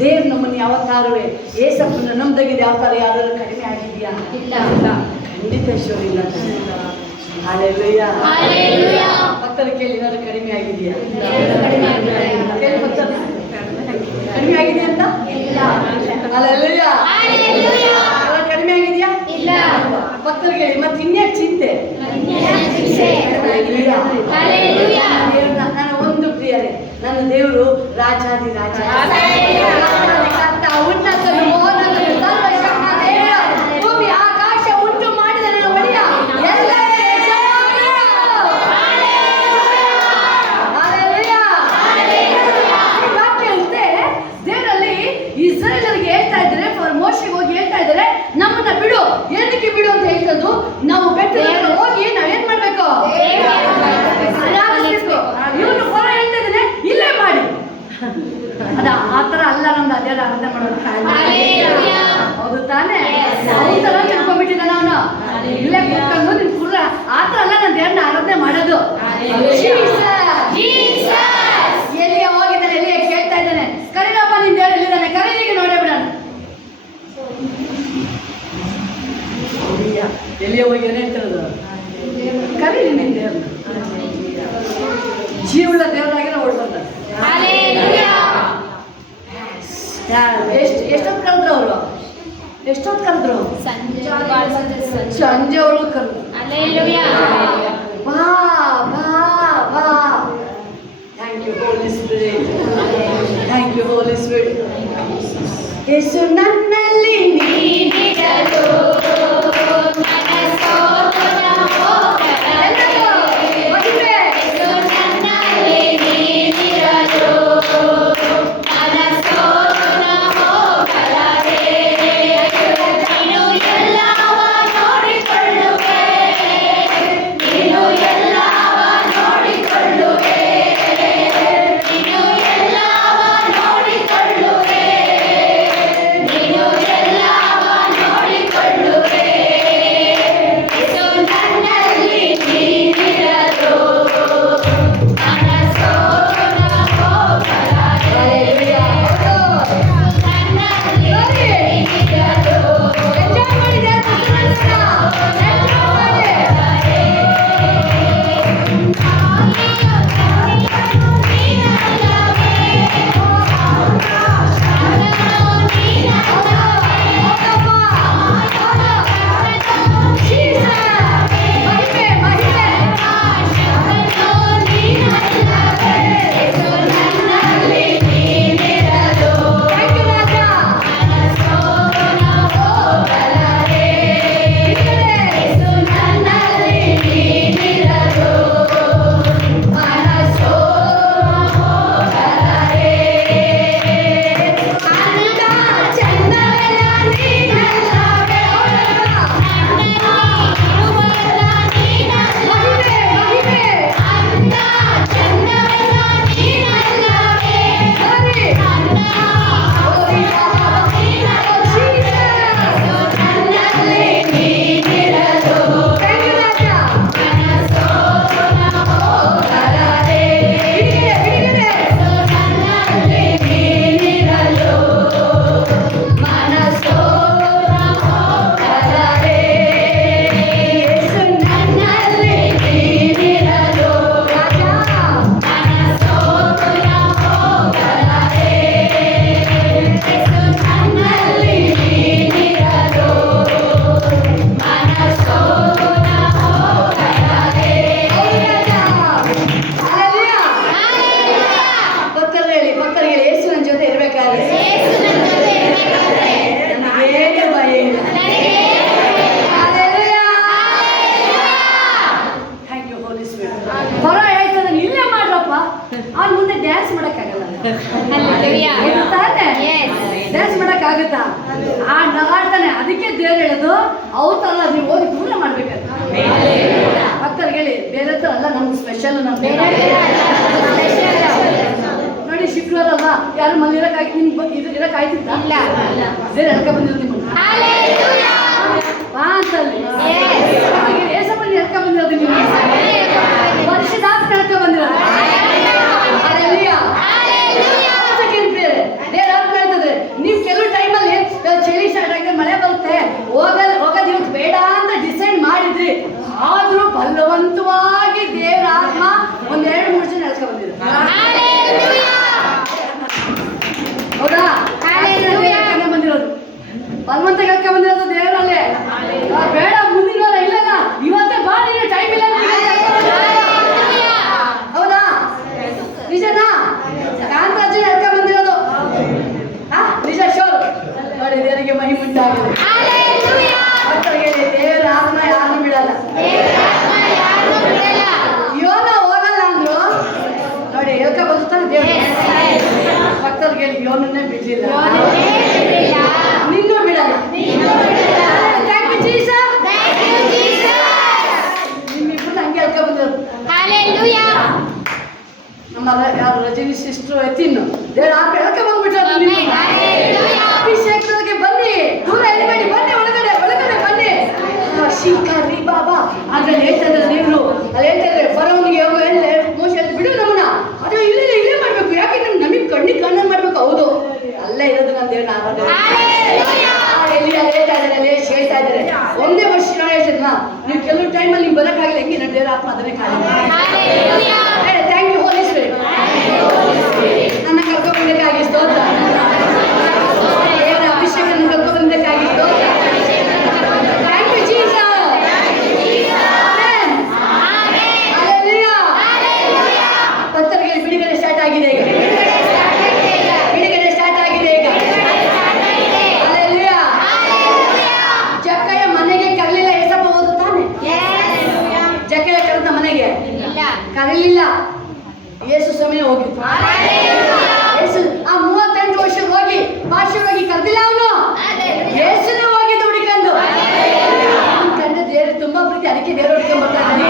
ದೇವ್ರು ನಮ್ಮನ್ನು ಯಾವತ್ತಾರುವೆ ಏಸಪ್ಪನ ನಮ್ದಾಗಿದೆ ಯಾವ ಥರ ಯಾರು ಕಡಿಮೆ ಆಗಿದೆಯಾ? ಇಲ್ಲ ಇಲ್ಲ, ಖಂಡಿತ ಈಶ್ವರ ಇಲ್ಲ. ಹಾಲೆಲೂಯಾ. ಭಕ್ತರ ಕೇಳಿ ಏನಾದ್ರು ಕಡಿಮೆ ಆಗಿದೆಯಾ? ಕಡಿಮೆ ಆಗಿದೆ ಅಂತ ಹಾಲೆಲೂಯಾ. ಕಡಿಮೆ ಆಗಿದೆಯಾ? ಇಲ್ಲ. ಭಕ್ತರು ಕೇಳಿ ಮತ್ತೆ ಇನ್ನೇನು ಚಿಂತೆ? ನಾನು ಒಂದು ಪ್ರಿಯರೇ, ನನ್ನ ದೇವರು ರಾಜಾದಿ ರಾಜ, ಉನ್ನತನು ಮೋಹನನು ಸರ್ವಶಕ್ತ ದೇವ, ಭೂಮಿ ಆಕಾಶ ಉಂಟು ಮಾಡಿದ ನನ್ನ ಒಡೆಯ, ಎಲ್ಲವೇ ಯಜಮಾನ. ಹಾಲೆಲೂಯಾ. ವಾಕ್ಯ ಅಂತೆ ದೇವರಲ್ಲಿ ಇಸ್ರಾಯೇಲರಿಗೆ ಹೇಳ್ತಾ ಇದ್ದಾರೆ, ಮೋಶೆಗೆ ಹೋಗಿ ಹೇಳ್ತಾ ಇದ್ದಾರೆ, ನಮ್ಮನ್ನ ಬಿಡು. ಏನಕ್ಕೆ ಬಿಡು ಅಂತ ಹೇಳ್ತದ್ದು? ನಾವು ಬೆಟ್ಟದ ಹೋಗಿ ನಾವೇನ್ ಮಾಡ್ಬೇಕು? ಇವನು ಹೊರ ಹೇಳ್ತಿದ್ದಾನೆ, ಇಲ್ಲೇ ಮಾಡಿ. ಅದ ಆ ಥರ ಅಲ್ಲ, ನಮ್ದು ಅದೇ ಆರಾಧನೆ ಮಾಡೋದು. ಹೌದು ತಾನೇ? ಅವ್ರ ಥರ ತಿಳ್ಕೊಂಡ್ಬಿಟ್ಟಿದ್ದಾನೆ ಅವನು. ಇಲ್ಲೇ ಕೂತ್ಕೊಂಡು ನಿನ್ ಕುರ್ರ ಆ ಥರ ಅಲ್ಲ ನಾನು ದೇವ್ರನ್ನ ಆರಾಧನೆ ಮಾಡೋದು. ಎಲ್ಲಿ ಹೋಗಿದ್ದಾನೆ? ಎಲ್ಲಿ ಕೇಳ್ತಾ ಇದ್ದಾನೆ, ಕರೀನಪ್ಪ ನಿನ್ ದೇವ್ರು ಎಲ್ಲಿದ್ದಾನೆ? ಕರೀಲಿಗೆ ನೋಡೇ ಬಿಡೋಣ. ಎಲ್ಲಿ ಹೋಗಿ ಏನ್ ಹೇಳ್ತಿರೋದು? ಕರೀಲಿ ನಿನ್ ದೇವ್ರನ್ನ. ಜೀವಳ ದೇವರಾಗಿರೋ ಓಡ್ ಬರ್ತಾರೆ. ಎಷ್ಟೊತ್ತು ಕರೆದ್ರು ಅವರು? ಎಷ್ಟೊತ್ತು ಕರೆದ್ರು? ಸಂಜೆ ಅವರು ಕರೆದ್ರು. ಬಾ ಬಾ ಬಾ. Thank you Holi spirit, thank you Holi spirit. ಯೇಸು ನನ್ನಲ್ಲಿ ನೀನಿರಲು ಡ್ಯಾನ್ಸ್ ಮಾಡಕ್ಕಾಗುತ್ತಾ? ಆ ನಗಾಡ್ತಾನೆ. ಅದಕ್ಕೆ ದೇವ್ರು ಹೇಳೋದು ಅವ್ರ ತರ ನೀವು ಹೋಗಿ ದೂರ ಮಾಡ್ಬೇಕಂತ. ಭಕ್ತರಿಗೆ ಹೇಳಿ, ಬೇರೆ ತರ ಅಲ್ಲ, ನಮ್ಗೆ ಸ್ಪೆಷಲ್. ನೋಡಿ, ಶುಕ್ರವಾರ ಅಲ್ವಾ, ಯಾರು ಮನೆ ಇರಕ್ಕಾಯ್ತಿತ್ತ? ಬೇರೆ ಎಳ್ಕ ಬಂದಿರೋದು ನಿಮ್ಮನ್ನು ಏಸಪ್ಪಲ್ಲಿ ಎಳ್ಕ ಬಂದಿರೋದು ನಿಮ್ಮ ವರ್ಷದಾಪ್ ಎಳ್ಕ ಬಂದಿರೋದು. ದೇವ್ರು ಹೇಳ್ತದೆ, ಬಿಟ್ಟಿಲ್ಲ, ನಿನ್ನೂ ಬಿಡಲ್ಲ. Thank you, Jesus. ನಿಮ್ಮಿಬ್ರು ಹಂಗೆ ಹೇಳ್ಕೊ ಬಂದ್ರು. ನಮ್ಮ ಯಾರು ರಜನಿ ಸಿಸ್ಟರ್ ಎತ್ತಿನ್ನು ದೇವ್ರ ಆ ಬೆಳಕೆ ಬಂದ್ಬಿಟ್ರು. ಅಭಿಷೇಕದೊಳಗೆ ಬನ್ನಿ, ದೂರ ಇರಬೇಡಿ, ಬನ್ನಿ ಒಳಗಡೆ ಒಳಗಡೆ ಬನ್ನಿ. ಶಿಕಾರಿ ಬಾಬಾ ಅದ್ರಲ್ಲಿ ಹೇಳ್ತಾ ಇದ್ದಾರೆ ದೇವ್ರು, ಅಲ್ಲಿ ಹೇಳ್ತಾ ಇದ್ದಾರೆ ಫರೋನಿಗೆ ಹೋಗು ಎಲ್ಲೇ ಮೋಶ ಬಿಡು ನಮ್ಮನ್ನ. ಅದು ಇಲ್ಲೇ ಮಾಡ್ಬೇಕು, ಯಾಕೆ ನಮಗೆ ಕಣ್ಣಿಗೆ ಕಣ್ಣನ್ನು ಮಾಡ್ಬೇಕು. ಹೌದು, ಅಲ್ಲೇ ಇರೋದು ನನ್ನ ದೇವ್ರನ್ನ ಆರಾಧನೆ. ಎಲ್ಲಿ ಹೇಳ್ತಾ ಇದ್ದಾರೆ, ಹೇಳ್ತಾ ಇದ್ದಾರೆ ಒಂದೇ ವರ್ಷ ಹೇಳ್ತಿದ್ನ ನೀವು ಕೆಲವು ಟೈಮಲ್ಲಿ ನಿಮ್ಗೆ ಬರೋಕ್ಕಾಗಿಲ್ಲ, ಹೆಂಗೆ ನನ್ನ ದೇವ್ರ ಆತ್ಮ ಅದನ್ನೇ ಕಾರಣ. ಥ್ಯಾಂಕ್ ಯು ಹೋಲಿ ಸ್ಪಿರಿಟ್, ನನ್ನ ಕರ್ಕೊಂಡ್ಬಂದಕ್ಕಾಗಿ ಸ್ತೋತ್ರ. ದೇವರ ಅಭಿಷೇಕವನ್ನು ಕರ್ಕೊಂಡ್ಬಂದಕ್ಕಾಗಿ ಸ್ತೋತ್ರ. Thank you Jesus. ಭಕ್ತರಿಗೆ ಬಿಡುಗಡೆ ಸ್ಟಾರ್ಟ್ ಆಗಿದೆ ಈಗ, ಬಿಡುಗಡೆ ಸ್ಟಾರ್ಟ್ ಆಗಿದೆ ಈಗ. ಹಲ್ಲೆಲೂಯಾ. ಜಕ್ಕಯ್ಯ ಮನೆಗೆ ಕರಲಿಲ್ಲ, ಏಸಪ್ಪ ಹೋದ ತಾನೆ. ಜಕ್ಕಯ್ಯ ಕರೆದ ಮನೆಗೆ ಕರೀಲಿಲ್ಲ, ಯೇಸು ಸಮಯ ಹೋಗಿತ್ತು. ಯೇಸು ಆ 38 ವರ್ಷ ಹೋಗಿ ಭಾಷೆವಾಗಿ ಕರೆದಿಲ್ಲ ಅವನು, ಯೇಸುನೇ ಹೋಗಿದ್ದು ಹುಡುಕಂದು. ಕಂಡ್ರೆ ದೇವ್ರಿಗೆ ತುಂಬಾ ಪ್ರೀತಿ, ಅದಕ್ಕೆ ದೇವ್ರು ಹುಡ್ಕೊಂಡ್ ಬರ್ತಾ ಇದ್ದಾನೆ.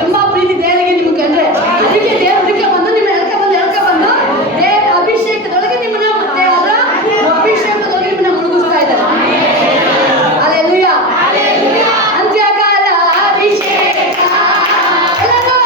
ತುಂಬಾ ಪ್ರೀತಿ ದೇವರಿಗೆ ನಿಮ್ಗೆ ಕಂಡ್ರೆ, ಅದಕ್ಕೆ ದೇವ್ರು ಹುಡುಕ ಬಂದು ನಿಮ್ಮ ಎಳ್ಕ ಬಂದು ದೇವ್ರ ಅಭಿಷೇಕದೊಳಗೆ ನಿಮ್ಮನ್ನ ದೇವರ ಅಭಿಷೇಕದೊಳಗೆ ನಿಮ್ಮನ್ನ ಮುಳುಗಿಸ್ತಾ ಇದ್ದಾರೆ. ಹಲ್ಲೆಲೂಯಾ. ಅಂತ್ಯಕಾಲ ಅಭಿಷೇಕ ಎಲ್ಲರೂ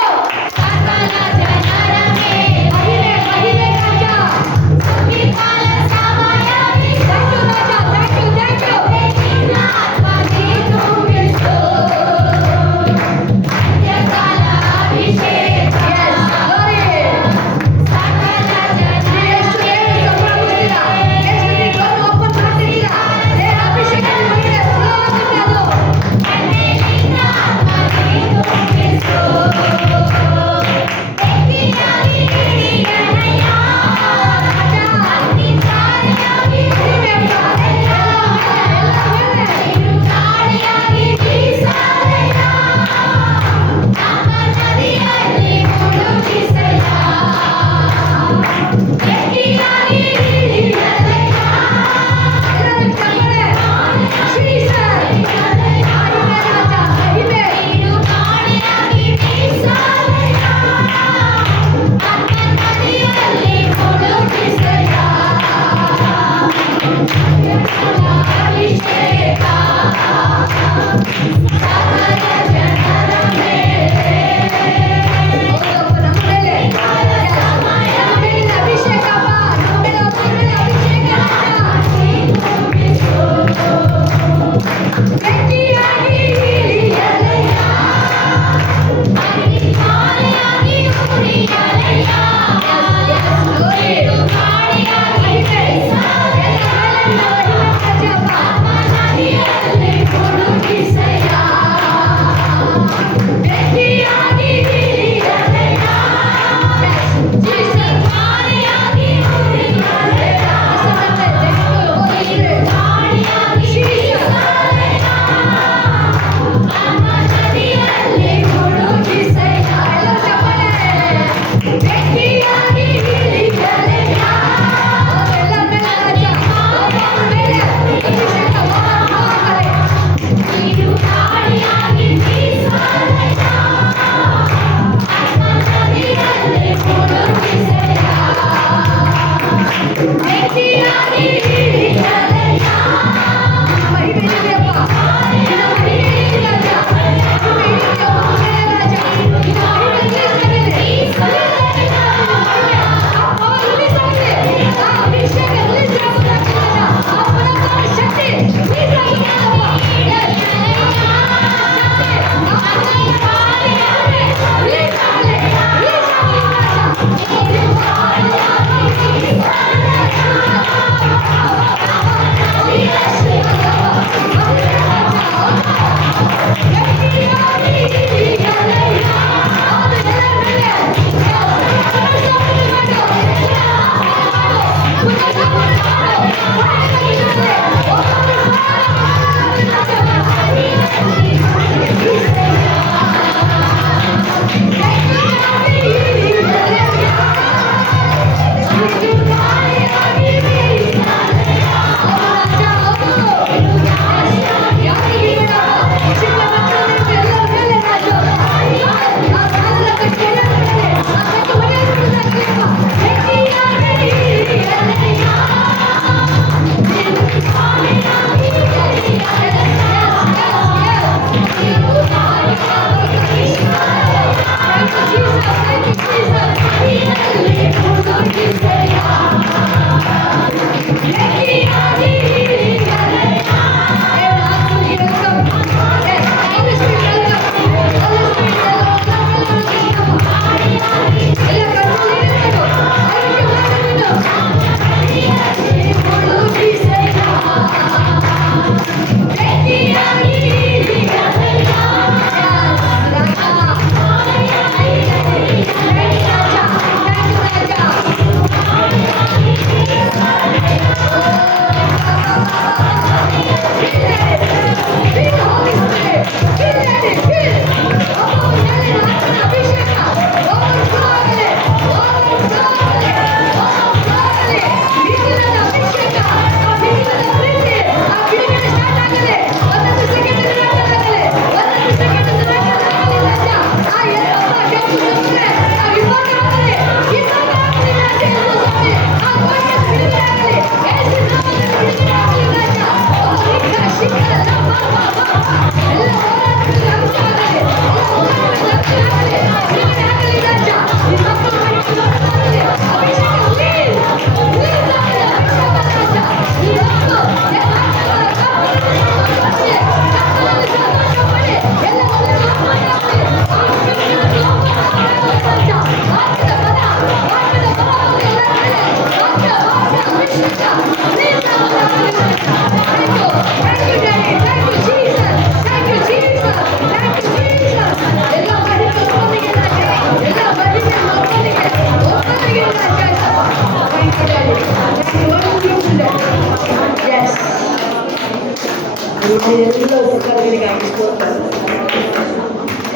ಎಲ್ಲ ಉಪಕಾರಗಳಿಗಾಗಿ ಸ್ತೋತ್ರ,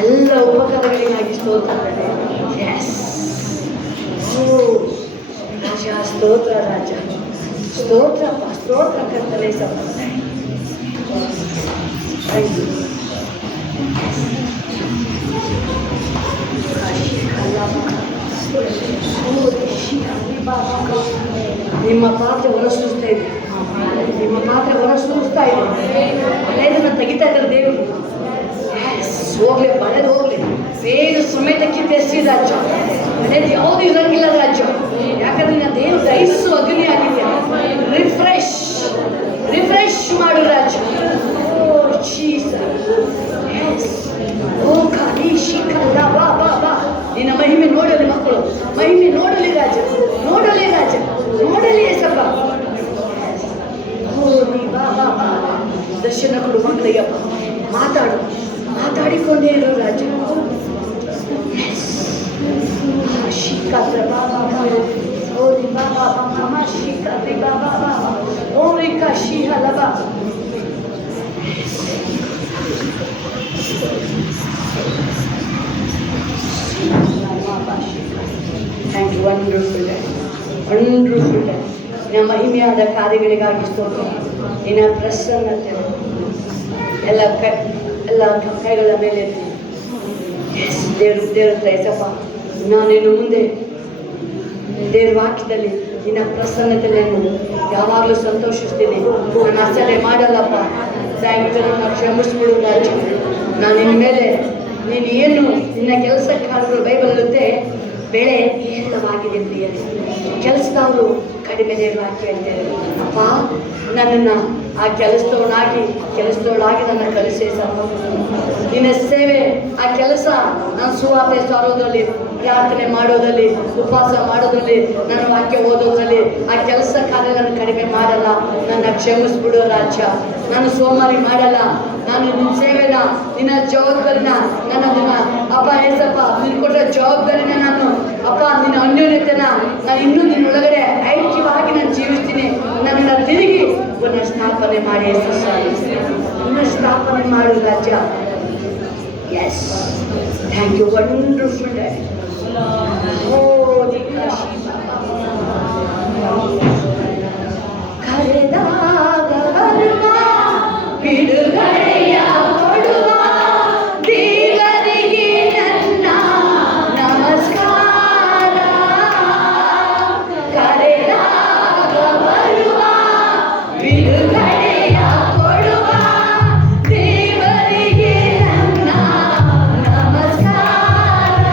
ಎಲ್ಲ ಉಪಕಾರಗಳಿಗಾಗಿ ಸ್ತೋತ್ರ. ಎಸ್ ರಾಜ, ಸ್ತೋತ್ರ ರಾಜ, ಸ್ತೋತ್ರಪ್ಪ, ಸ್ತೋತ್ರ ಕರ್ತನೆ ಸಪ್ಪ. Thank you. ನಿಮ್ಮ ಪಾತ್ರೆ ಹೊರಸೂಸ್ತಾ ಇದೆ, ನಿಮ್ಮ ಪಾತ್ರೆ ಹೊರಸೂಸ್ತಾ ಇದೆ. ಹಳೆದನ್ನ ತೆಗಿತಾ ಇದ್ದಾರೆ ದೇವರು. ಹೋಗ್ಲಿ, ಬಳೆದು ಹೋಗ್ಲಿ, ಬೇಗ ಸಮೇತ ಕಿತ್ತೆಸಿ ರಾಜ್ಯ. ಹಳೇದು ಯಾವುದು ಇರಂಗಿಲ್ಲ ರಾಜ್ಯ. ಯಾಕಂದ್ರೆ ನಿನ್ನ ದೇವರು ದಹಿಸು ಅಗ್ನಿ ಆಗಿದೆ. ರಿಫ್ರೆಶ್ ರಿಫ್ರೆಶ್ ಮಾಡು ರಾಜ್ಯ. ಓ ಖಾಲಿ ಶಿಖಲ್ಲ, ಬಾ ಬಾ ಬಾ, ನಿನ್ನ ಮಹಿಮೆ ನೋಡಲಿ ಮಕ್ಕಳು, ಮಹಿಮೆ ನೋಡಲಿ ರಾಜ, ನೋಡಲಿ ರಾಜ, ನೋಡಲಿ ಏಸಪ್ಪ. ಓ ನೀ ಬಾ ಬಾ ಬಾ, ದರ್ಶನ ಕೊಡು ಮಕ್ಕಳಿಗಪ್ಪ. ಮಾತಾಡು, ಮಾತಾಡಿಕೊಂಡೇ ಇರು ರಾಜ. ಶಿಖಾತ್ರ ಬಾ ಬಾ ಬಾ, ಓ ರಿ ಬಾ ಬಾ ಬಾ ಮಮ ಶಿಖಾತ್ರಿ ಬಾ ಬಾ ಬಾ, ಓ ರಿ ಕಾ ಶಿಹಲ ಬಾ. Thank you. Wonderful day, wonderful day. ನಿನ್ನ ಮಹಿಮೆಯಾದ ಕಾರ್ಯಗಳಿಗಾಗಿ ಸ್ತೋತ್ರ. ನಿನ್ನ ಪ್ರಸನ್ನತೆ ಎಲ್ಲ ಕೈಗಳ ಮೇಲೆ ದೇವ್ರ ಹತ್ರ ಎಸಪ್ಪ. ನಾನೇನು ಮುಂದೆ ದೇವ್ರ ವಾಕ್ಯದಲ್ಲಿ ನಿನ್ನ ಪ್ರಸನ್ನತೆಯನ್ನು ಯಾವಾಗಲೂ ಸಂತೋಷಿಸ್ತೀನಿ. ನಾನು ಅಸಲೆ ಮಾಡಲ್ಲಪ್ಪ, ದಯವಿಟ್ಟು ಕ್ಷಮಿಸ್ಬಿಡು ರಾಜ. ನಾನು ನಿನ್ನ ಮೇಲೆ ನೀನು ಏನು ನಿನ್ನ ಕೆಲಸಕ್ಕಾದರೂ ಬೈಬಲ್ ಇರುತ್ತೆ, ಬೆಳೆ ಹೇರಳವಾಗಿದೆ ಪ್ರಿಯರೇ, ಕೆಲಸದವರು ಕಡಿಮೆ ವಾಕ್ಯ ಹೇಳ್ತಾರೆ. ಅಪ್ಪ, ನನ್ನನ್ನು ಆ ಕೆಲಸದವಳಾಗಿ ನನ್ನ ಕಲಿಸೇಸಪ್ಪ. ನಿನ್ನ ಸೇವೆ, ಆ ಕೆಲಸ, ನಾನು ಸುವಾರ್ತೆ ಸಾರೋದ್ರಲ್ಲಿ, ಪ್ರಾರ್ಥನೆ ಮಾಡೋದ್ರಲ್ಲಿ, ಉಪವಾಸ ಮಾಡೋದ್ರಲ್ಲಿ, ನನ್ನ ವಾಕ್ಯ ಓದೋದ್ರಲ್ಲಿ, ಆ ಕೆಲಸ ಕಾರ್ಯ ನಾನು ಕಡಿಮೆ ಮಾಡಲ್ಲ. ನನ್ನ ಕ್ಷಮಿಸ್ಬಿಡೋ ರಾಜ್ಯ. ನಾನು ಸೋಮಾರಿ ಮಾಡಲ್ಲ. ನಾನು ನಿನ್ನ ಸೇವೆನ, ನಿನ್ನ ಜವಾಬ್ದಾರಿನ, ನನ್ನದನ್ನ ಅಪ್ಪ ಏಸಪ್ಪ, ನಿನ್ನ ಕೊಟ್ಟ ಜವಾಬ್ದಾರಿನ ನಾನು ಅಪ್ಪ, ನಿನ್ನ ಅನ್ಯೋನ್ಯತೆನ ನಾನು ಇನ್ನೂ ನಿನ್ನ ಒಳಗಡೆ ಐಕ್ಯವಾಗಿ ನಾನು ಜೀವಿಸ್ತೀನಿ. ನನ್ನನ್ನು ತಿರುಗಿ ಪುನಃ ಸ್ಥಾಪನೆ ಮಾಡಿ, ಪುನಃ ಸ್ಥಾಪನೆ ಮಾಡು ರಾಜ್ಯ. Yes, thank you. Wonderful day. ಕರೆದಾಗ ಬರುವ ಬಿಡುಗಡೆಯ ಕೊಡುವ ದೇವರಿಗೆ ನನ್ನ ನಮಸ್ಕಾರ. ಕರೆದಾಗ ಬರುವ ಬಿಡುಗಡೆಯ ಕೊಡುವ ದೇವರಿಗೆ ನನ್ನ ನಮಸ್ಕಾರ.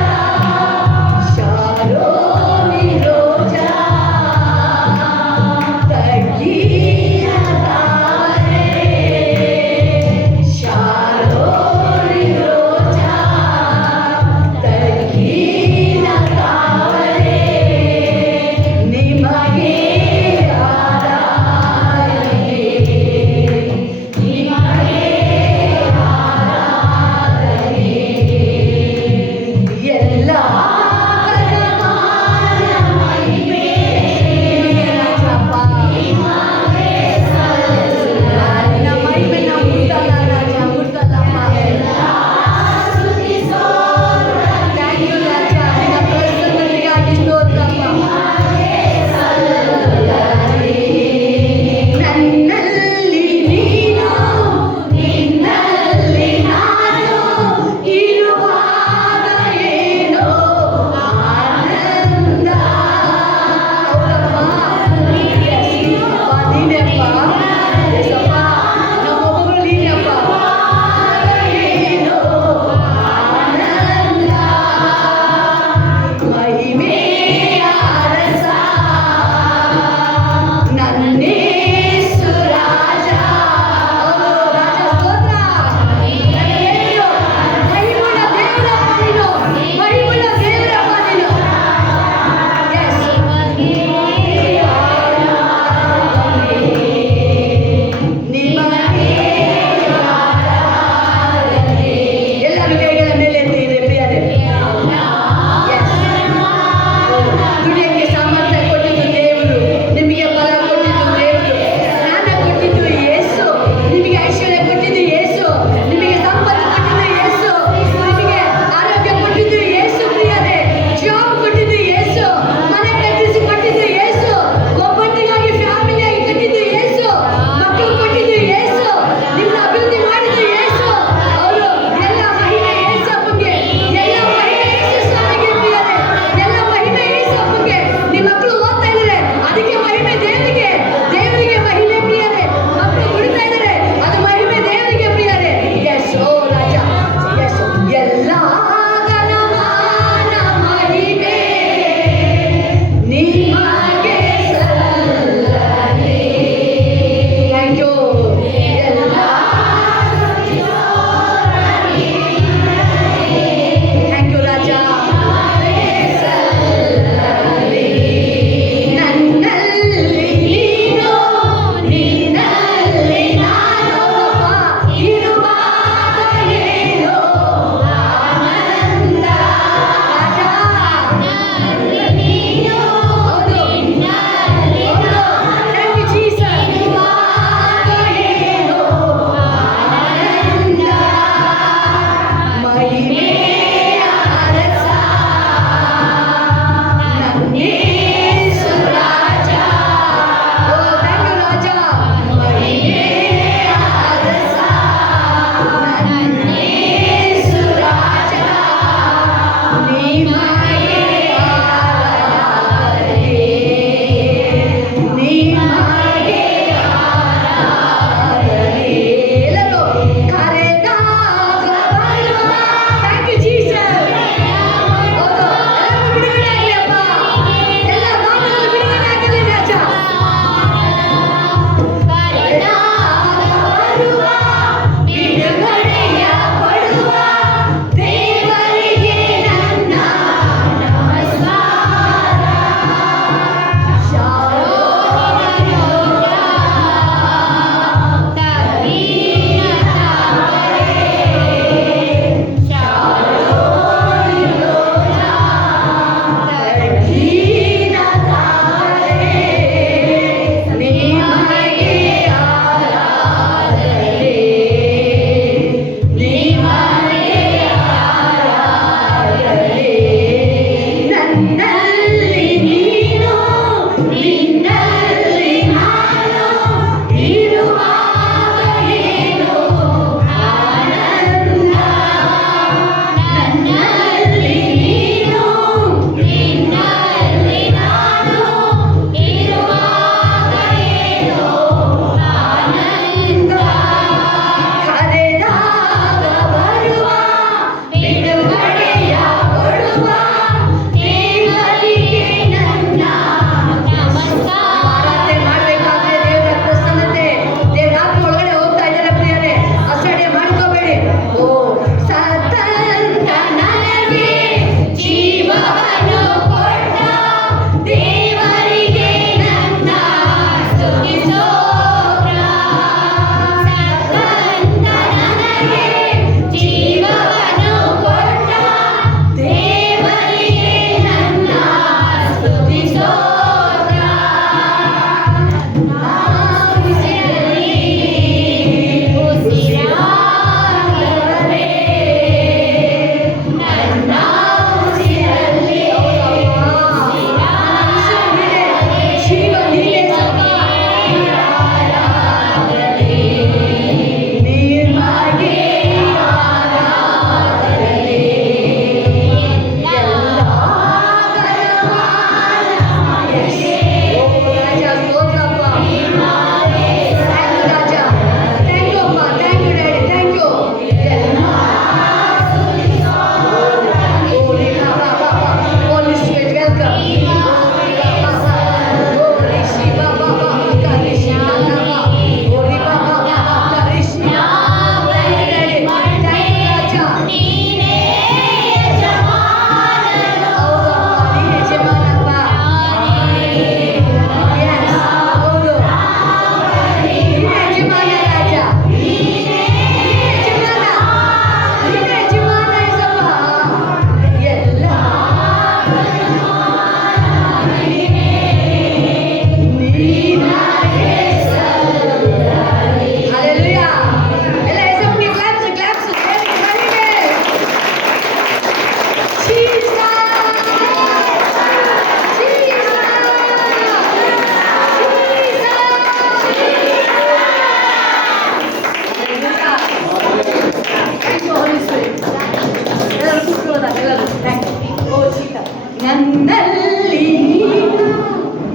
ನನ್ನಲ್ಲಿ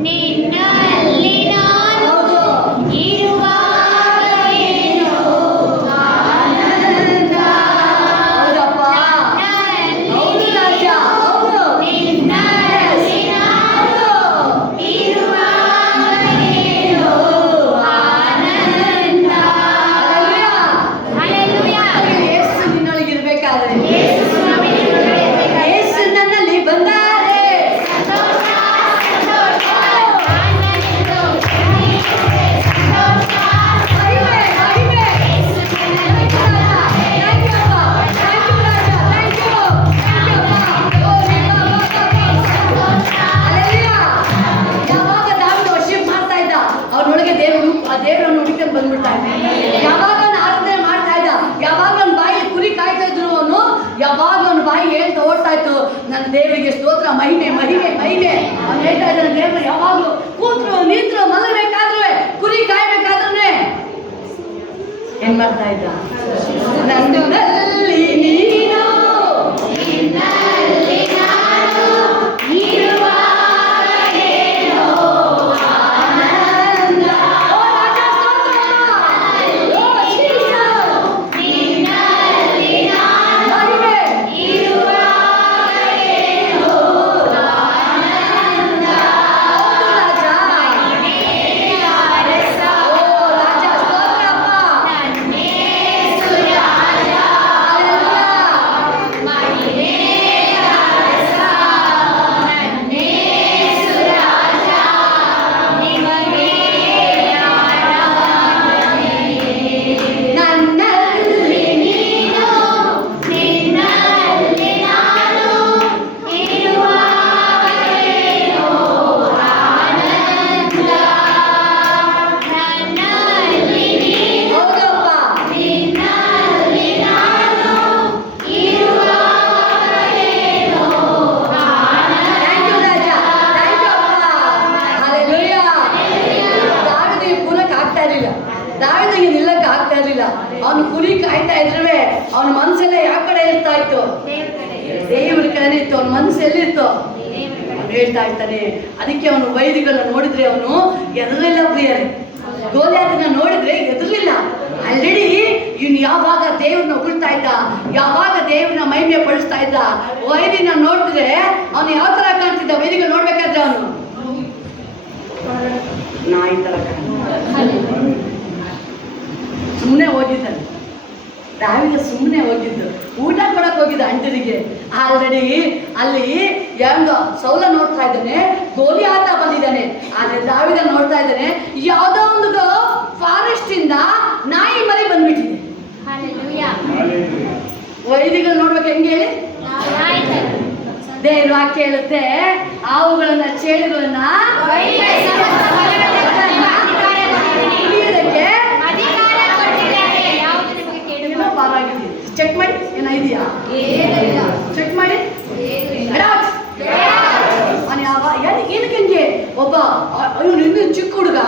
ನಿನ್ನಲ್ಲಿ ನಾನು ಇರುವಾಗಲೇನೋ ಆನಂದ. ಹೌದಪ್ಪ, ಹೌದು ರಾಜ, ಹೌದು. ನಿನ್ನಲ್ಲಿ ನಾನು ಇರುವಾಗಲೇನೋ ಆನಂದ. ಹಲ್ಲೆಲೂಯಾ. ಯೇಸು ನಿನ್ನೊಳಗಿರ್ಬೇಕಾದ್ರೆ, ಯೇಸು ನಮ್ಮೊಳಗಿರಬೇಕಾದ್ರೆ ಯೇಸು ನನ್ನಲ್ಲಿ ಬಂದಾರೆ. ಸಂತೋಷ, ಸಂತೋಷ, ಆನಂದ, ಸಂತೋಷ, ಮಹಿಮೆ, ಮಹಿಮೆ. ಯೇಸು ನನ್ನಲ್ಲಿ Thank you, ಅಪ್ಪ. Thank you, Raja. Thank you. Thank you, ಅಪ್ಪ. ಓ, ಹಲ್ಲೆಲೂಯಾ. ಯಾವಾಗ ದಾವೀದ ವರ್ಷಿಪ್ ಮಾಡ್ತಾ ಇದ್ದ, ಅವ್ರೊಳಗೆ ಆ ದೇವರನ್ನು ಹುಡುಕೊಂಡು ಬಂದ್ಬಿಡ್ತಾ ಇದ್ದ. ಯಾವಾಗ ಅವನು ಆರಾಧನೆ ಮಾಡ್ತಾ ಇದ್ದ, ಯಾವಾಗ ಅವನ ಬಾಯಿ ಕುರಿ ಕಾಯ್ತಾ ಇದ್ರು ಅವನು, ಯಾವಾಗ ಅವನ ಬಾಯಿ ಹೇಳ್ತಾ ಓಡ್ತಾ ಇತ್ತು, ನನ್ನ ದೇವರಿಗೆ ಸ್ತೋತ್ರ, ಮಹಿಮೆ, ಮಹಿಮೆ, ಮಹಿಮೆ. ಅವ್ನು ಹೇಳ್ತಾ ಇದ್ದಾನೆ, ದೇವರು ಯಾವಾಗಲೂ ಕೂತ್ರು ನಿಂತರು ಮಲಗಬೇಕಾದ್ರೂ ಕುರಿ ಕಾಯ್ಬೇಕಾದ್ರೂ ಏನ್ ಮಾಡ್ತಾ ಇದ್ದ? ನನ್ನಲ್ಲಿ ನೀನು ನಿನ್ನಲ್ಲಿ ನಾನು ಇರುವಾಗಲೇನೋ ಆನಂದ. ಓ ರಾಜ ಸ್ತೋತ್ರ. ಓ ಜೀಸಸ್. ನಿನ್ನಲ್ಲಿ ನಾನು ಮಹಿಮೆ. ಇರುವಾಗಲೇನೋ ಆನಂದ. ಹೌದು ರಾಜ. ಮಹಿಮೆಯ ಅರಸ, ಓ ರಾಜ ಸ್ತೋತ್ರಪ್ಪ. ನನ್ನೇಸು ರಾಜ. ಹಲ್ಲೆಲೂಯಾ. ಮಹಿಮೆಯ ಅರಸ, ನನ್ನೇಸು ರಾಜ. ನಿಮಗೆ ಆರಾಧನೆ. ನನ್ನಲ್ಲಿ ನೀನು ನಿನ್ನಲ್ಲಿ ನಾನು ಇರುವಾಗಲೇನೋ ಆನಂದ. ನನ್ನಲ್ಲಿ ನೀನು ಹೌದಪ್ಪ. ನಿನ್ನಲ್ಲಿ ನಾನು ಇರುವಾಗಲೇನೋ ಆನಂದ. ಥ್ಯಾಂಕ್ ಯು ರಾಜ. ಥ್ಯಾಂಕ್ ಯು ಅಪ್ಪ. ಹಲ್ಲೆಲೂಯಾ. ದಾವೀದಿಗೆ ಕೂರಕ್ಕೆ ಆಗ್ತಾ ಇರಲಿಲ್ಲ, ದಾವೀದಿಗೆ ನಿಲ್ಲಕ್ಕೆ ಆಗ್ತಾ ಇರಲಿಲ್ಲ. ಅವನು ಕುರಿ ಕಾಯ್ತಾ ಇದ್ರೆ ಅವನ ಮನಸ್ಸೆಲ್ಲ ಯಾವ ಕಡೆ ಇರ್ತಾ ಇತ್ತು? ದೇವ್ರ ಕಡೆ ಇತ್ತು. ಅವನ ಮನಸ್ಸು ಎಲ್ಲಿತ್ತು? ಅವನು ಹೇಳ್ತಾ ಇರ್ತಾನೆ. ಅದಕ್ಕೆ ಅವನು ವೈದಿಗಳನ್ನ ನೋಡಿದ್ರೆ ಅವನು ಎದರಲಿಲ್ಲ ಪ್ರಿಯರೇ. ಗೋಲಿಯಾತನ ನೋಡಿದ್ರೆ ಎದರಲಿಲ್ಲ. ಆಲ್ರೆಡಿ ಇವನು ಯಾವಾಗ ದೇವ್ರನ್ನ ಹೊಗಳ್ತಾ ಇದ್ದ, ಯಾವಾಗ ದೇವ್ರನ್ನ ಮಹಿಮೆ ಪಡಿಸ್ತಾ ಇದ್ದ, ವೈದಿನ ನೋಡಿದ್ರೆ ಅವನು ಯಾವ ತರ ಕಾಣ್ತಿದ್ದ? ವೈದಿಗಳು ನೋಡ್ಬೇಕಾದ್ರೆ ಅವನು ನಾಯಿ ತರ ಸುಮ್ಮನೆ ಹೋಗಿದ್ದಾನೆ. ದಾವೀದ ಸುಮ್ಮನೆ ಹೋಗಿದ್ದು, ಊಟ ಕೊಡಕ್ಕೆ ಹೋಗಿದ್ದ ಅಂಟರಿಗೆ. ಆಲ್ರೆಡಿ ಅಲ್ಲಿ ಯಾವ್ದೋ ಸೌಲ ನೋಡ್ತಾ ಇದ್ದಾನೆ, ಗೋಲಿಯಾತ ಬಂದಿದ್ದಾನೆ. ಆದ್ರೆ ದಾವೀದ ನೋಡ್ತಾ ಇದ್ದಾನೆ, ಯಾವುದೋ ಒಂದು ಫಾರೆಸ್ಟ್ ಇಂದ ನಾಯಿ ಮರಿ ಬಂದ್ಬಿಟ್ಟಿದೆ. ಹಲ್ಲೆಲೂಯಾ. ವೈದಿಗಳು ನೋಡ್ಬೇಕು ಹೆಂಗೆ ಹೇಳಿ? ಆಯ್ತು. ದೇವ್ರ ವಾಕ್ಯ ಹೇಳುತ್ತೆ, ಹಾವುಗಳನ್ನ ಚೇಳುಗಳನ್ನ ಹಿಡಿಯೋದಕ್ಕೆ ಅಧಿಕಾರ ಕೊಟ್ಟಿದ್ದಾರೆ. ಯಾವುದು ನಿಮಗೆ ಕೇಡು ಏನೋ ಪಾರಾಗಿದೆ. ಚೆಕ್ ಮಾಡಿ, ಏನಿದೆಯಾ ಚೆಕ್ ಮಾಡಿ. ಏನಕ್ಕೆ ಒಬ್ಬ ಇವನು ಇನ್ನೂ ಚಿಕ್ಕ ಹುಡುಗ,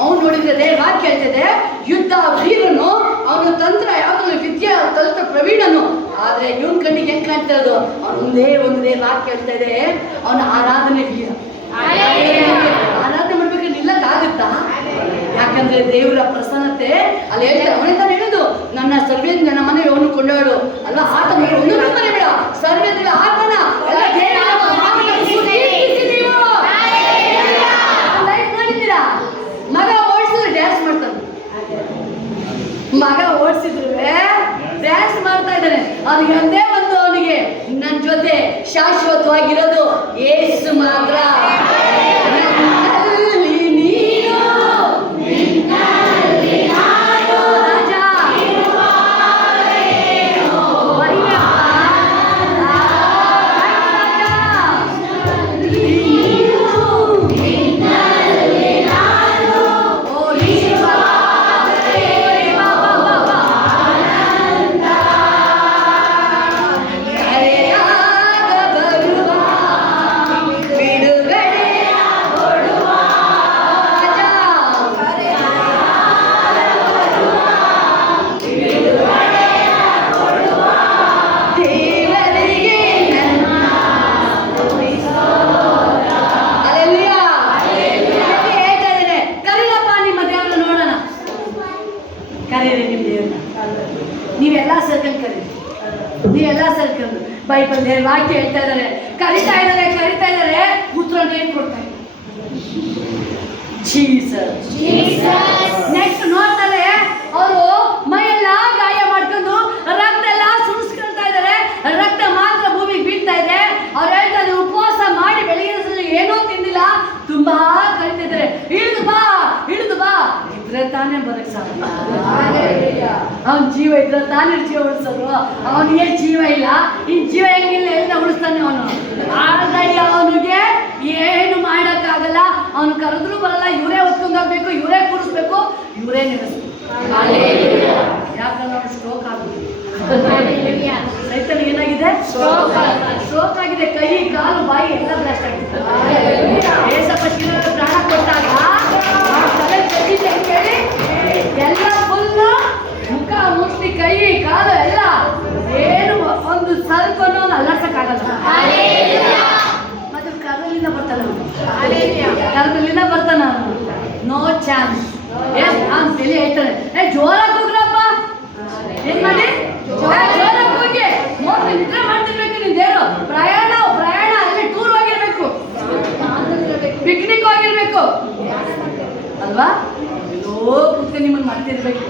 ಅವನು ನೋಡಿದ್ರೆ ವಾಕ್ಯ ಹೇಳ್ತಿದೆ, ಯುದ್ಧ ವೀರನು, ಅವನು ತಂತ್ರ ಯಾವ್ದು ವಿದ್ಯೆ ಕಲಿತ ಪ್ರವೀಣನು. ಆದ್ರೆ ಇವನ್ ಕಣ್ಣಿಗೆ ಹೆಂಗ್ ಕಾಣ್ತಾ ಇರೋದು? ಅವನು ಒಂದೇ ವಾಕ್ಯ ಹೇಳ್ತಾ ಇದೆ, ಅವನ ಆರಾಧನೆ ವೀರ. ಆರಾಧನೆ ಮಾಡ್ಬೇಕಾದ್ರೆ ನಿಲ್ಲಕ್ಕಾಗುತ್ತಾ? ಯಾಕಂದ್ರೆ ದೇವರ ಪ್ರಸನ್ನತೆ ಅಲ್ಲಿ ಹೇಳ್ತಾರೆ. ಅವನಿಂದ ಹೇಳುದು, ನನ್ನ ಸರ್ವೇಂದ್ರ ನನ್ನ ಮನೆ ಅವನು ಕೊಂಡಾಡು ಅಲ್ಲ, ಆತ ಒಂದು ಮನೆ ಬೇಡ, ಸರ್ವೇಂದ್ರ ಆತನ ಎಲ್ಲ ದೇವರ ನಾಮವನ್ನು ಕೀರ್ತಿಸಿ ನೀವು. ಲೈಫ್ ನೋಡಿದ್ದೀರಾ? ಮಗ ಓಡಿಸಿದ್ರೆ ಡ್ಯಾನ್ಸ್ ಮಾಡ್ತಾನೆ. ಮಗ ಓಡಿಸಿದ್ರು ಡ್ಯಾನ್ಸ್ ಮಾಡ್ತಾ ಇದ್ದಾನೆ. ಅವನಿಗೆ ಒಂದೇ ಒಂದು, ಅವನಿಗೆ ನನ್ನ ಜೊತೆ ಶಾಶ್ವತವಾಗಿರೋದು ಯೇಸು ಮಾತ್ರ. ನನ್ನಲ್ಲಿ ನೀನು, ನಿನ್ನಲ್ಲಿ ನಾನು, ರಾಜ. ಮಹಿಮೆ ಅಪ್ಪ. ರಾಜ. ನೀನು, ನಿನ್ನಲ್ಲಿ ನಾನು ಓ ಯೇಸು. ಆನಂದ. ಕರೆಯಾಗ ಬರುವ ಬೈಬಲ್ ವಾಕ್ಯ ಹೇಳ್ತಾ ಇದ್ದಾರೆ, ಕರಿತಾ ಇದ್ದಾರೆ ಉತ್ತರನೇ ಕೊಡ್ತಾ ಇದ್ದಾರೆ. ನೆಕ್ಸ್ಟ್ ನೋಡ್ತಾರೆ, ಅವರು ಮೈಯೆಲ್ಲ ಗಾಯ ಮಾಡ್ಕೊಂಡು ರಕ್ತ ಎಲ್ಲ ಸುರಿಸ್ಕೊಳ್ತಾ ಇದ್ದಾರೆ, ರಕ್ತ ಮಾತ್ರ ಭೂಮಿಗೆ ಬೀಳ್ತಾ ಇದೆ. ಅವ್ರು ಹೇಳ್ತಾರೆ ಉಪವಾಸ ಮಾಡಿ ಬೆಳಿಗ್ಗೆ ಏನೂ ತಿಂದಿಲ್ಲ, ತುಂಬಾ ಕರಿತಿದ್ದಾರೆ, ಇಳಿದು ಬಾ ಇದ್ರೆ ತಾನೇ ಬರಕ್ ಸಾಧ್ಯ. ಅವನ ಜೀವ ಇದ್ರೆ ತಾನೇ ಜೀವ ಉಳಿಸೋದು. ಅವನಿಗೆ ಜೀವ ಇಲ್ಲ, ಈ ಜೀವ ಹೆಂಗಿಲ್ಲ ಎಲ್ಲ ಉಳಿಸ್ತಾನೆ ಅವನು. ಆಲ್ರೆಡಿ ಅವನಿಗೆ ಏನು ಮಾಡಕ್ಕಾಗಲ್ಲ, ಅವನು ಕರೆದ್ರು ಬರಲ್ಲ, ಇವರೇ ಹೊತ್ಕೊಂಡು ಹೋಗ್ಬೇಕು, ಇವರೇ ಕೂರಿಸ್ಬೇಕು, ಇವರೇ ನಿಲ್ಲಿಸ್ಬೇಕು. ಯಾಕಂದ್ರೆ ಅವ್ನು ಸ್ಟ್ರೋಕ್ ಆಗುತ್ತೆ. ರೈತನಿಗೆ ಏನಾಗಿದೆ? ಸ್ಟ್ರೋಕ್ ಆಗಿದೆ. ಕೈ ಕಾಲು ಬಾಯಿ ಎಲ್ಲ ಬ್ಲಾಸ್ಟ್ ಆಗಿದೆ. ಏಸಪ್ಪ ಶಿವನ ಪ್ರಾಣ ಕೊಟ್ಟಾಗ ತಲೆ ತೆಗಿತೆ ಅಂತೇಳಿ ಎಲ್ಲ ಫುಲ್ಲು ಮುಖ ಮುಟ್ಟಿ ಕೈ ಕಾಲು ಎಲ್ಲ ಏನು ಒಂದು ಸ್ವಲ್ಪ ಅಲ್ಲಾಡ್ಸಕ್ಕಾಗಲ್ಲ. ಮತ್ತೆ ಕರಲಿಂದ ಬರ್ತಾನೆ ಅವನು, ನೋ ಚಾನ್ಸ್. ಅವ್ನು ತಲೆ ಹೇಳ್ತಾನೆ, ಜೋರಾಗಿ ಹೋಗ್ರಪ್ಪ, ಏನ್ ಮಾಡಿ ಜೋರಾಗಿ ಹೋಗಿ ನಿದ್ರೆ ಮಾಡ್ತಿರ್ಬೇಕು. ನಿನ್ ದೇವರು ಪ್ರಯಾಣ ಅಲ್ಲಿ ಟೂರ್ ಹೋಗಿರ್ಬೇಕು, ಪಿಕ್ನಿಕ್ ಹೋಗಿರ್ಬೇಕು ಅಲ್ವಾ? ಎಲ್ಲೋ ಕೂತ್ಕೊಂಡು ನಿಮ್ಮನ್ನು ಮಾಡ್ತಿರ್ಬೇಕು.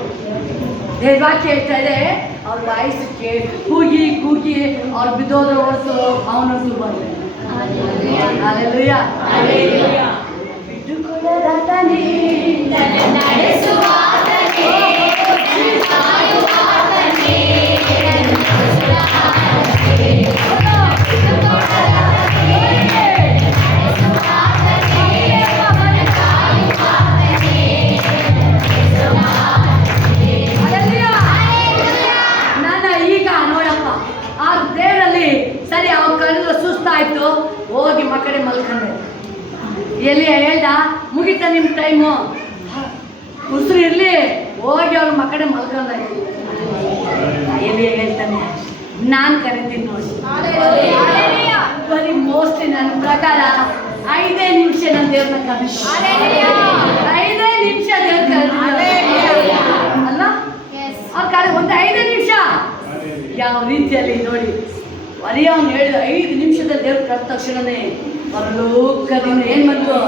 ವಾಕ್ಯ ಹೇಳ್ತಾ ಇದೆ, ಅವ್ರ ವಾಯ್ಸ್ ಕೂಗಿ ಅವ್ರು ಬಿದ್ದೋದ್ರ ಹೊರತು ಅವನಂತೂ ಬಂದ್ರೆ ಬಿಟ್ಟುಕೊಳ್ಳದಾತನೇ ಸರಿ. ಅವ್ರು ಕಳೆದ್ರೆ ಸುಸ್ತಾಯ್ತು, ಹೋಗಿ ಮಕ್ಕಳೇ ಮಲ್ಕೊಂಡೆ. ಎಲ್ಲಿ ಹೇಳ್ದ, ಮುಗಿತಾ ನಿಮ್ಮ ಟೈಮು, ಉಸಿರು ಇರಲಿ, ಹೋಗಿ ಅವ್ರ ಮಕ್ಕಳೇ ಮಲ್ಕೊಂಡಾಯ್ತು. ಎಲ್ಲಿ ಹೇಳ್ತಾನೆ, ನಾನು ಕರಿತೀನಿ ನೋಡಿ. ಬರೀ ಮೋಸ್ಟ್ಲಿ ನನ್ನ ಪ್ರಕಾರ 5 ನಿಮಿಷ ನನ್ನ ದೇವ್ರನ್ನ ಕರೆದು 5 ನಿಮಿಷ ದೇವ್ರ ಅಲ್ಲ, ಅವ್ರ ಕಾಲ ಒಂದು 5 ನಿಮಿಷ ಯಾವ ರೀತಿಯಲ್ಲಿ ನೋಡಿ. ಬರೀ ಅವ್ನು ಹೇಳಿದ 5 ನಿಮಿಷದ ದೇವ್ರ ಕರೆದ ತಕ್ಷಣನೇ ಪರಲೋಕದಿಂದ ಏನ್ ಬಂತು?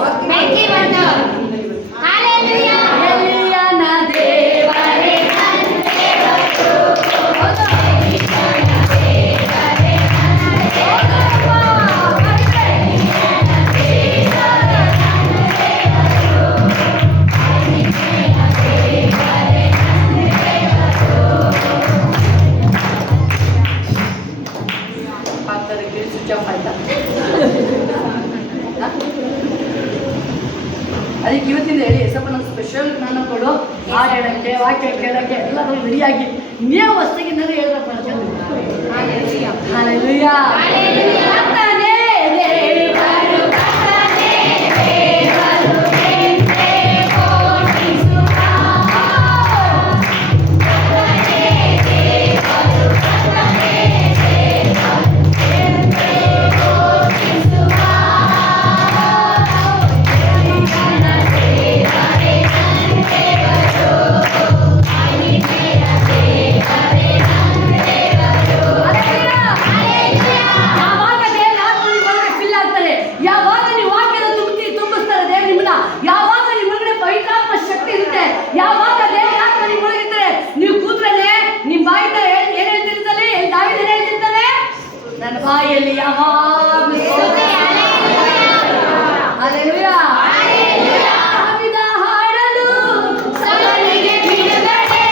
ಅದಕ್ಕೆ ಇವತ್ತಿಂದ ಹೇಳಿ ಸ್ವಲ್ಪ ನಮ್ಮ ಸ್ಪೆಷಲ್ ಜ್ಞಾನ ಕೊಡು, ಹಾಡು ಹೇಳಕ್ಕೆ, ವಾಕ್ಯ ಕೇಳಕ್ಕೆ ಎಲ್ಲರೂ ರೆಡಿಯಾಗಿ ನೀವು ಹೊಸಗಿಂದಲೇ ಹೇಳ್ಬೇಕು. ಹಾಲೆಲೂಯಾ. ಬಾಯಲ್ಲಿ ಯಾವಾಗಲೂ ಹಲ್ಲೆಲೂಯಾ ಸಾವಿದ ಹಾಡಲು ಸವನಿಗೆ ಬಿಡುಗಡೆ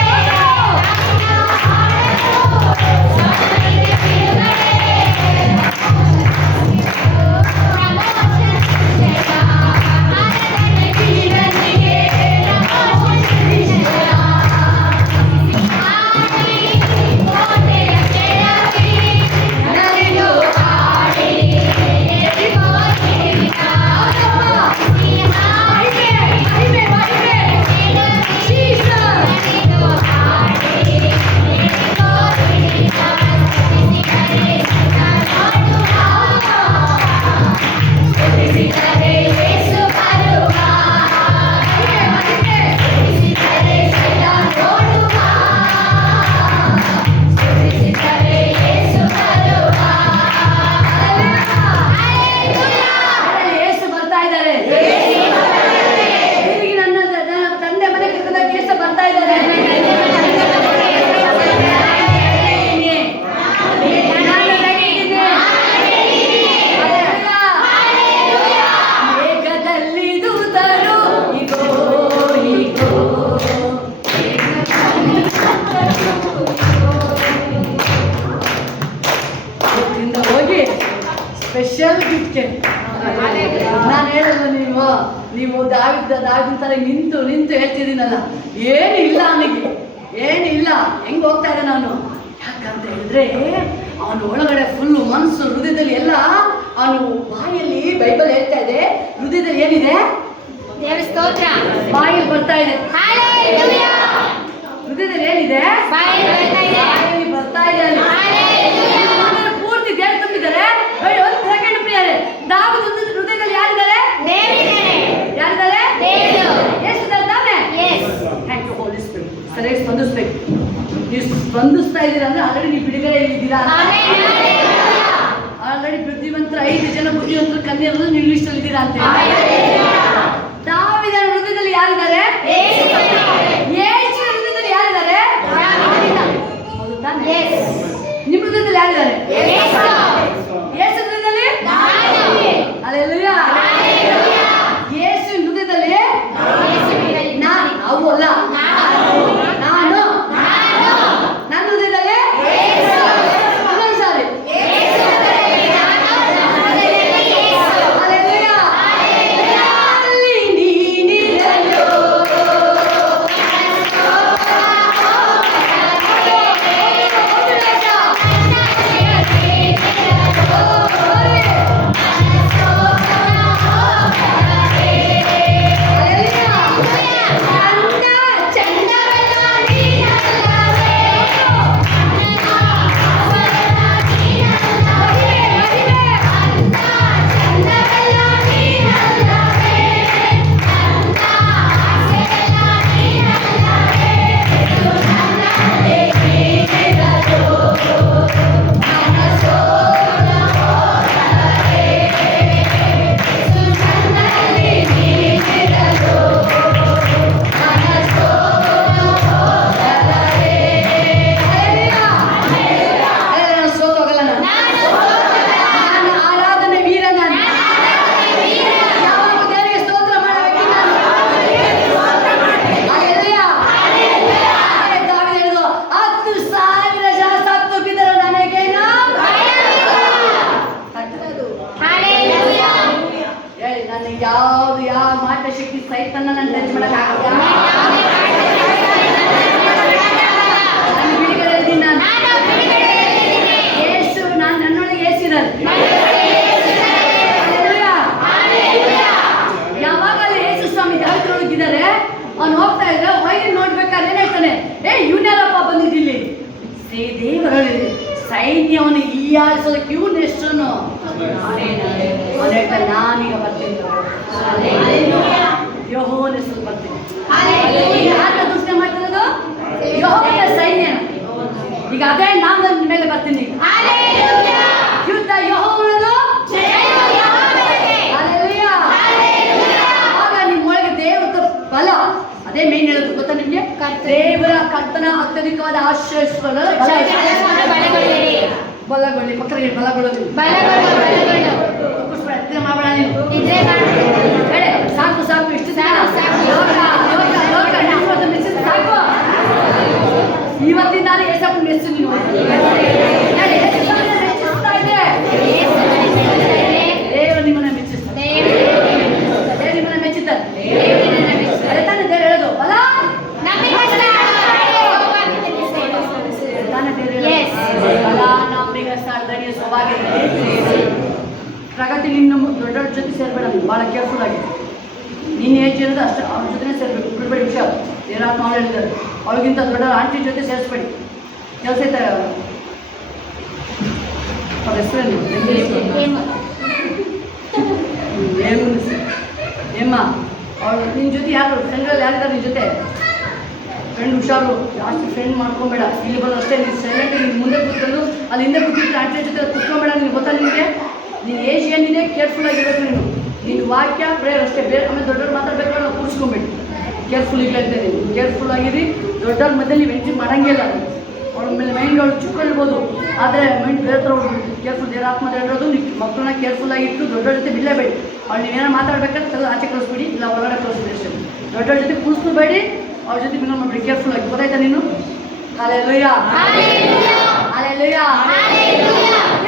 ನೀವು ದಾವಿದ ತರ ನಿಂತು ಹೇಳ್ತಿದ್ದೀನಲ್ಲ, ಏನಿಲ್ಲ ಅವನಿಗೆ, ಏನಿಲ್ಲ. ಹೆಂಗ್ ಹೋಗ್ತಾ ಇದ್ದಾನೆ ಅವನು? ಯಾಕಂತ ಹೇಳಿದ್ರೆ ಅವನು ಒಳಗಡೆ ಫುಲ್ಲು ಮನಸ್ಸು, ಹೃದಯದಲ್ಲಿ ಎಲ್ಲ, ಅವನು ಬಾಯಲ್ಲಿ ಬೈಬಲ್ ಹೇಳ್ತಾ ಇದೆ, ಹೃದಯದಲ್ಲಿ ಏನಿದೆ? ದೇವರ ಸ್ತೋತ್ರ. ಬಾಯಲ್ಲಿ ಬರ್ತಾ ಇದೆ. ಹಲ್ಲೆಲೂಯಾ. ಹೃದಯದಲ್ಲಿ ಏನಿದೆ? ಬಾಯಲ್ಲಿ ಬರ್ತಾ ಇದೆ. ಬಾಯಲ್ಲಿ ಬರ್ತಾ ಇದೆ ಅಲ್ಲಿ. ಹಲ್ಲೆಲೂಯಾ. ಪೂರ್ತಿ ದೇವರು ತುಂಬಿದ್ದಾರೆ. ನೋಡಿ, ಒಂದು ಸೆಕೆಂಡ್ ಪ್ರಿಯರೇ, ದಾವಿದ ಹೃದಯದಲ್ಲಿ ಯಾರಿದ್ದಾರೆ? ದೇವರಿದ್ದಾರೆ. ಯಾರಿದ್ದಾರೆ? ದೇವರು. ಯೇಸುವಿದ್ದಾರೆ ತಾನೇ? Yes. Thank you Holi Spirit. ಸರಿಯಾಗಿ ಸ್ಪಂದಿಸ್ಬೇಕು. ನೀವು ಸ್ಪಂದಿಸ್ತಾ ಇದ್ದೀರಾ ಅಂದ್ರೆ ಆಲ್ರೆಡಿ ನೀವು ಬಿಡುಗಡೆಯಲ್ಲಿ ಇದ್ದೀರಾ. ಆಮೆನ್. ಹಲ್ಲೆಲೂಯಾ. ಆಲ್ರೆಡಿ ಬುದ್ಧಿವಂತರು 5 ಜನ ಬುದ್ಧಿವಂತರು ಕನ್ಯೆಯರು ನೀವು ಲಿಸ್ಟಲ್ಲಿ ಇದ್ದೀರಾ ಅಂತ. ದಾವಿದನ ಹೃದಯದಲ್ಲಿ ಯಾರಿದ್ದಾರೆ? ಯೇಸುವಿನ ಹೃದಯದಲ್ಲಿ ಯಾರಿದ್ದಾರೆ? ಹೌದು ತಾನೇ? ಯೆಸ್. ನಿಮ್ಮ ಹೃದಯದಲ್ಲಿ ಯಾರಿದ್ದಾರೆ? ಯೇಸು. ಯೇಸು ಹೃದಯದಲ್ಲಿ? ಹಲ್ಲೆಲೂಯಾ. ಯೇಸುವಿನ ಹೃದಯದಲ್ಲಿ ನಾನು, ಅವು ಅಲ್ಲ, ನಾನು, ನನ್ನ ಹೃದಯದಲ್ಲಿ ಇನ್ನೊಂದು ಸಾರಿ. ಹಲ್ಲೆಲೂಯಾ. ಅಲ್ಲಿ ನೀನಿರಲು ಯಾವ ಮಾಟ ಶಕ್ತಿ ಸೈತನ್ನ ನಾನು ಟಚ್ ಮಾಡಕ್ಕಾಗಲ್ಲ. ನಾನು ಬಿಡುಗಡೆ ಇದ್ದೀನಿ. ಯೇಸು, ನಾನು ನನ್ನೊಳಗೆ ಯೇಸಿದ್ದಾರೆ. ಯಾವಾಗ ಯೇಸು ಸ್ವಾಮಿ ದಾವಿದರೊಳಗಿದ್ದಾರೆ, ಅವ್ನು ಹೋಗ್ತಾ ಇದ್ರೆ ವೈರಿ ನೋಡ್ಬೇಕಾದ್ರೆ ಏನ್ ಹೇಳ್ತಾನೆ? ಇವನ್ಯಾರಪ್ಪ ಬಂದಿದ್ದಿಲ್ಲಿ? ದೇವರೊಳಗೆ ಸೈನ್ಯವನ್ನು ಹೀಯಾಳಿಸೋದಕ್ಕೆ ಇವನು ಎಷ್ಟನ್ನು ಅವನು ಹೇಳ್ತಾನೆ, ನಾನೀಗ ಬರ್ತೀನಿ, ಯೆಹೋವನ ಹೆಸರು ಬರ್ತೀನಿ. ಯಾರನ್ನ ದೂಷಣೆ ಮಾಡ್ತಿರೋದು? ಯೆಹೋವನ ಸೈನ್ಯ. ಈಗ ಅದೇ ನಾನು ನನ್ನ ಮೇಲೆ ಬರ್ತೀನಿ. ಯುದ್ಧ ಯೆಹೋವನದು. ಹಲ್ಲೆಲೂಯಾ. ಆಗ ನಿಮ್ಮೊಳಗೆ ದೇವರ ಬಲ, ಅದೇ ಮೇನ್ ಹೇಳೋದು ಗೊತ್ತಾ ನಿಮ್ಗೆ? ದೇವರ ಕರ್ತನ ಅತ್ಯಧಿಕವಾದ ಆಶ್ರಯಿಸುವ ಬಲಗೊಳ್ಳಿ. ಮಕ್ಕಳಿಗೆ ಬಲಗೊಳ್ಳೋದು ಮಾಡಬೇಡ ನೀನು. ಹೇಳಿ, ಸಾಕು ಸಾಕು, ಇಷ್ಟು ಸಾಕು. ಇವತ್ತಿಂದ ಏಸಪ್ಪನ ಮೆಚ್ಚು ನೀನು. ದೇವರು ನಿಮ್ಮನ್ನ ಮೆಚ್ಚಿಸ್ತಾರೆ. ದೇವರು ನಿಮ್ಮನ್ನ ಮೆಚ್ಚುತ್ತಾರೆ. ಅದೇ ತಾನೇ ದೇವರು ಹೇಳೋದು. ಬಲ ಪ್ರಗತಿ. ನಿನ್ನ ದೊಡ್ಡವ್ರ ಜೊತೆ ಸೇರ್ಬೇಡ, ಭಾಳ ಕೇರ್ಫುಲ್ ಆಗಿ. ನೀನು ಏಜ್ ಇರೋದು ಅಷ್ಟು ಅವ್ರ ಜೊತೆ ಸೇರ್ಬೇಕು, ಬಿಡ್ಬೇಡಿ. ಹುಷಾರು. ಏನಾದ್ರು ನಾವು ಹೇಳಿದ್ದಾರೆ, ಅವಳಿಗಿಂತ ದೊಡ್ಡವ್ರ ಆಂಟಿ ಜೊತೆ ಸೇರಿಸ್ಬೇಡಿ. ಕೆಲಸ ಐತೆ ಅವ್ರ ಹೆಸರೇನು? ಏಮ್ಮ, ಅವಳು ನಿನ್ನ ಜೊತೆ ಯಾರು ಫ್ರೆಂಡ್ಗಳಲ್ಲಿ ಯಾರಿದ್ದಾರೆ ನಿನ್ನ ಜೊತೆ? ಫ್ರೆಂಡ್ ಹುಷಾರು, ಜಾಸ್ತಿ ಫ್ರೆಂಡ್ ಮಾಡ್ಕೊಬೇಡ. ಇಲ್ಲಿ ಬಂದು ಅಷ್ಟೇ ನೀನು ಸೈಲೆಂಟ್. ನೀನು ಮುಂದೆ ಕೂತ್ಕೊಂಡು ಅಲ್ಲಿ ಹಿಂದೆ ಕೂತ್ಬಿಟ್ಟು ಆಂಟಿ ಜೊತೆ ಕುತ್ಕೊಬೇಡ. ನಿನ್ಗೆ ಗೊತ್ತಾ ನಿನಗೆ ನೀನು ಏಜ್ ಏನಿದೆ ಕೇರ್ಫುಲ್ ಆಗಿರ್ಬೇಕು. ನೀನು ವಾಕ್ಯ ಪ್ರೇಯರ್ ಅಷ್ಟೇ. ಬೇರೆ ಆಮೇಲೆ ದೊಡ್ಡವ್ರು ಮಾತಾಡಬೇಕು, ನಾವು ಕೂರಿಸ್ಕೊಂಬೇಡಿ. ಕೇರ್ಫುಲ್ ಈಗ ಹೇಳ್ತಾ ಇದ್ದೀನಿ, ಕೇರ್ಫುಲ್ ಆಗಿರಿ. ದೊಡ್ಡವ್ರ ಮಧ್ಯೆ ನೀವು ಎಂಟ್ರಿ ಮಾಡೋಂಗಿಲ್ಲ. ಅವಳ ಮೇಲೆ ಮೈಂಡ್ ಅವಳು ಚಿಕ್ಕಿರ್ಬೋದು, ಆದರೆ ಮೈಂಡ್ ಬೇರೆ ಥರ ಹೋಗ್ಬಿಟ್ಟು ಕೇರ್ಫುಲ್. ದೇವರ ಆತ್ಮ ಹೇಳಿರೋದು, ನೀವು ಮಕ್ಕಳನ್ನ ಕೇರ್ಫುಲ್ ಆಗಿಟ್ಟು ದೊಡ್ಡವ್ರ ಜೊತೆ ಬಿಡಲೇಬೇಡಿ. ಅವ್ಳು ನೀವೇನೋ ಮಾತಾಡ್ಬೇಕಾದ್ರೆ ತೆಗೆದು ಆಚೆ ಕಳಿಸ್ಬಿಡಿ, ಇಲ್ಲ ಒಳಗಡೆ ಕಳಿಸ್ಬಿಡಿ ಅಷ್ಟೇ. ದೊಡ್ಡವ್ರ ಜೊತೆ ಕೂರಿಸ್ಬೇಡಿ, ಅವ್ರ ಜೊತೆ ಮಿಂಗಲ್ ಮಾಡ್ಬಿಡಿ. ಕೇರ್ಫುಲ್ ಆಗಿ. ಗೊತ್ತಾಯ್ತಾ ನೀನು? ಹಲ್ಲೆಲೂಯಾ. ಹಲ್ಲೆಲೂಯಾ.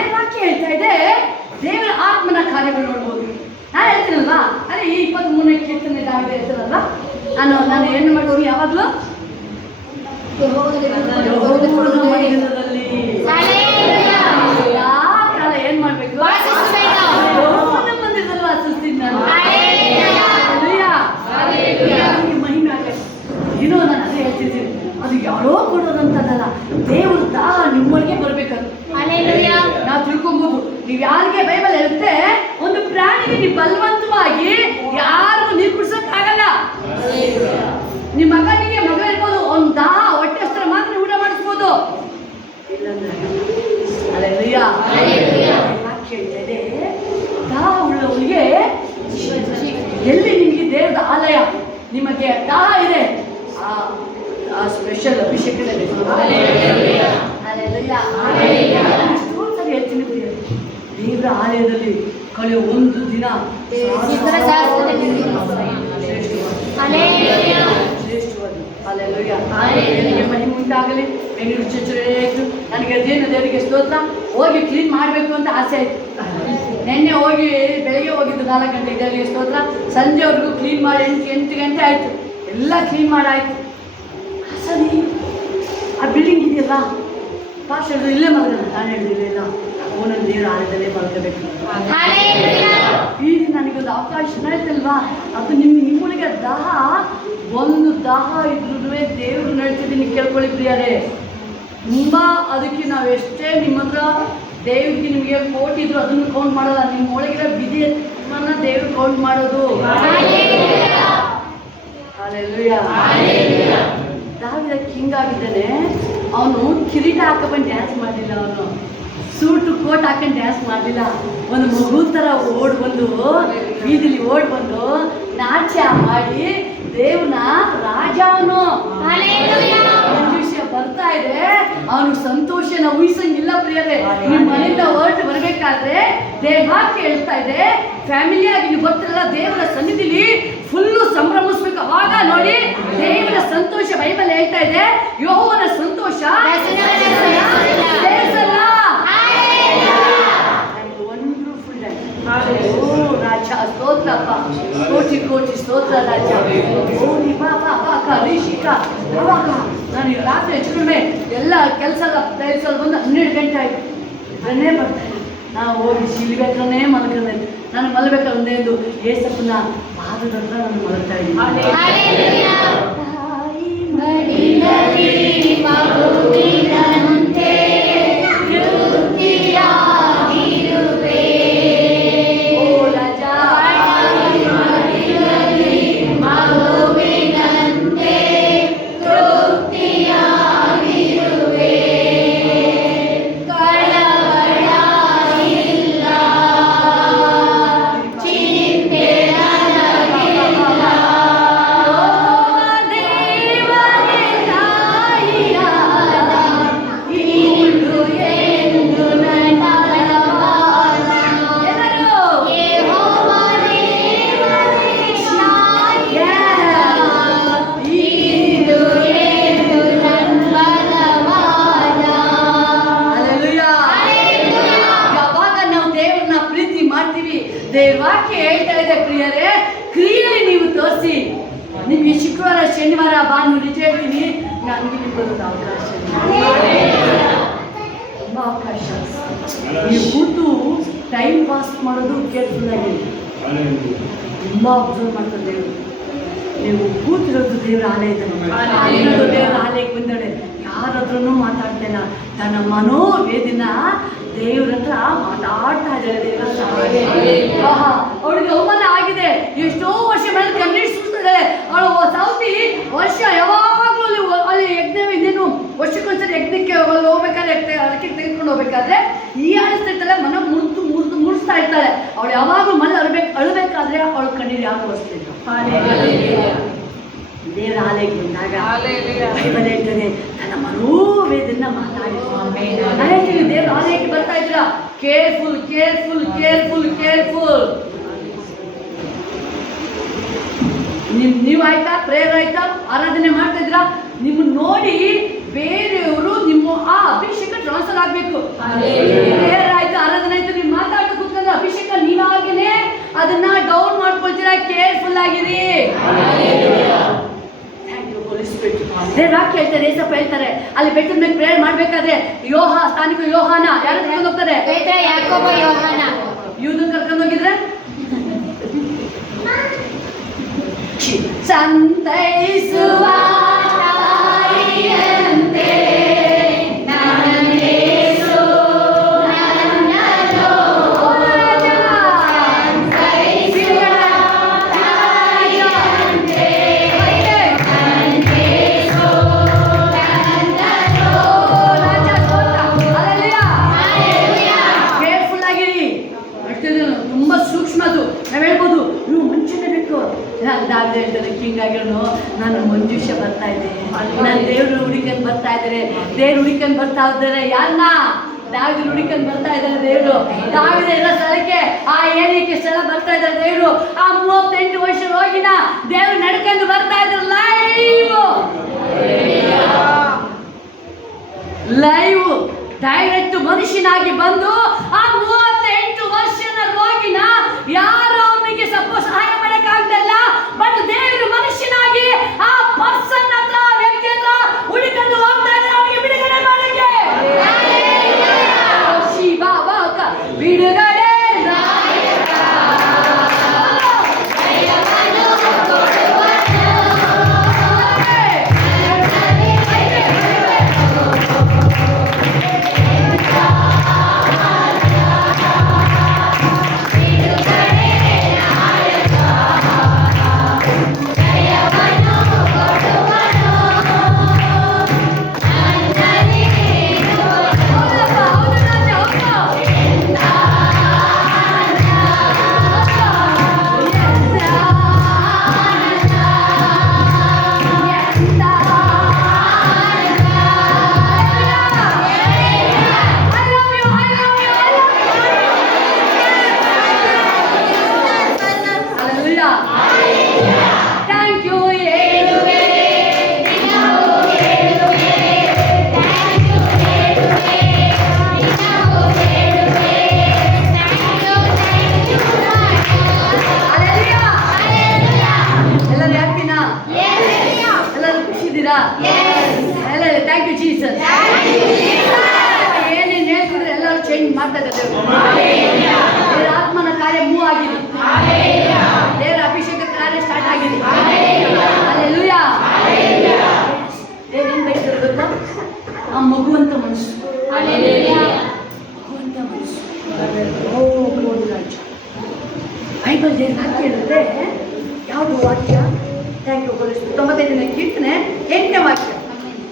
ಏನು ವಾಕ್ಯ ಹೇಳ್ತಾ ಇದೆ? ದೇವರ ಆತ್ಮನ ಕಾರ್ಯಗಳು ನೋಡ್ಬೋದು. ನಾನು ಹೇಳ್ತೀನಲ್ವಾ, ಅದೇ ಈ 23ನೇ ದಾವಿದ ಹೇಳ್ತಾರಲ್ಲ, ನಾನು ಏನು ಮಾಡ್ತೀನಿ ಯಾವಾಗಲೂ ಯೆಹೋವನ ಮಂದಿರದಲ್ಲಿ ಎಲ್ಲಾ ಕಾಲ ಏನ್ ಮಾಡ್ಬೇಕು? ಯೆಹೋವನ ಮಂದಿರದಲ್ಲಿ ವಾಸಿಸ್ತೀನಿ ನಾನು. ಮಹಿಮೆ ಆಗಲಿ. ಏನೋ ನಾನು ಅದೇ ಹೇಳ್ತಿದ್ದೀನಿ, ಅದು ಯಾರೋ ಕೊಡೋದಂತಲ್ಲ, ದೇವ್ರ ದಾಹ ನಿಮ್ಮೊಳಗೆ ಬರ್ಬೇಕದು. ನಾವು ತಿಳ್ಕೊಬಹುದು. ನೀವು ಯಾರಿಗೆ ಬೈಬಲ್ ಇರುತ್ತೆ, ಒಂದು ಪ್ರಾಣಿಗೆ ನೀವು ಬಲವಂತವಾಗಿ ಯಾರು ನೀರು ಕುಡ್ಸಕ್ ಆಗಲ್ಲ. ನಿಮ್ಮ ಮಗನಿಗೆ ಮಗ ಇರ್ಬೋದು, ಒಂದು ದಾಹ ಹೊಟ್ಟೆ ಹಸ್ತ್ರ ಮಾತ್ರ ಊಟ ಮಾಡಿಸ್ಬೋದು, ಇಲ್ಲಂದ್ರೆ ಅಲ್ಲೆಲ್ಲಯ್ಯ ಹೇಳ್ತಾ ಇದೆ, ದಾಹ ಉಳ್ಳವನಿಗೆ ಎಲ್ಲಿ ನಿಮಗೆ ದೇವರ ಆಲಯ, ನಿಮಗೆ ದಾಹ ಇದೆ, ಆ ಸ್ಪೆಷಲ್ ಅಭಿಷೇಕದಲ್ಲಿ ಹೇಳ್ತೀನಿ, ದೇವರ ಆಲಯದಲ್ಲಿ ಕಳೆಯುವ ಒಂದು ದಿನ ಮಹಿಮೆ ಉಂಟಾಗಲಿ. ಬೆಂಗಳೂರು ಚರ್ಚ್ ನನಗೆ ಅದೇನು ದೇವರಿಗೆ ಸ್ತೋತ್ರ, ಹೋಗಿ ಕ್ಲೀನ್ ಮಾಡಬೇಕು ಅಂತ ಆಸೆ ಆಯ್ತು. ನಿನ್ನೆ ಹೋಗಿ ಬೆಳಿಗ್ಗೆ ಹೋಗಿದ್ದು 4 ಗಂಟೆಗೆ, ದೇವರಿಗೆ ಸ್ತೋತ್ರ. ಸಂಜೆವರೆಗೂ ಕ್ಲೀನ್ ಮಾಡಿ 8 ಗಂಟೆ ಆಯಿತು, ಎಲ್ಲ ಕ್ಲೀನ್ ಮಾಡಾಯ್ತು. ಸರಿ, ಆ ಬಿಲ್ಡಿಂಗ್ ಇದೆಯಲ್ಲ, ಪಾಸ್ಟರ್ ಇಲ್ಲೇ ಮಲಗೋಣ, ನಾನು ಹೇಳಿಲ್ಲ ಓನಲ್ಲಿ ದೇವರ ಆಲಯದಲ್ಲೇ ಮಲ್ಕೋಬೇಕು. ಈಗ ನನಗೊಂದು ಅವಕಾಶ ಆಯ್ತಲ್ವಾ, ಅದು ನಿಮ್ಮೊಳಗೆ ದಾಹ, ಒಂದು ದಾಹ ಇದ್ರೂ ದೇವರು ನಡ್ತಿದ್ದೀನಿ ಕೇಳ್ಕೊಳ್ಳಿ ಪ್ರಿಯರೇ. ತುಂಬ ಅದಕ್ಕೆ ನಾವು ಎಷ್ಟೇ ನಿಮ್ಮ ಹತ್ರ ದೇವ್ರಿಗೆ ನಿಮಗೆ ಕೋಟಿ ಇದ್ರು ಅದನ್ನು ಕೌಂಟ್ ಮಾಡಲ್ಲ. ನಿಮ್ಮ ಒಳಗಿರೋ ಬಿದಿಯನ್ನ ದೇವ್ರು ಕೌಂಟ್ ಮಾಡೋದು. ದಾವಿದ ಕಿಂಗ್ ಆಗಿದ್ದಾನೆ. ಅವನು ಕಿರೀಟ ಹಾಕೊಂಡು ಡ್ಯಾನ್ಸ್ ಮಾಡಲಿಲ್ಲ, ಅವನು ಸೂಟು ಕೋಟ್ ಹಾಕೊಂಡು ಡ್ಯಾನ್ಸ್ ಮಾಡಲಿಲ್ಲ. ಒಂದು ಮಗು ಥರ ಓಡ್ ಬಂದು ಬೀದಿಲಿ ಓಡ್ ಬಂದು ನಾಟ್ಯ ಮಾಡಿ ದೇವ್ನ ರಾಜ ಅವನು. ವಿಷಯ ಬರ್ತಾ ಇದೆ, ಅವನು ಸಂತೋಷನ ಊಹಿಸಂಗಿಲ್ಲ ಪ್ರಿಯರೇ. ನಿಮ್ಮ ಮನೆಯಿಂದ ಹೊರಟು ಬರಬೇಕಾದ್ರೆ ದೇವಾಕ್ಯ ಹೇಳ್ತಾ ಇದೆ, ಫ್ಯಾಮಿಲಿಯಾಗಿ ನೀವು ಬರ್ತಿರಲ್ಲ, ದೇವರ ಸನ್ನಿಧಿಲಿ ಫುಲ್ಲು ಸಂಭ್ರಮಿಸ್ಬೇಕು. ಅವಾಗ ನೋಡಿ ದೇವರ ಸಂತೋಷ ಬೈಬಲ್ ಹೇಳ್ತಾ ಇದೆ, ಯೆಹೋವನ ಸಂತೋಷ ರಾಜ ಸ್ತೋತ್ರಪ್ಪ, ಕೋಟಿ ಕೋಟಿ ಸ್ತೋತ್ರ ರಾಜ. ನಾನು ರಾತ್ರಿ ಹೆಚ್ಚು ಎಲ್ಲ ಕೆಲಸ ಎಲ್ಲ ತಯಾರಿಸಲು ಬಂದು 12 ಗಂಟೆ ಆಯಿತು. ಅದನ್ನೇ ಬರ್ತಾರೆ, ನಾವು ಹೋಗಿ ಶಿಲ್ವೆ ಹತ್ರನೇ ಮಲ್ಕೊಂಡೆ. ನಾನು ಮಲ್ಬೇಕಾದ್ರೆ ಒಂದೇ ಒಂದು ಏಸಪ್ಪನ ಪಾದದ ಹತ್ರ ನಾನು ಮಲಗ್ತಾ ಇದ್ದೀನಿ. ವಾಕ್ಯ ಹೇಳ್ತಾ ಇದೆ ಪ್ರಿಯರೇ, ಕ್ರಿಯೆಯಲ್ಲಿ ನೀವು ತೋರಿಸಿ. ನಿಮಗೆ ಶುಕ್ರವಾರ ಶನಿವಾರ ಭಾನುವಾರ ನಿಜ ಹೇಳ್ತೀನಿ, ನನಗೆ ಬರೋದು ಅವಕಾಶ ತುಂಬ ಅವಕಾಶ. ನೀವು ಕೂತು ಟೈಮ್ ಪಾಸ್ ಮಾಡೋದು ಕೇರ್ಫುಲ್ ಆಗಿ ತುಂಬ ಅಬ್ಸರ್ವ್ ಮಾಡ್ತಾರೆ ದೇವರು. ನೀವು ಕೂತಿರೋದು ದೇವರ ಆಲಯದಲ್ಲಿ, ದೇವರ ಆಲಯಕ್ಕೆ ಬಂದಳೆ, ಯಾರಾದ್ರೂ ಮಾತಾಡ್ತೇನ, ತನ್ನ ಮನೋವೇದಿನ ದೇವ್ರ ಹತ್ರ ಮಾತಾಡ್ತಾ ಇದ್ದಾಳೆ. ಅವಳಿಗೆ ಅವಮಾನ ಆಗಿದೆ, ಎಷ್ಟೋ ವರ್ಷ ಮೇಲೆ ಕಣ್ಣೀರು ಸುರಿಸ್ತಿದ್ದಾಳೆ. ಅವಳು ಸೌತಿ ವರ್ಷ ಯಾವಾಗಲೂ ಅಲ್ಲಿ ಯಜ್ಞ ಇನ್ನೇನು ವರ್ಷಕ್ಕೊಂದ್ಸರಿ ಯಜ್ಞಕ್ಕೆ ಹೋಗ್ಬೇಕಾದ್ರೆ ಅದಕ್ಕೆ ತೆಗೆದುಕೊಂಡು ಹೋಗ್ಬೇಕಾದ್ರೆ ಈ ಆಡಿಸ್ತಾ ಇರ್ತಾಳೆ, ಮನ ಮುರಿಸ್ತಾ ಇರ್ತಾಳೆ. ಅವಳು ಯಾವಾಗಲೂ ಮನೆ ಅಳಬೇಕಾದ್ರೆ ಅವಳ ಕಣ್ಣೀರು ಯಾರು ಒರೆಸ್ತಿದ್ರು. ದೇವರ ಆಲಯಕ್ಕೆ ಬಂದಾಗ ಬೈಬಲ್ ಹೇಳ್ತಾನೆ, ನನ್ನ ಮನೋವೇದನ್ನ ಮಾತಾಡಿ ದೇವರ ಆಲಯಕ್ಕೆ ಬರ್ತಾ ಇದ್ದೀರಾ, ಕೇರ್ಫುಲ್ ಕೇರ್ಫುಲ್ ಕೇರ್ಫುಲ್ ಕೇರ್ಫುಲ್. ನೀವು ಆಯ್ತಾ, ಪ್ರೇಯರ್ ಆಯ್ತಾ, ಆರಾಧನೆ ಮಾಡ್ತಾ ಇದ್ದೀರಾ, ನಿಮ್ಮನ್ನು ನೋಡಿ ಬೇರೆಯವರು ನಿಮ್ಮ ಆ ಅಭಿಷೇಕ ಟ್ರಾನ್ಸ್ಫರ್ ಆಗ್ಬೇಕು. ಪ್ರೇಯರ್ ಆಯ್ತು, ಆರಾಧನೆ ಆಯ್ತು, ನೀವು ಮಾತಾಡ್ತಾ ಕೂತ್ಕೊಂಡ್ರೆ ಅಭಿಷೇಕ ನೀವಾಗೇನೆ ಅದನ್ನ ಡೌನ್ ಮಾಡ್ಕೊಳ್ತೀರಾ. ಕೇರ್ಫುಲ್ ಆಗಿರಿ. ದೇವ್ರ ವಾಕ್ಯ ಹೇಳ್ತಾರೆ, ಏಸಪ್ಪ ಹೇಳ್ತಾರೆ, ಅಲ್ಲಿ ಬೆಟ್ಟದ ಮೇಲೆ ಪ್ರೇಯರ್ ಮಾಡ್ಬೇಕಾದ್ರೆ ಸ್ಥಾನಿಕ ಯೋಹಾನ ಯಾರು ಕರ್ಕೊಂಡು ಹೋಗ್ತಾರೆ? ಪೇತ್ರ, ಯಾಕೋಬ, ಯೋಹಾನ. ಯೂದನ್ ಕರ್ಕೊಂಡು ಹೋಗಿದ್ರೆ ಸಂತೈಸುವ ತಾಯಿಯಂತೆ ನನ್ನನ್ನೇಸು ನನ್ನನ್ನು ಸಂತೈಸುವ ತಾಯಿಯಂತೆ ನನ್ನನ್ನೇಸು ನನ್ನನ್ನು. ರಾಜ ಸ್ತೋತ್ರ. ಹಲ್ಲೆಲೂಯಾ. ಕೇರ್ಫುಲ್ ಆಗಿರಿ. ತುಂಬಾ ಸೂಕ್ಷ್ಮದು. ನಾವು ಹೇಳ್ಬೋದು ನೀವು ಮುಂಚೆನೆ ಬೇಕು. ದಾವಿದ ಹೇಳ್ತಾರೆ, ಕಿಂಗ್ ಆಗಿರೋನು, ನಾನು ಮಂಜುಷ ಬರ್ತಾ ಇದೆ, ನಾನು ದೇವ್ರು ಹುಡುಕಂಡ್ ಬರ್ತಾ ಇದ್ದಾರೆ. ದೇವ್ರು ಹುಡುಕಂಡ್ ಬರ್ತಾ ಇದ್ದಾರೆ ಯಾರನ್ನ? ದಾವಿದ ಹುಡುಕಂಡ್ ಬರ್ತಾ ಇದ್ದಾರೆ ದೇವ್ರು. ದಾವಿದ ಎಲ್ಲ ಸ್ಥಳಕ್ಕೆ ಆ ಏನಕ್ಕೆ ಸ್ಥಳ ಬರ್ತಾ ಇದ್ದಾರೆ ದೇವ್ರು. ಆ 38 ವರ್ಷ ಹೋಗಿನ ದೇವ್ರು ನಡ್ಕೊಂಡು ಬರ್ತಾ ಇದ್ದಾರೆ. ಲೈವ್ ಡೈರೆಕ್ಟ್ ಮನುಷ್ಯನಾಗಿ ಬಂದು ಆ 38 ವರ್ಷದ ರೋಗಿನ ಯಾರು ಅವನಿಗೆ ಸಹಾಯ ಮಾಡಕ್ಕಾಗ್ದಲ್ಲ. ಬಟ್ ದೇವರು ಮನುಷ್ಯನಾಗಿ ಆ ಪರ್ಸನ್ ಹತ್ರ, ವ್ಯಕ್ತಿ ಹತ್ರ ಹುಡುಕೊಂಡು ಹೋಗ್ತಾ ಇದ್ದಾರೆ ಅವನಿಗೆ ಬಿಡುಗಡೆ ಮಾಡಕ್ಕೆ. ಬಿಡುಗಡೆ ಥ್ಯಾಂಕ್ ಯು ಜೀಸಸ್. ಏನೇನು ಹೇಳ್ತಿದ್ರೆ ಎಲ್ಲರೂ ಚೇಂಜ್ ಮಾಡ್ತಾ ಇದ್ದಾರೆ. ದೇವರ ಆತ್ಮನ ಕಾರ್ಯ ಮೂವ್ ಆಗಿದೆ. ದೇವರ ಅಭಿಷೇಕ ಕಾರ್ಯ ಸ್ಟಾರ್ಟ್ ಆಗಿದೆ. ಹಲ್ಲೆಲೂಯಾ. ಏನೇನು ಬೈತಾರೆ ಗೊತ್ತಾ? ಆ ಮಗುವಂತ ಮನಸ್ಸು, ಮಗುವಂತ ಮನಸ್ಸು. ಬೈಬಲ್ ದೇವ್ರ ವಾಕ್ಯ ಹೇಳಿದ್ರೆ ಯಾವುದು ವಾಕ್ಯ? Thank you. 95ನೇ ಕೀರ್ತನೆ 8ನೇ ವಾಕ್ಯ.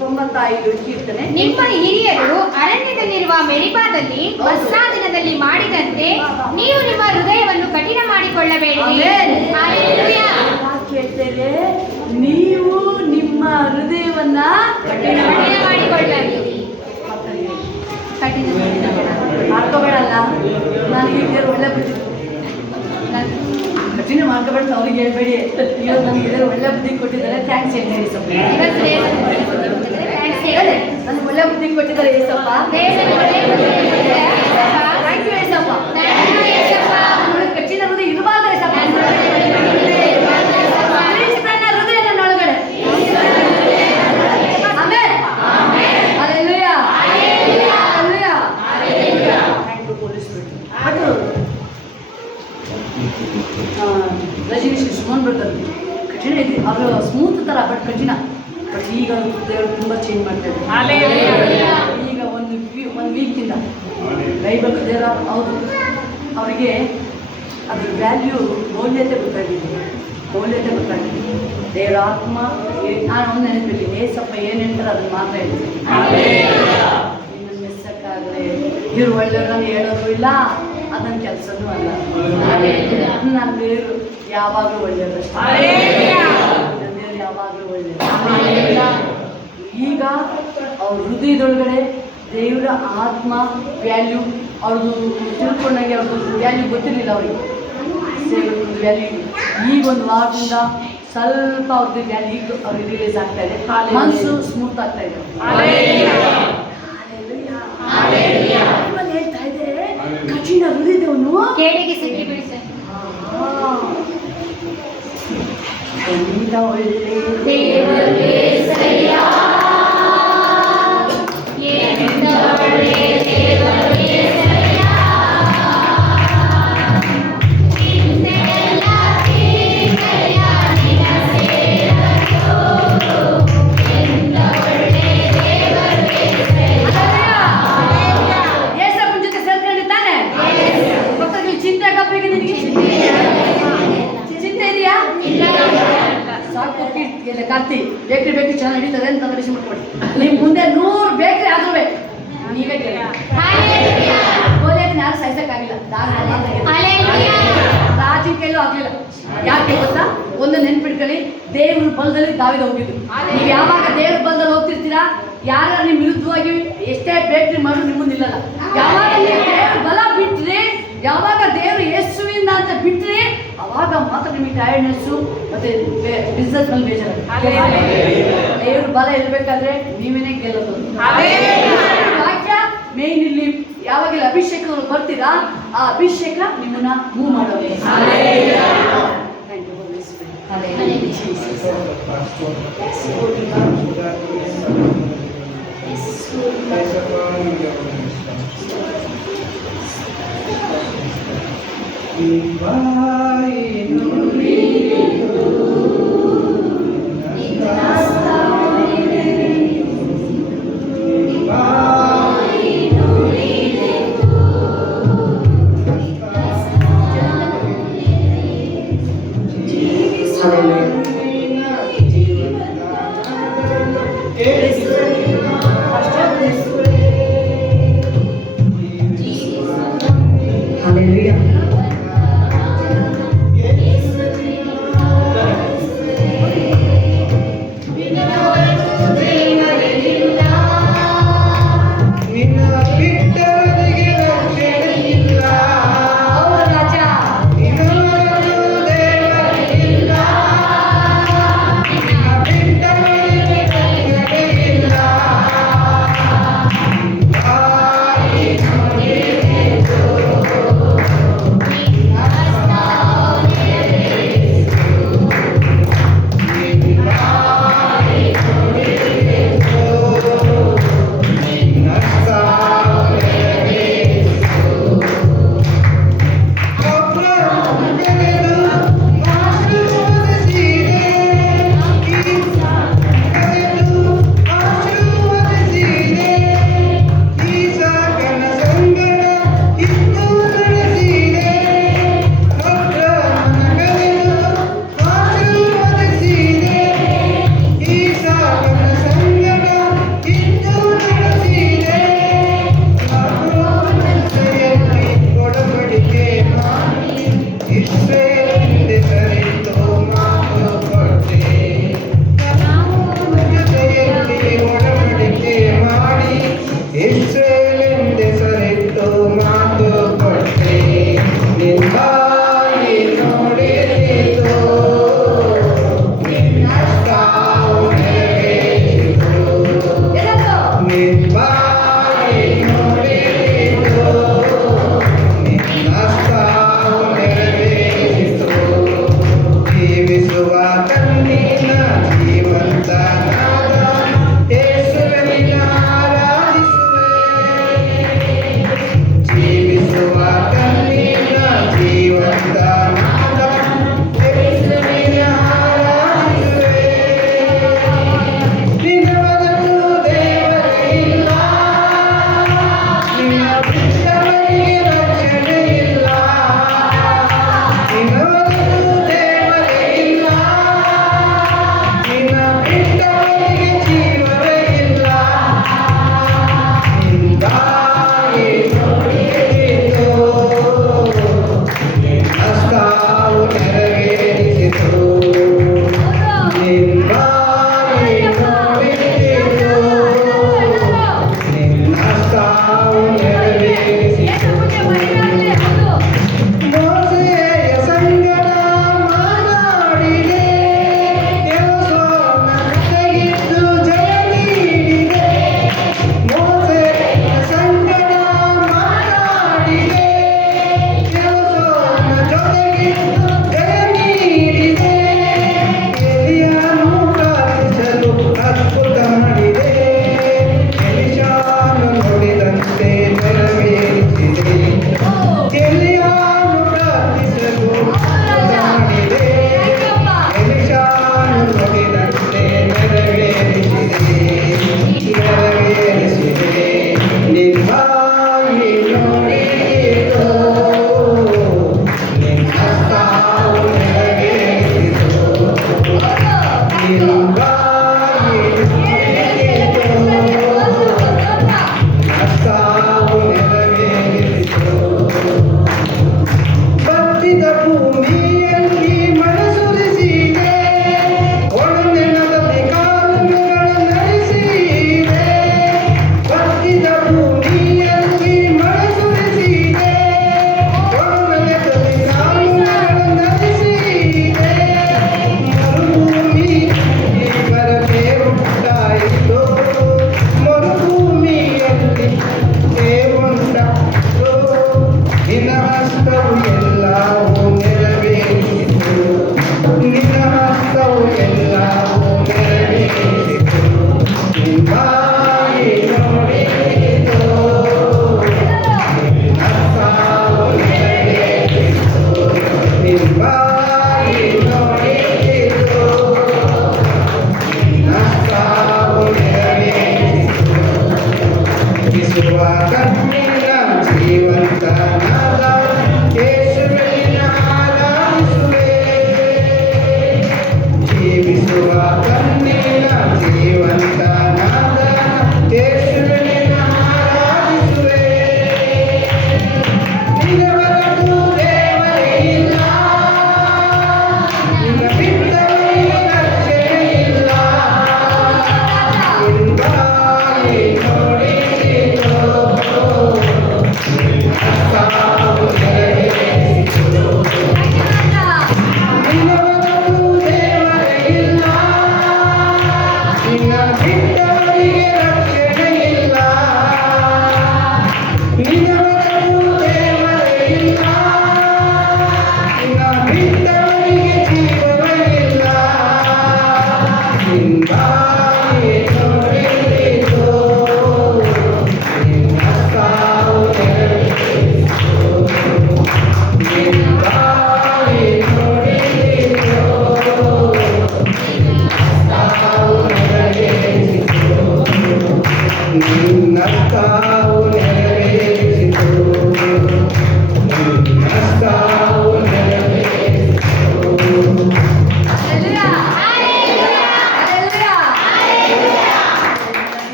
95 ಕೀರ್ತನೆ. ನಿಮ್ಮ ಹಿರಿಯರು ಅರಣ್ಯದಲ್ಲಿರುವ ಮೆರಿಬಾದಲ್ಲಿ ಪಸ್ಕಾ ದಿನದಲ್ಲಿ ಮಾಡಿದಂತೆ ನೀವು ನಿಮ್ಮ ಹೃದಯವನ್ನು ಕಠಿಣ ಮಾಡಿಕೊಳ್ಳಬೇಡಿರಿ. ಹಲ್ಲೆಲೂಯಾ. ಹೇಳ್ತೇವೆ, ನೀವು ನಿಮ್ಮ ಹೃದಯವನ್ನ ಕಠಿಣ ಮಾಡಿಕೊಳ್ಳಬೇಡಿ. ಮಾಡ್ಕೋಬೇಡಲ್ಲ. ನನಗೆ ದೇವ್ರು ಒಳ್ಳೆ ಬುದ್ಧಿ, ಕಠಿಣ ಮಾಡ್ಕೋಬೇಡ ಅವ್ರಿಗೆ ಹೇಳ್ಬೇಡಿ. ಇವತ್ತು ನನಗೆ ದೇವ್ರು ಒಳ್ಳೆ ಬುದ್ಧಿ ಕೊಟ್ಟಿದ್ದಾರೆ, ಥ್ಯಾಂಕ್ಸ್ ಹೇಳಿ ಸ್ವಲ್ಪ. ನನಗೆ ಒಳ್ಳೆ ಬುದ್ಧಿ ಕೊಟ್ಟಿದ್ದಾರೆ ಏಸಪ್ಪ. Thank you Yesappa. ಕಠಿಣ ಹೃದಯ ಇರಬಾರ್ದು ಏಸಪ್ಪ. ಹೃದಯ ನನ್ನ ಒಳಗಡೆ. Amen. Hallelujah. Hallelujah. Thank you police ಬಿಟ್ಟು. ಅದು ರಜನೀಶ್ ಸುಮನ್ ಬರ್ತಾರೆ, ಕಠಿಣ ಇದೆ. ಅವರು ಸ್ಮೂತ್ ಥರ, ಬಟ್ ಕಠಿಣ. ಬಟ್ ಈಗ ದೇವರು ತುಂಬ ಚೇಂಜ್ ಮಾಡ್ತಾರೆ. ಈಗ ಒಂದು ವೀಕಿಂದ ಬೈಬಲ್ ದೇವರ ಹೌದು ಅವರಿಗೆ ಅದ್ರ ವ್ಯಾಲ್ಯೂ, ಮೌಲ್ಯತೆ ಗೊತ್ತಾಗಿದೆ. ದೇವರ ಆತ್ಮ. ನಾನು ಒಂದು ನೆನಪಿದ್ದೀನಿ, ಏಸಪ್ಪ ಏನು ಹೇಳ್ತಾರೆ ಅದನ್ನು ಮಾತ್ರ ಹೇಳ್ತೀನಿ. ನಿಮ್ಮನ್ನು ಮೆಸ್ಸಕ್ಕಾಗಲೇ ಇವ್ರು ಒಳ್ಳೆಯವ್ರನ್ನ ಹೇಳೋದು ಇಲ್ಲ, ಅದನ್ನ ಕೆಲಸನೂ ಅಲ್ಲ. ನನ್ನ ದೇವರು ಯಾವಾಗಲೂ ಒಳ್ಳೆಯದು. ದೇವರು ಯಾವಾಗಲೂ ಒಳ್ಳೆಯದು. ಈಗ ಅವ್ರ ಹೃದಯದೊಳಗಡೆ ದೇವರ ಆತ್ಮ ವ್ಯಾಲ್ಯೂ ಅವ್ರದ್ದು ತಿಳ್ಕೊಂಡಾಗೆ, ಅವ್ರದ್ದು ವ್ಯಾಲ್ಯೂ ಗೊತ್ತಿರಲಿಲ್ಲ ಅವ್ರಿಗೆ. ಸೇವಕರದ್ದು ವ್ಯಾಲ್ಯೂ ಈಗ ಒಂದು ವಾರದಿಂದ ಸ್ವಲ್ಪ ಅವ್ರದ್ದು ವ್ಯಾಲ್ಯೂ ಈಗ ಅವ್ರಿಗೆ ರಿಲೀಸ್ ಆಗ್ತಾ ಇದೆ. ಮನಸ್ಸು ಸ್ಮೂತ್ ಆಗ್ತಾ ಇದೆ. ಹೇಳ್ತಾ ಇದೆ, ಕಠಿಣ ಹೃದಯದವನು ಕೇಡಿಗೆ ಸಿಕ್ಕಿ ಬೀಳ್ತಾನೆ. ಎಂತ ಒಳ್ಳೆ ದೇವರೇ ಸರಿಯ ಎಂತ ಒಳ್ಳೆ ದೇವರೇ ಸರಿಯ ಚಿಂತೆಯೆಲ್ಲ ತೀರಿಸಯ್ಯ ನಿನ್ನ ಸೇರಲು ಎಂತ ಒಳ್ಳೆ ದೇವರೇ ಸರಿಯ ಏಸಪ್ಪನ ಜೊತೆ ಸೇರ್ಕೊಂಡಿದ್ದಾನೆ ಮಕ್ಕಳಿಗೆ ಚಿಂತೆ ಕಪ್ಪಿಗೆ ನಿನಗೆ ಚಿಂತೆ ಇದೆಯಾ ಸಾಕು ಎಲ್ಲ ಕಾರ್ತಿ ಬೇಕ್ರಿ ಚೆನ್ನಾಗಿ ನಡೀತದೆ ಅಂತ ರಿಸಿ ಮಾಡ್ಕೊಡಿ ನಿಮ್ ಮುಂದೆ 100 ಬೇಕ್ರಿ ಆದ್ರೂ ನೀವೇ ಗೋಲಿಯನ್ನು ಯಾರು ಸಹಿಸಕ್ಕಾಗಿಲ್ಲ ರಾಜಿ ಕೈಲೂ ಆಗ್ಲಿಲ್ಲ ಯಾಕೆ ಗೊತ್ತಾ ಒಂದು ನೆನ್ಪಿಟ್ಕೊಳ್ಳಿ ದೇವ್ರ ಬಲದಲ್ಲಿ ದಾವಿದ ಹೋಗಿದ್ರು ನೀವು ಯಾವಾಗ ದೇವ್ರ ಬಲದಲ್ಲಿ ಹೋಗ್ತಿರ್ತೀರಾ ಯಾರ ನಿಮ್ ವಿರುದ್ಧವಾಗಿ ಎಷ್ಟೇ ಬೇಕ್ರಿ ಮಾಡಿದ್ರು ನಿಮ್ಮ ನಿಲ್ಲಲ್ಲ ಯಾವಾಗ ನೀವು ದೇವ್ರ ಬಲ ಬಿಟ್ರಿ ಯಾವಾಗ ದೇವ್ರು ಯೇಸುವಿಂದ ಅಂತ ಬಿಟ್ರಿ ಅವಾಗ ಮಾತ್ರ ನಿಮಗೆ ಟಯರ್ಡ್ನೆಸ್ಸು ಮತ್ತೆ ಬಿಸ್ನೆಸ್ ಮೇಲೆ ಬೇಜಾರು ದೇವ್ರ ಬಲ ಇರ್ಬೇಕಾದ್ರೆ ನೀವೇನೇ ಗೆಲ್ಲೋದು ವಾಕ್ಯ ಮೇನ್ ಇಲ್ಲಿ ಯಾವಾಗೆಲ್ಲ ಅಭಿಷೇಕ ಬರ್ತೀರಾ ಆ ಅಭಿಷೇಕ ನಿಮ್ಮನ್ನ ಮೂವ್ ಮಾಡೋದು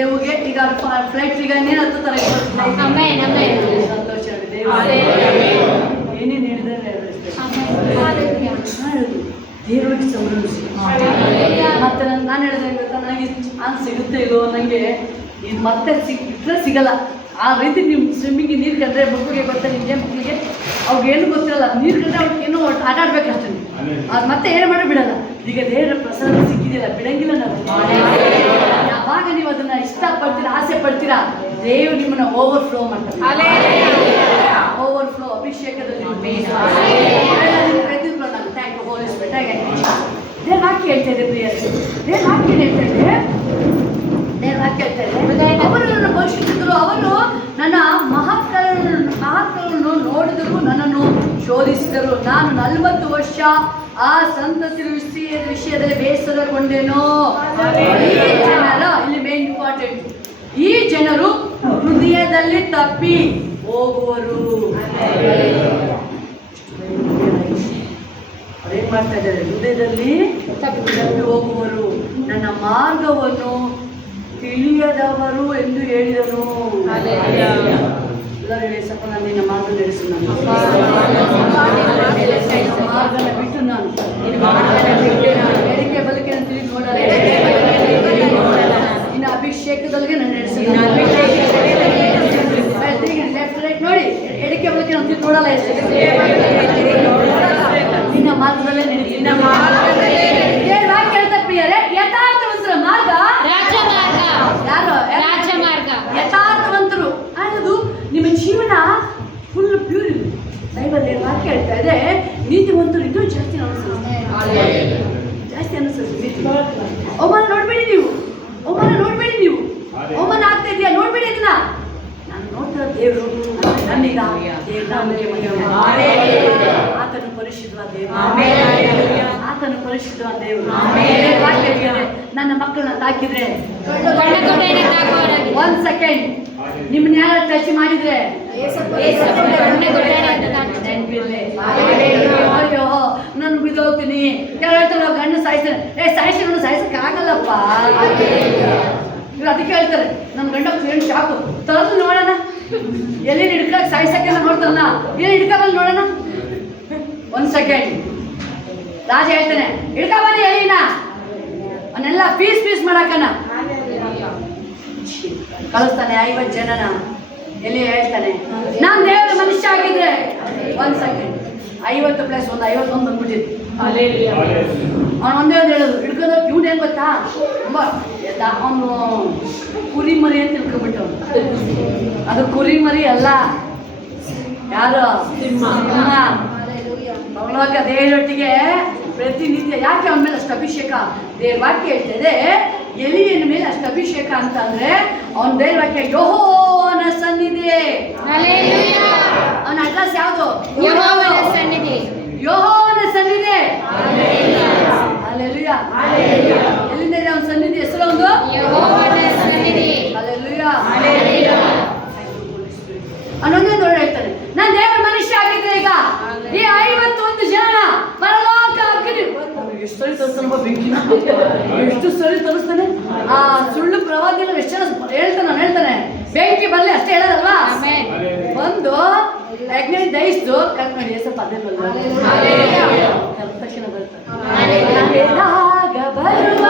ದೇವ್ಗೆ ಈಗ ಫ್ಲೈಟ್ ಈಗ ನೀನು ಹತ್ತುತ್ತಾರೆ ಆಮೆನ್, ಆಮೆನ್. ಸಂತೋಷ ಏನೇನು ಹೇಳಿದ್ರೆ ದೇವರಿಗೆ ಸಂಭ್ರಮಿಸಿ. ಮತ್ತೆ ನಾನು ಹೇಳಿದೆ ಗೊತ್ತಾ, ನನಗೆ ಚಾನ್ಸ್ ಸಿಗುತ್ತೆ ಇಲ್ಲೋ ನನಗೆ ಇದು ಮತ್ತೆ ಸಿಕ್ಕರೆ ಸಿಗಲ್ಲ. ಆ ರೀತಿ ನೀವು ಸ್ವಿಮ್ಮಿಂಗ್ ನೀರು ಕಂಡ್ರೆ ಮಕ್ಕಳಿಗೆ ಗೊತ್ತಾ, ನಿಮಗೆ ಮಕ್ಕಳಿಗೆ ಅವ್ರಿಗೇನು ಗೊತ್ತಿರಲ್ಲ, ನೀರು ಕಂಡ್ರೆ ಅವ್ರಿಗೆ ಏನೋ ಆಟ ಆಡ್ಬೇಕಷ್ಟೇ. ಅದು ಮತ್ತೆ ಏನು ಮಾಡಿ ಬಿಡಲ್ಲ. ಈಗ ದೇವರ ಪ್ರಸಾದ ಸಿಕ್ಕಿದಿಲ್ಲ, ಬಿಡಂಗಿಲ್ಲ ನಾವು. ಯಾವಾಗ ನೀವು ಅದನ್ನ ಇಷ್ಟಪಡ್ತೀರಾ, ಆಸೆ ಪಡ್ತೀರಾ, ದೇವರು ನಿಮ್ಮನ್ನ ಓವರ್ಫ್ಲೋ ಮಾಡ್ತಾರೆ. ಓವರ್ಫ್ಲೋ ಅಭಿಷೇಕದಲ್ಲಿ ದೇವ್ರ ವಾಕ್ಯ ಹೇಳ್ತಾ ಇದೆ ಪ್ರಿಯರೇ, ದೇವ್ರ ವಾಕ್ಯ ಹೇಳ್ತಾ ಇದೆ, ದೇವ್ರ ವಾಕ್ಯ ಹೇಳ್ತಾ ಇದೆ. ಅವರು ನನ್ನ ಪರೀಕ್ಷಿಸಿದ್ರು, ಅವರು ನನ್ನ ಮಹತ್ವವನ್ನು ನೋಡಿದ್ರು, ನನ್ನನ್ನು ಶೋಧಿಸಿದರು. ನಾನು 40 ವರ್ಷ ಆ ಸಂತತಿಯ ವಿಷಯದಲ್ಲಿ ಬೇಸರಗೊಂಡೇನೋ. ಈ ಜನರ, ಇಲ್ಲಿ ಮೇನ್ ಇಂಪಾರ್ಟೆಂಟ್, ಈ ಜನರು ಹೃದಯದಲ್ಲಿ ತಪ್ಪಿ ಹೋಗುವರು. ಅದೇನ್ ಮಾಡ್ತಾ ಇದ್ದಾರೆ, ಹೃದಯದಲ್ಲಿ ತಪ್ಪಿ ಹೋಗುವರು, ನನ್ನ ಮಾರ್ಗವನ್ನು ತಿಳಿಯದವರು ಎಂದು ಹೇಳಿದನು. ಎಲ್ಲರೂ ಹೇಳಿ, ಸ್ವಲ್ಪ ನಾನು ನಿನ್ನ ಮಾರ್ಗ ನಡೆಸು, ನಾನು ಮಾರ್ಗನ ಬಿಟ್ಟು ನಾನು ಎಡಿಕೆ ಬಲಿಕೆ ತಿಳಿದು ನೋಡಲ್ಲ, ನಿನ್ನ ಅಭಿಷೇಕದಲ್ಲಿಗೆ ನಾನು ನಡೆಸು. ಲೆಫ್ಟ್ ರೈಟ್ ನೋಡಿ, ಎಡಿಕೆ ಬಲಿಕೆ ನಾನು ತಿಳಿದು ನೋಡಲ್ಲ, ನಿನ್ನ ಮಾರ್ಗದಲ್ಲೇ ನಡೆಸಿ. ಕೇಳ್ತಾ ಪ್ರಿಯರೇ, ಯಥಾರ್ಥವಂತರ ಮಾರ್ಗ ರಾಜಮಾರ್ಗ. ಯಾರು? ರಾಜಮಾರ್ಗ. ಯಥಾರ್ಥವಂತರು ಅನ್ನೋದು ನಿಮ್ಮ ಜೀವನ ಫುಲ್ ಪ್ಯೂರ್ ಇದೆ. ಬೈಬಲ್ ವಾಕ್ಯ ಹೇಳ್ತಾ ಇದೆ, ನೀತಿವಂತರು ಇದು ಜಾಸ್ತಿ ಜಾಸ್ತಿ ಅನಿಸ್ತದೆ. ಅವಮಾನ ನೋಡ್ಬೇಡಿ ನೀವು, ಅವಮಾನ ನೋಡ್ಬೇಡಿ ನೀವು, ಅವಮಾನ ಆಗ್ತಾ ಇದೆಯಾ ನೋಡ್ಬೇಡಿ ಅದನ್ನ. ನಾನು ನೋಡ್ತಾ ದೇವರು ನನ್ನೀಗ ಆತನು ಪರಿಶುದ್ಧ ದೇವರು, ಆತನು ಪರಿಶುದ್ಧ ದೇವರು. ನನ್ನ ಮಕ್ಕಳನ್ನ ತಾಕಿದ್ರೆ, 1 ಸೆಕೆಂಡ್ ನಿಮ್ಮನ್ನ ಯಾರು ಟಚ್ ಮಾಡಿದ್ರೆ ಅಯ್ಯೋ ನಾನು ಬಿದ್ದೋಗ್ತೀನಿ, ಹೇಳ್ತಾರೆ ಗಂಡು ಸಾಯಿಸ್ತಾನೆ. ಸಾಯಿಸಕ್ಕೆ ಆಗಲ್ಲಪ್ಪ. ಇವ್ರು ಅದಕ್ಕೆ ಹೇಳ್ತಾರೆ, ನಮ್ಮ ಗಂಡ ಏನು ಶಾಕು ತರದು ನೋಡೋಣ, ಎಲ್ಲಿ ಹಿಡ್ಕೊಳಕ್ ಸಾಯಿಸಕ್ಕೆ ನೋಡ್ತಾನ, ಏನು ಹಿಡ್ಕೊಬಲ್ಲಿ ನೋಡೋಣ. 1 ಸೆಕೆಂಡ್ ರಾಜ ಹೇಳ್ತಾನೆ, ಹಿಡ್ಕೊಬನ್ನಿ ಎಲ್ಲಿನ, ಅವನ್ನೆಲ್ಲ ಪೀಸ್ ಮಾಡಾಕನ ಕಳಿಸ್ತಾನೆ. 50 ಜನನ ಎಲ್ಲಿ ಹೇಳ್ತಾನೆ, ನಾನು ದೇವರ ಮನುಷ್ಯ ಆಗಿದ್ರೆ 1 ಸೆಕೆಂಡ್ 50 + 1 51 ಬಂದ್ಬಿಟ್ಟಿದ್ದು. ಅವನು ಒಂದೇ ಹೇಳೋದು, ಹಿಡ್ಕೋದು ಇವ್ನು ಏನು ಗೊತ್ತಾ, ಅವನು ಕುರಿಮರಿ ಅಂತ ತಿಳ್ಕೊಂಡ್ಬಿಟ್ಟು, ಅದು ಕುರಿಮರಿ ಅಲ್ಲ, ಯಾರು ಪರಲೋಕ ದೇವರೊಟ್ಟಿಗೆ ಪ್ರತಿನಿತ್ಯ. ಯಾಕೆ ಅವನ ಮೇಲೆ ಅಷ್ಟು ಅಭಿಷೇಕ? ದೇವ್ರ ವಾಕ್ಯ ಹೇಳ್ತಾ ಇದೆ, ಎಲಿಯನ ಮೇಲೆ ಅಷ್ಟು ಅಭಿಷೇಕ ಅಂತ ಅಂದ್ರೆ ಅವನ ದೇವ್ರ ವಾಕ್ಯ ಯೆಹೋವನ ಸನ್ನಿಧಿ. ಅವನ ಅಡ್ರೆಸ್ ಯಾವುದು? ಯೆಹೋವನ ಸನ್ನಿಧಿ. ಯೆಹೋವನ ಸನ್ನಿಧಿ. ಹಲ್ಲೆಲೂಯಾ. ಎಲ್ಲಿಂದ ಇದೆ ಅವನ ಸನ್ನಿಧಿ? ಹೆಸರು ಒಂದು ಯೆಹೋವನ ಸನ್ನಿಧಿ. ಹಲ್ಲೆಲೂಯಾ. ಅನ್ನೊಂದೇ ನೋಡಿ ಹೇಳ್ತಾನೆ, ನಾನು ದೇವರ ಮನುಷ್ಯ ಆಗಿದ್ರೆ ಈಗ ಈ 51 ಜನ ಪರಲೋಕ ಅಗ್ನಿ. ಎಷ್ಟು ಸರಿ ತರಿಸ್ತಾನಪ್ಪ ಬೆಂಕಿನ, ಎಷ್ಟು ಸರಿ ತರಿಸ್ತಾನೆ. ಆ ಸುಳ್ಳು ಪ್ರವಾದಿಗಳು ಎಷ್ಟು ಜನ ಹೇಳ್ತಾನೆ, ಬೆಂಕಿ ಬರ್ಲಿ ಅಷ್ಟೇ ಹೇಳೋದಲ್ವಾ, ಬಂದು ಅಗ್ನಿ ದಹಿಸ್ತು ಕರ್ಕೊಂಡು ಸ್ವಲ್ಪ ಅದೇ ತಕ್ಷಣ ಬರ್ತಾರೆ. ಬರುವ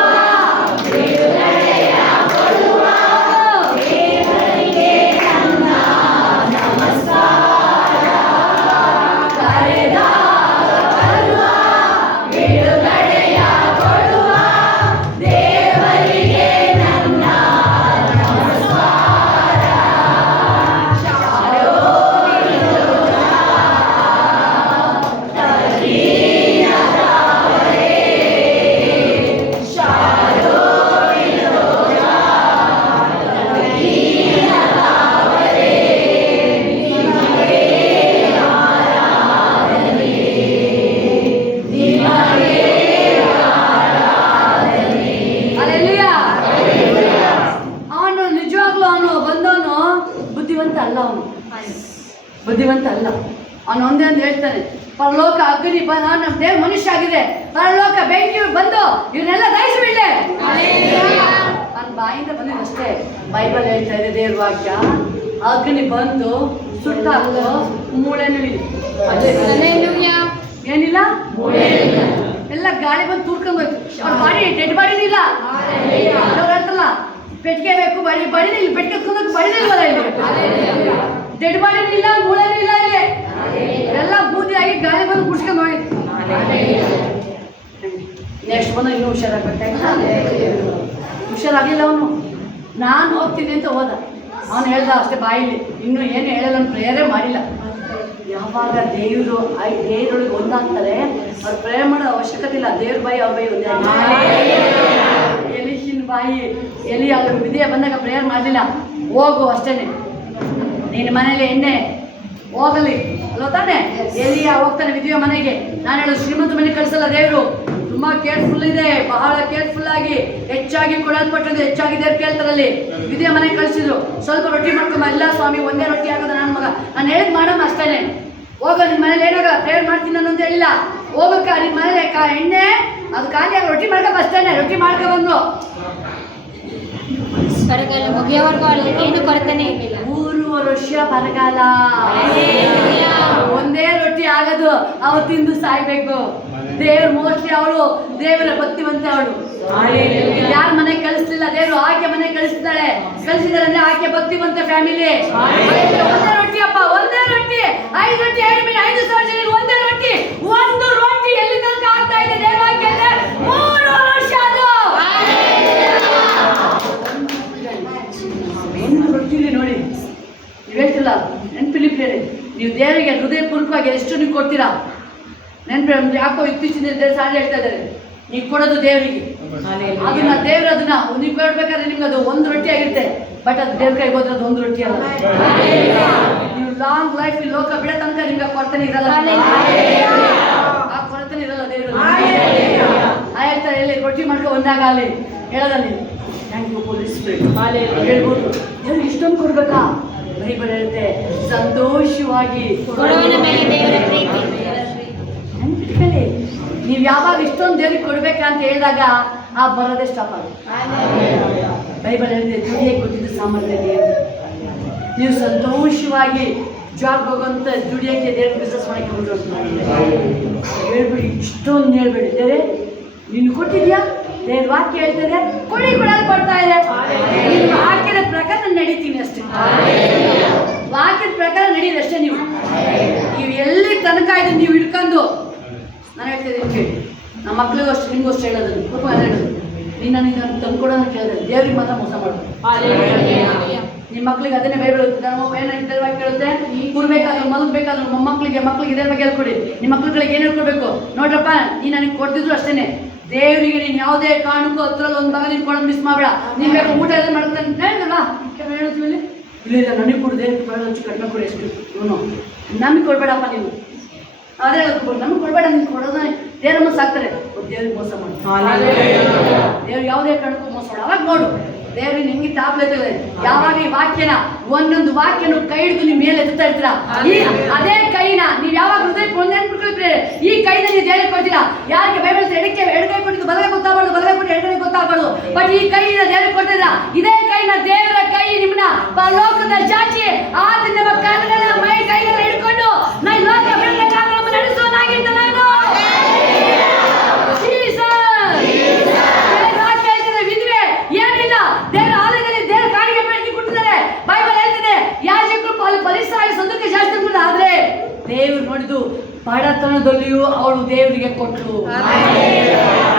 ಬುದ್ಧಿವಂತ ಅಲ್ಲ. ಅವನು ಒಂದೇ ಒಂದು ಹೇಳ್ತಾನೆ, ಪರಲೋಕ ಅಗ್ನಿ ನಾನು ದೇವ ಮನುಷ್ಯ ಆಗಿದೆ, ಪರಲೋಕ ಬೆಂಕಿ ಬಂದು ಇವನ್ನೆಲ್ಲ ದಹಿಸಿಬಿಡ್ಲೆ. ನನ್ನ ಬಾಯಿಂದ ಬಂದಿದ್ದು ಅಷ್ಟೇ. ಬೈಬಲ್ ಹೇಳ್ತಾ ಇದೆ ದೇವ್ರ ವಾಕ್ಯ, ಅಗ್ನಿ ಬಂದು ಸುಟ್ಟಾಕು ಮೂಳೆನೂ ಇಲ್ಲ. Hallelujah. ಏನಿಲ್ಲ, ಎಲ್ಲ ಗಾಳಿ ಬಂದು ತೂರ್ಕೊಂಡು ಹೋಯ್ತು. ಅವ್ರ ಬಾಡಿ ಡೆಡ್ ಬಾಡಿನೂ ಇಲ್ಲ. ಅವ್ರು ಹೇಳ್ತಲ್ಲ ಪೆಟ್ಟಿಗೆ ಬೇಕು, ಬಡಿನೇ ಇಲ್ಲ, ಪೆಟ್ಟಿಗೆ ಎತ್ಕೊಂಡೋಗಿ ಬಡಿನೇ ಇಲ್ವಲ್ಲ ಇಲ್ಲಿ. ಡೆಡ್ ಬಾಡಿನೂ ಇಲ್ಲ, ಮೂಳೆನೂ ಇಲ್ಲ ಇಲ್ಲಿ. ಎಲ್ಲ ಬೂದಿ ಆಗಿ ಗಾಳಿ ಬಂದು ಕುಡ್ಸ್ಕೊಂಡು ಹೋಗಿತ್ತು. ನೆಕ್ಸ್ಟ್ ಬಂದು ಇನ್ನೂ ಹುಷಾರಾಗಲಿಲ್ಲ ಅವನು. ನಾನು ಹೋಗ್ತೀನಿ ಅಂತ ಹೋದ. ಅವನು ಹೇಳ್ದ ಅಷ್ಟೇ ಬಾಯಿಲಿ, ಇನ್ನೂ ಏನು ಹೇಳಲ್ಲ, ನಾನು ಪ್ರೇಯರೇ ಮಾಡಿಲ್ಲ. ಯಾವಾಗ ದೇವರೊಳಗೆ ಒಂದಾಗ್ತಾರೆ, ಅವ್ರು ಪ್ರೇಯರ್ ಮಾಡೋ ಅವಶ್ಯಕತೆ ಇಲ್ಲ. ದೇವ್ರ ಬಾಯಿ ಅವ್ರ ಬಾಯಿ ಒಂದೇ. ಎಲಿಶಿನ ಬಾಯಿ ಎಲಿ ಅವ್ರ ವಿದ್ಯೆ ಬಂದಾಗ ಪ್ರೇಯರ್ ಮಾಡಲಿಲ್ಲ. ಹೋಗು ಅಷ್ಟೇನೆ, ನಿನ್ನ ಮನೇಲಿ ಎಣ್ಣೆ ಹೋಗಲಿ ಅಲ್ವ ತಾನೆ. ಎಲಿಯ ಹೋಗ್ತಾನೆ ವಿದ್ಯೆ ಮನೆಗೆ. ನಾನು ಹೇಳೋದು ಶ್ರೀಮಂತ ಮನೆಗೆ ಕಳಿಸಲ್ಲ ದೇವರು. ತುಂಬಾ ಕೇರ್ಫುಲ್ ಇದೆ, ಬಹಳ ಕೇರ್ಫುಲ್ ಆಗಿ ಹೆಚ್ಚಾಗಿ ಕೊಡಲ್ಪಟ್ಟದ್ದು, ಹೆಚ್ಚಾಗಿ ದೇವ್ರು ಕೇಳ್ತಾರಲ್ಲಿ. ವಿದ್ಯೆ ಮನೆಗೆ ಕಳಿಸಿದ್ರು. ಸ್ವಲ್ಪ ರೊಟ್ಟಿ ಮಾಡ್ಕೊಂಬ. ಇಲ್ಲ ಸ್ವಾಮಿ, ಒಂದೇ ರೊಟ್ಟಿ ಆಗೋದು ನನ್ನ ಮಗ. ನಾನು ಹೇಳಿದ್ ಮಾಡಮ್ಮ ಅಷ್ಟೇನೆ. ಹೋಗೋ, ನಿನ್ನ ಮನೇಲಿ ಏನಾಗ ಪ್ರೇಯರ್ ಮಾಡ್ತೀನಿ ಅನ್ನೋದು ಹೇಳಿಲ್ಲ. ಹೋಗಕ್ಕ ನಿನ್ನ ಮನೇಲಿ ಎಣ್ಣೆ ಅದು ಖಾಲಿ ಆಗ ರೊಟ್ಟಿ ಮಾಡ್ಕೊಂಬ ಅಷ್ಟೇನೆ. ರೊಟ್ಟಿ ಮಾಡ್ಕೊಬಂದು ಬರಗಾಲ ಮುಗಿಯೋವರೆಗೂ ಅಲ್ಲಿ ಏನು ಕೊರತೆನೇ ಇರಲಿಲ್ಲ. 3 ವರ್ಷ ಬರಗಾಲ, ಒಂದೇ ರೊಟ್ಟಿ ಆಗದು. ಅವಳು ತಿಂದು ಸಾಯ್ಬೇಕು. ದೇವ್ರು ಮೋಸ್ಟ್ಲಿ ಅವಳು ದೇವರ ಭಕ್ತಿವಂತೆ. ಅವಳು ಯಾರ ಮನೆ ಕಳಿಸ್ಲಿಲ್ಲ ದೇವ್ರು, ಆಕೆ ಮನೆ ಕಳಿಸ್ತಾಳೆ. ಕಳಿಸಿದಾರೆ ಅಂದ್ರೆ ಆಕೆ ಭಕ್ತಿವಂತ ಫ್ಯಾಮಿಲಿ. ಒಂದೇ ರೊಟ್ಟಿ ಅಪ್ಪ, ಒಂದೇ ರೊಟ್ಟಿ, 5 ರೊಟ್ಟಿ 5 ಮೀನು 5,000 ಜನ, ಒಂದೇ ರೊಟ್ಟಿ. ಒಂದು ರೊಟ್ಟಿ ಎಲ್ಲಿ ತನಕ ಆಗ್ತಾ ಇದೆ ದೇವಾಕ್ಯ? 3 ವರ್ಷ ಅದು. ಒಂದು ರೊಟ್ಟಿಲಿ ನೋಡಿ, ನೀವು ಹೇಳ್ತಿಲ್ಲ ನೆನಪಿಲಿ ಪ್ರೇರೆ, ನೀವು ದೇವರಿಗೆ ಹೃದಯಪೂರ್ವಕವಾಗಿ ಎಷ್ಟು ನೀವು ಕೊಡ್ತೀರಾ? ನೆನಪು ಯಾಕೋ ಇತ್ತೀಚಿನ ಸಾಲ ಹೇಳ್ತಾ ಇದ್ದಾರೆ, ನೀವು ಕೊಡೋದು ದೇವರಿಗೆ. ಅದನ್ನ ದೇವ್ರ ಅದನ್ನ ನೀವು ಕೊಡ್ಬೇಕಾದ್ರೆ ನಿಮ್ಗೆ ಅದು ಒಂದು ರೊಟ್ಟಿ ಆಗಿರುತ್ತೆ. ಬಟ್ ಅದು ದೇವ್ರ ಕೈಗೆ ಹೋದ್ರೆ ಅದು ಒಂದು ರೊಟ್ಟಿ ಅಲ್ಲ. ನೀವು ಲಾಂಗ್ ಲೈಫ್ ಲೋಕ ಬಿಡೋ ತನಕ ನಿಮ್ಗೆ ಕೊಡ್ತಾನೆ ಇರಲ್ಲ. ಆ ಕೊಡ್ತಾನೆ ಇರಲ್ಲ ದೇವರು. ಹೇಳ್ತಾರೆ ಎಲ್ಲಿ ರೊಟ್ಟಿ ಮಾಡ್ಕೊ ಒಂದಾಗ ಅಲ್ಲಿ ಹೇಳೋದಲ್ಲಿ ಥ್ಯಾಂಕ್ ಯು ಪೊಲೀಸ್ ಹೇಳ್ಬೋದು. ದೇವ್ರು ಇಷ್ಟೊಂದು ಕೊಡ್ಬೇಕಾ? ಬೈಬಲ್ ಹೇಳುತ್ತೆ ಸಂತೋಷವಾಗಿ ಕೊಡುವವನ ಮೇಲೆ ದೇವರ ಪ್ರೀತಿ. ನೆನ್ಪಿಟ್ಕೊಳ್ಳಿ, ನೀವು ಯಾವಾಗ ಇಷ್ಟೊಂದು ದೇವ್ರಿಗೆ ಕೊಡ್ಬೇಕಂತ ಹೇಳಿದಾಗ ಆ ಬರೋದೇ ಸ್ಟಾಪ್ ಆಗುತ್ತೆ. ಬೈಬಲ್ ಹೇಳಿದೆ ದುಡಿಯೇ ಕೊಟ್ಟಿದ್ದು ಸಾಮರ್ಥ್ಯ ದೇವರು. ನೀವು ಸಂತೋಷವಾಗಿ ಜಾಬ್ ಹೋಗುವಂತ ದುಡಿಯೋಕ್ಕೆ ದೇವ್ರ ಬಿಸ್ನೆಸ್ ಮಾಡಕ್ಕೆ ಹೇಳ್ಬಿಡಿ. ಇಷ್ಟೊಂದು ಹೇಳ್ಬೇಡಿ, ದೇವ್ರೆ ನೀನು ಕೊಟ್ಟಿದ್ಯಾ? ದೇವ್ರ ವಾಕ್ಯ ಹೇಳ್ತಾರೆ ಕೊಡಲು ಕೊಡ್ತಾ ಇದೆ. ನೀವು ವಾಕ್ಯದ ಪ್ರಕಾರ ನಡೀತೀನಿ ಅಷ್ಟೇ. ವಾಕ್ಯದ ಪ್ರಕಾರ ನಡೀರಿ ಅಷ್ಟೇ. ನೀವು ಎಲ್ಲಿ ತನಕ ಇದು ನೀವು ಹಿಡ್ಕೊಂಡು, ನಾನು ಹೇಳ್ತಿದ್ದೀನಿ ಕೇಳಿ, ನಮ್ಮ ಮಕ್ಳಿಗೂ ಅಷ್ಟು ನಿಮಗೂ ಅಷ್ಟು ಹೇಳೋದು ಹೇಳೋದು. ನೀನು ನನಗೆ ತಂದ್ಕೊಡೋದು ಕೇಳಿದ್ರೆ ದೇವ್ರಿಗೆ ಮಾತ್ರ ಮೋಸ ಮಾಡೋದು. ನಿಮ್ಮ ಮಕ್ಳಿಗೆ ಅದನ್ನೇ ಬೈಬಲ್ ಏನಾಗಿ ಕೇಳುತ್ತೆ, ಕೂರ್ಬೇಕಾದ್ರೆ ಮಲಗಬೇಕಾದ್ರೆ ಮಕ್ಕಳಿಗೆ ಇದೇ ಬಗ್ಗೆ ಹೇಳ್ಕೊಡಿ. ನಿಮ್ಮ ಮಕ್ಳುಗಳಿಗೆ ಏನು ಹೇಳ್ಕೊಡ್ಬೇಕು? ನೋಡ್ರಪ್ಪ, ನೀನು ನನಗೆ ಕೊಡ್ತಿದ್ರು ಅಷ್ಟೇನೆ. ದೇವರಿಗೆ ನೀನು ಯಾವುದೇ ಕಾರಣಕ್ಕೂ ಹತ್ರಲ್ಲಿ ಒಂದು ಭಾಗ ನೀನು ಕೊಡೋದು ಮಿಸ್ ಮಾಡಬೇಡ. ನೀನು ಬೇಕು ಊಟ ಎಲ್ಲ ಮಾಡ್ತಾನೆ ಹೇಳಿದಲ್ಲ ಹೇಳುತ್ತೀವಿ. ಇಲ್ಲ ನನಗೆ ಕೊಡು, ದೇವ್ರಿಗೆ ಕೊಡೋದು ಹಚ್ಚು ಕಡಿಮೆ ಕೊಡಿ ಎಷ್ಟು ಇವನು ನಮಗೆ ಕೊಡಬೇಡಪ್ಪ. ನೀವು ಅದೇ ಹೇಳ್ಕೊಡು, ನಮಗೆ ಕೊಡಬೇಡ. ನೀನು ಕೊಡೋದ ದೇವ್ರಮ್ಮ ಸಾಕ್ತಾರೆ. ದೇವ್ರಿಗೆ ಮೋಸ ಮಾಡಿ ದೇವ್ರು ಯಾವುದೇ ಕಾರಣಕ್ಕೂ ಮೋಸ ಮಾಡ. ಅವಾಗ ನೋಡು ದೇವ್ರಿಗೆ ನಿಂಗೆ ತಾಪ್ಲೈತದೆ. ಯಾವಾಗ ಈ ವಾಕ್ಯನ ಒಂದೊಂದು ವಾಕ್ಯನ ಕೈ ಹಿಡಿದು ನಿಮ್ಮ ಮೇಲೆ ಎತ್ತಾ ಇರ್ತೀರಾ, ಅದೇ ಕೈನ ನೀವು ಯಾವಾಗ ಹೃದಯ ಈ ಕೈನ ನೀವು ದೇವ್ರಿಗೆ ಕೊಡ್ತೀರಾ. ಯಾರಿಗೆ ಬೈಬಲ್ ಎಡಗೈ ಕೊಟ್ಟಿದ್ದು ಬಲಗೈ ಗೊತ್ತಾಗಬಾರ್ದು, ಬಲಗೈ ಕೊಟ್ಟು ಎಡಗೈ ಗೊತ್ತಾಗಬಾರ್ದು. ಬಟ್ ಈ ಕೈನ ದೇವ್ರಿಗೆ ಕೊಟ್ಟಿದ್ದೀರಾ. ಇದೇ ಕೈನ ದೇವರ ಕೈ ನಿಮ್ಮನ್ನ ಲೋಕದ ಚಾಚಿ ಆದ ನಮ್ಮ ಕಾಲಗಳ ಮೈ ಕೈಗಳ ಹಿಡ್ಕೊಂಡು ನಾನು ಲೋಕ ನಡೆಸೋನಾಗಿರ್ತ ನಾನು ವಿಧವೆ ಏನಿಲ್ಲ. ದೇವರ ಆಲಯದಲ್ಲಿ ದೇವರ ಕಾಣಿಕೆ ಬೆಳೆಸಿ ಕೊಟ್ಟಿದ್ದಾರೆ. ಬೈಬಲ್ ಹೇಳ್ತಿದೆ ಯಾಜಕರು ಪರಿಸರಾಗಿ ಸಂದಕ್ಕೆ ಜಾಸ್ತಿ ಕೊಡ. ಆದ್ರೆ ದೇವರು ನೋಡಿದ್ದು ಬಡತನದಲ್ಲಿಯೂ ಅವಳು ದೇವರಿಗೆ ಕೊಟ್ಟಳು.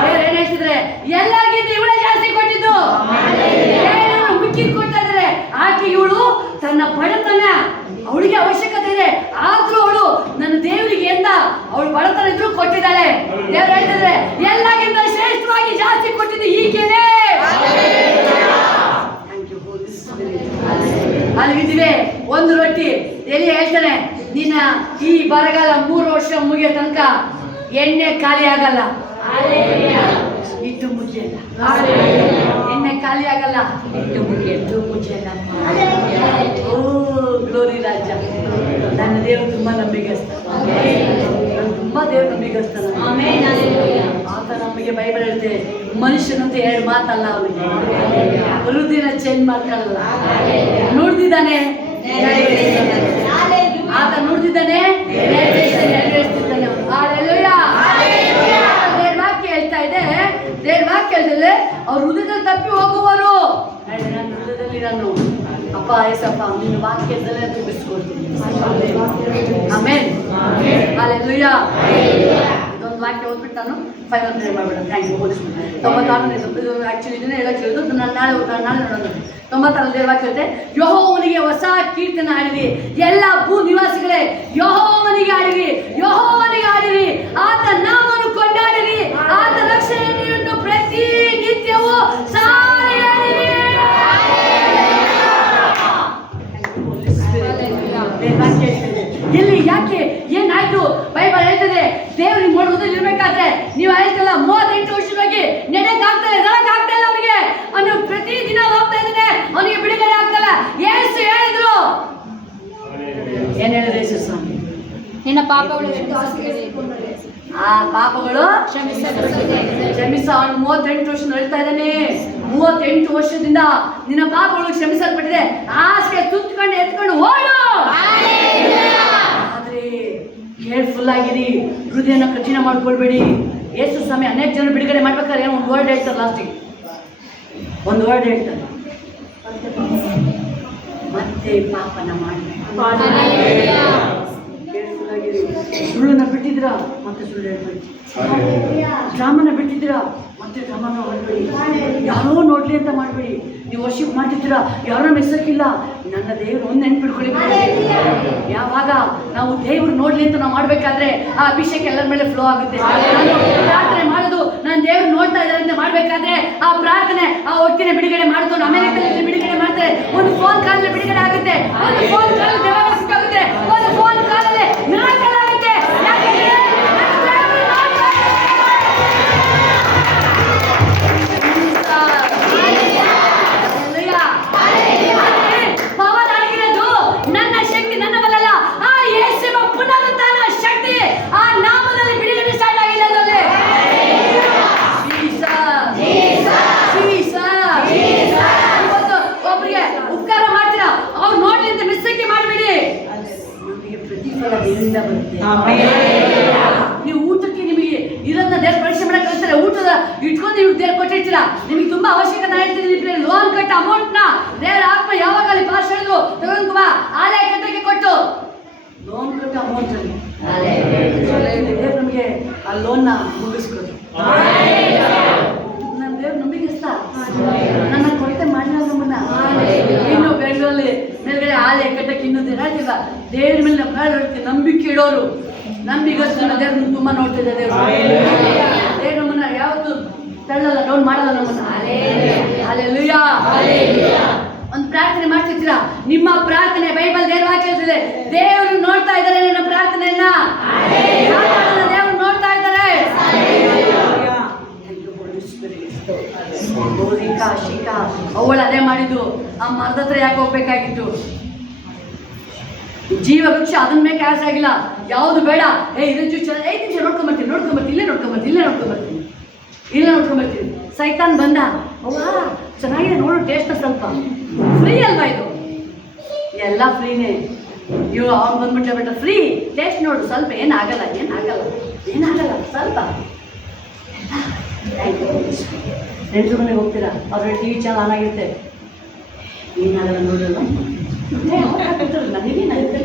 ದೇವ್ರು ಏನ್ ಹೇಳ್ತಿದ್ರೆ ಎಲ್ಲಾಗಿದ್ದು ಇವಳೇ ಜಾಸ್ತಿ ಕೊಟ್ಟಿದ್ದು. ಮಿಕ್ಕಿದ್ ಕೊಡ್ತಾ ಇದ್ದಾರೆ. ಆಕೆ ಇವಳು ತನ್ನ ಬಡತನ ಅವಳಿಗೆ ಅವಶ್ಯಕತೆ ಇದೆ, ಆದ್ರೂ ಅವಳು ನನ್ನ ದೇವರಿಗೆ ಎಂದ ಅವಳು ಬಡತನ ಇದ್ರು ಕೊಟ್ಟಿದ್ದಾಳೆ. ದೇವ್ರು ಹೇಳ್ತಿದ್ರೆ ಎಲ್ಲಾಗಿಂತ ಶ್ರೇಷ್ಠವಾಗಿ ಜಾಸ್ತಿ ಕೊಟ್ಟಿದ್ದು ಈಕೆನೇ. ಅಲ್ಲಿದ್ದೀವಿ ಒಂದು ರೊಟ್ಟಿ ಎಲ್ಲಿ ಹೇಳ್ತಾನೆ, ನಿನ್ನ ಈ ಬರಗಾಲ 3 ವರ್ಷ ಮುಗಿಯೋ ತನಕ ಎಣ್ಣೆ ಖಾಲಿ ಆಗಲ್ಲ. ಇಟ್ಟು ಮುಗಿಯಲ್ಲ, ಎಣ್ಣೆ ಖಾಲಿ ಆಗಲ್ಲ, ಇಟ್ಟು ಮುಗಿಯಲ್ಲ. ಓ ಗ್ಲೋರಿ ರಾಜ, ನನ್ನ ದೇವರು ತುಂಬಾ ನಂಬಿಕೆ, ತುಂಬಾ ದೇವ್ರು ನಂಬಿಗಸ್ತನ. ಆತ ನಮಗೆ ಬೈಬಲ್ ಹೇಳ್ತೆ, ಮನುಷ್ಯನಂತ ಎರಡು ಮಾತಲ್ಲ, ಅವನಿಗೆ ಹೃದಯನ ಚೇಂಜ್ ಮಾಡ್ಕೊಳ್ಳಲ್ಲ. ನುಡ್ದಿದ್ದಾನೆ ಆತ, ನುಡ್ದಿದ್ದಾನೆ ನೆರವೇರಿಸ್ತಿದ್ದಾನೆ ಅವನು. ಹಲ್ಲೆಲೂಯಾ. ದೇವ್ರ ವಾಕ್ಯ ಹೇಳ್ತಾ ಇದೆ, ದೇವ್ರ ವಾಕ್ಯ ಹೇಳ್ತಿದ್ರೆ ಅವ್ರ ಹೃದಯದಲ್ಲಿ ತಪ್ಪಿ ಹೋಗುವರು. ನನ್ನ ಹೃದಯದಲ್ಲಿ ನಾನು ಅಪ್ಪ ಏಸಪ್ಪ ನಿನ್ನ ವಾಕ್ಯದಲ್ಲೇ ತುಂಬಿಸ್ಕೊಡ್ತೀನಿ. ಆಮೆನ್. ಹಲ್ಲೆಲೂಯಾ. ಇದೊಂದು ವಾಕ್ಯ ಓದ್ಬಿಟ್ಟು ನಾನು ಫೈನಲ್ ಪ್ರೇಯರ್ ಮಾಡ್ಬೇಡ. Thank you. ಹೋಲಿಸ್ಬಿಟ್ಟು 96 ಇದು ಆ್ಯಕ್ಚುಲಿ ಇದನ್ನೇ ಹೇಳಕ್ಕೆ ಹೇಳಿದ್ದು. ನಾನು ನಾಳೆ ನೋಡೋಣ. 96 ವಾಕ್ಯ ಹೇಳ್ತೆ, ಯೆಹೋವನಿಗೆ ಹೊಸ ಕೀರ್ತನ ಹಾಡಿರಿ, ಎಲ್ಲ ಭೂ ನಿವಾಸಿಗಳೇ ಯೆಹೋವನಿಗೆ ಹಾಡಿರಿ, ಯೆಹೋವನಿಗೆ ಹಾಡಿರಿ, ಆತ ನಾಮವನ್ನು ಕೊಂಡಾಡಿರಿ, ಆತ ರಕ್ಷಣೆಯನ್ನು ಪ್ರತಿ ನಿತ್ಯವೂ ಸಾರಿರಿ. ಎಲ್ಲಿ ಯಾಕೆ ಏನಾಯ್ತು? ಬೈಬಲ್ ಹೇಳ್ತದೆ, ದೇವ್ರಿಗೆ ನೋಡುವುದಲ್ಲಿ ಇರ್ಬೇಕಾದ್ರೆ ನೀವು ಹೇಳ್ತಲ್ಲ 38 ವರ್ಷವಾಗಿ ನಡೆಯಕ್ ಆಗ್ತದೆ, ಇರಕ್ ಆಗ್ತಾ ಇಲ್ಲ ಅವನಿಗೆ. ಅವನು ಪ್ರತಿ ದಿನ ಹೋಗ್ತಾ ಇದ್ದಾನೆ, ಅವನಿಗೆ ಬಿಡುಗಡೆ ಆಗ್ತಲ್ಲ. ಯೇಸು ಹೇಳಿದ್ರು, ಏನ್ ಹೇಳಿದ್ರು ಯೇಸು ಸ್ವಾಮಿ? ನಿನ್ನ ಪಾಪಗಳು ಆ ಪಾಪಗಳು ಕ್ಷಮಿಸ. ಅವನು 38 ವರ್ಷ ಹೇಳ್ತಾ ಇದ್ದಾನೆ. 38 ವರ್ಷದಿಂದ ನಿನ್ನ ಪಾಪಗಳು ಕ್ಷಮಿಸಲ್ಪಟ್ಟಿದೆ. ಹಾಸಿಗೆ ತುತ್ಕೊಂಡು ಎತ್ಕೊಂಡು ಓಡು. ಆದ್ರೆ ಕೇರ್ಫುಲ್ ಆಗಿರಿ, ಹೃದಯನ ಕಠಿಣ ಮಾಡ್ಕೊಳ್ಬೇಡಿ. ಯೇಸು ಸ್ವಾಮಿ ಅನೇಕ ಜನ ಬಿಡುಗಡೆ ಮಾಡ್ಬೇಕಾದ್ರೆ ಒಂದು ವರ್ಡ್ ಹೇಳ್ತಾರೆ, ಲಾಸ್ಟಿಗೆ ಒಂದು ವರ್ಡ್ ಹೇಳ್ತಾರೆ, ಮತ್ತೆ ಪಾಪನ ಮಾಡಬೇಡಿ. ಸುಳ್ಳನ್ನ ಬಿಟ್ಟಿದ್ರ ಮತ್ತೆ ಸುಳ್ಳು ಹೇಳ್ಬೇಡಿ. ಡ್ರಾಮನ ಬಿಟ್ಟಿದ್ದೀರಾ ಮತ್ತೆ ಡ್ರಾಮನ ಮಾಡಬೇಡಿ. ಯಾರೋ ನೋಡ್ಲಿ ಅಂತ ಮಾಡಬೇಡಿ. ನೀವು ವರ್ಷಕ್ಕೆ ಮಾಡ್ತಿದ್ದೀರಾ, ಯಾರೋ ಮೆಸ್ಸಕ್ಕಿಲ್ಲ. ನನ್ನ ದೇವರು ಒಂದು ನೆನ್ಪಿಡ್ಕೊಳ್ಳಿ, ಯಾವಾಗ ನಾವು ದೇವ್ರು ನೋಡ್ಲಿ ಅಂತ ನಾವು ಮಾಡ್ಬೇಕಾದ್ರೆ ಆ ಅಭಿಷೇಕ ಎಲ್ಲರ ಮೇಲೆ ಫ್ಲೋ ಆಗುತ್ತೆ. ಪ್ರಾರ್ಥನೆ ಮಾಡೋದು ನನ್ನ ದೇವ್ರು ನೋಡ್ತಾ ಇದ್ದಾರೆ ಅಂತ ಮಾಡ್ಬೇಕಾದ್ರೆ ಆ ಪ್ರಾರ್ಥನೆ ಆ ವ್ಯಕ್ತಿನ ಬಿಡುಗಡೆ ಮಾಡುದು. ಅಮೆರಿಕದಲ್ಲಿ ಬಿಡುಗಡೆ ಮಾಡ್ತಾರೆ, ಒಂದು ಫೋನ್ ಕಾಲಲ್ಲಿ ಬಿಡುಗಡೆ ಆಗುತ್ತೆ, ಒಂದು ಫೋನ್ ಕಾಲಲ್ಲಿ ದೇವಸ್ಥಾನ ಆಗುತ್ತೆ, ಒಂದು ಫೋನ್ ಕಾಲಲ್ಲಿ ಮಿರಾಕಲ್ ಆಗುತ್ತೆ. ಯಾಕಂದ್ರೆ ಪವರ್ ಆಗಿರೋದು ನನ್ನ ಶಕ್ತಿ, ನನ್ನ ಬಲಲ್ಲ, ಆ ಯೇಸುವಿನ ಪುನರುತ್ಥಾನ ಶಕ್ತಿ, ಆ ನಾಮದಲ್ಲಿ ಬಿಡುಗಡೆ ಸ್ಟಾರ್ಟ್ ಆಗಿಲ್ಲ. ಇವತ್ತು ಒಬ್ಬರಿಗೆ ಉಪಕಾರ ಮಾಡ್ತೀರಾ, ಅವ್ರು ನೋಡ್ಲಿ ಅಂತ ಮಿಸ್ಸಕ್ಕೆ ಮಾಡಬೇಡಿ. ನಮಗೆ ಪ್ರತಿಫಲ ದೇವರಿಂದ ಬರುತ್ತೆ. ನೀವು ಊಟಕ್ಕೆ ನಿಮಗೆ ಇರೋದನ್ನ ದೇವ್ರ ಪರೀಕ್ಷೆ ಮಾಡಕ್ಕೆ ಕಳಿಸ್ತಾರೆ. ಊಟದ ಇಟ್ಕೊಂಡು ನೀವು ದೇವ್ರ ಕೊಟ್ಟಿರ್ತೀರಾ, ನಿಮಗೆ ತುಂಬಾ ಅವಶ್ಯಕತೆ ಇರ್ತೀರಿ. ಲೋನ್ ಕಟ್ಟ ಅಮೌಂಟ್ ನ ದೇವರ ಆತ್ಮ ಯಾವಾಗ ಅಲ್ಲಿ ಪಾಸ್ ಹೇಳಿದ್ರು ತಗೊಂಡು ಬಾ, ಆಲಯ ಕಟ್ಟಕ್ಕೆ ಕೊಟ್ಟು ಲೋನ್ ಕಟ್ಟ ಅಮೌಂಟ್ ಅಲ್ಲಿ ದೇವ್ರು ನಮಗೆ ಆ ಲೋನ್ ನ ಮುಗಿಸ್ಕೊಡು. ನನ್ನ ದೇವ್ರು ನಂಬಿಕೆಸ್ತ, ನನ್ನ ಕೊರತೆ ಮಾಡಿಲ್ಲ ನಮ್ಮನ್ನ. ಇನ್ನು ಬೆಂಗಳೂರಲ್ಲಿ ಮೇಲ್ಗಡೆ ಆಲಯ ಕಟ್ಟಕ್ಕೆ ಇನ್ನೂ ಹೇಳ್ತಿಲ್ಲ. ದೇವ್ರ ಮೇಲೆ ನಂಬಿಕೆ ಇಡೋರು, ನಂಬಿಗಸ್ತು ದೇವ್ರು ತುಂಬಾ ನೋಡ್ತಿದ್ದ. ದೇವ್ರು ನಮ್ಮನ್ನ ಯಾವತ್ತು ತಳ್ಳಲ್ಲ, ಡೌನ್ ಮಾಡಲ್ಲ ನಮ್ಮನ್ನ. ಹಲ್ಲೆಲೂಯಾ. ಒಂದು ಪ್ರಾರ್ಥನೆ ಮಾಡ್ತಿರ್ತೀರಾ, ನಿಮ್ಮ ಪ್ರಾರ್ಥನೆ ಬೈಬಲ್ ದೇವ್ರ ವಾಕ್ಯ ಹೇಳ್ತಿದೆ, ದೇವರು ನೋಡ್ತಾ ಇದ್ದಾರೆ ನನ್ನ ಪ್ರಾರ್ಥನೆಯನ್ನ. ದೇವರು ನೋಡ್ತಾ ಇದ್ದಾರೆ. ಅವಳು ಅದೇ ಮಾಡಿದ್ದು. ಆ ಮರದ ಹತ್ರ ಯಾಕೆ ಹೋಗ್ಬೇಕಾಗಿತ್ತು? ಜೀವ ವೃಕ್ಷ ಅದನ್ನ ಮೇಲೆ ಕ್ಯಾಸ್ ಆಗಿಲ್ಲ. ಯಾವುದು ಬೇಡ, ಇದು 5 ನಿಮಿಷ ನೋಡ್ಕೊಂಬರ್ತೀನಿ, ಇಲ್ಲೇ ನೋಡ್ಕೊಂಬರ್ತೀನಿ. ಸೈತಾನ್ ಬಂದ, ಅವ್ವ ಚೆನ್ನಾಗಿದೆ ನೋಡು, ಟೇಸ್ಟ್ ಸ್ವಲ್ಪ ಫ್ರೀ ಅಲ್ವಾ ಇದು? ಎಲ್ಲ ಫ್ರೀನೇ. ಇವು ಅವ್ನು ಬಂದ್ಬಿಟ್ಟೆ ಬೇಟ ಫ್ರೀ ಟೇಸ್ಟ್ ನೋಡು ಸ್ವಲ್ಪ, ಏನಾಗಲ್ಲ ಸ್ವಲ್ಪ. ಫ್ರೆಂಡ್ಸ್ ಮನೆಗೆ ಹೋಗ್ತೀರಾ, ಅವ್ರ TV ಚಾನಲ್ ಆನ್ ಆಗಿರುತ್ತೆ, ಏನಾಗಲ್ಲ ನೋಡಲ್ಲ, ನನಗೇನಾಗುತ್ತೆ?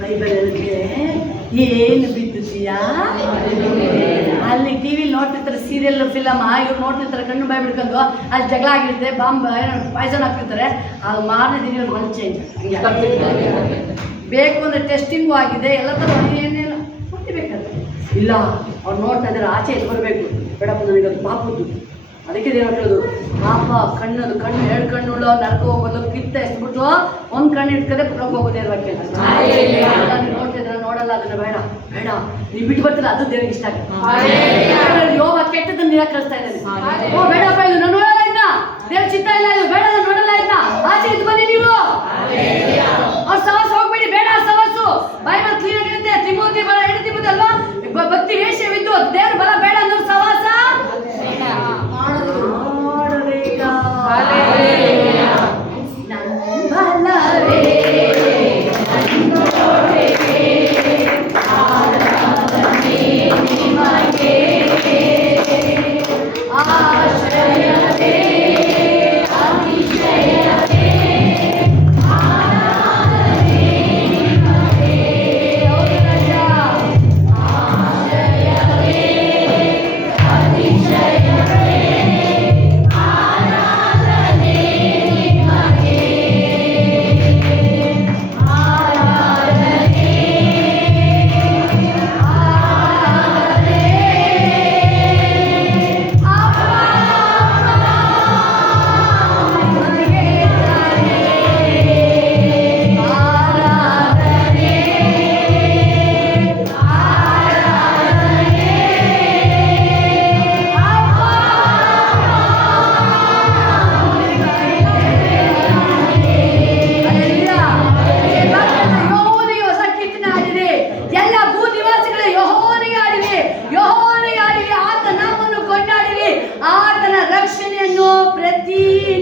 ಬೈಬಲಲ್ಲಿ ಏನು ಬಿದ್ದುತ್ತೀಯಾ? ಅಲ್ಲಿ TV ನೋಡ್ತಿರ್ತಾರೆ, ಸೀರಿಯಲ್ ಫಿಲಮ್, ಇವ್ರು ನೋಡ್ತಿರ್ತಾರೆ, ಕಣ್ಣು ಬಾಯಿ ಬಿಡ್ಕೊಂಡು ಅಲ್ಲಿ ಜಗಳ ಆಗಿರುತ್ತೆ, ಬಾಂಬ್ ಪಾಯ್ಸನ್ ಹಾಕ್ತಿರ್ತಾರೆ. ಅದು ಮಾರನೇ ದಿನ ಇವ್ರು ಮನ್ ಚೇಂಜ್ ಬೇಕು ಅಂದರೆ ಟೆಸ್ಟಿಂಗು ಆಗಿದೆ, ಎಲ್ಲ ಥರ ಏನೇನು ಕೊಟ್ಟಿಬೇಕಾದ್ರೆ ಇಲ್ಲ. ಅವ್ರು ನೋಡ್ತಾ ಇದ್ದಾರೆ, ಆಚೆ ಎದ್ದು ಬರಬೇಕು, ಬೇಡಪ್ಪ ನನಗದು ಪಾಪದ್ದು. ಅದಕ್ಕೆ ದೇವ್ರು ಹೇಳೋದು, ಪಾಪ ಕಣ್ಣು 2 ಕಣ್ಣು ಉಳ್ಳ ನರಕ ಹೋಗೋದು, ಕಿತ್ತ ಎಸ್ಬಿಟ್ಟು ಒಂದು ಕಣ್ಣು ಇಟ್ಕದೆ ಪುಳಕ್ಕೆ ಹೋಗೋದೇ ಇರ್ಬೇಕು. ನೋಡ್ತಿದ್ರ ನೋಡಲ್ಲ, ಅದನ್ನ ಬೇಡ ನೀವು ಬಿಟ್ಟು ಬರ್ತೀರ, ಅದು ದೇವ್ರಿಗೆ ಇಷ್ಟ ಆಗುತ್ತೆ. ಯೋಗ ಕೆಟ್ಟದನ್ನ ನಿರಾಕರಿಸ್ತಾ ಇದ್ದಾನೆ. ಓ ಬೇಡಪ್ಪ, ಇದು ನಾನು ನೋಡಲ್ಲ ಇದ್ದ, ದೇವ್ರ ಚಿತ್ತ ಇಲ್ಲ, ಇದು ಬೇಡ ನೋಡಲ್ಲ ಇದ್ದ, ಆಚೆ ಇದ್ದು ಬನ್ನಿ ನೀವು. ಅವ್ರ ಸವಾಸ ಹೋಗ್ಬೇಡಿ, ಬೇಡ ಸವಾಸ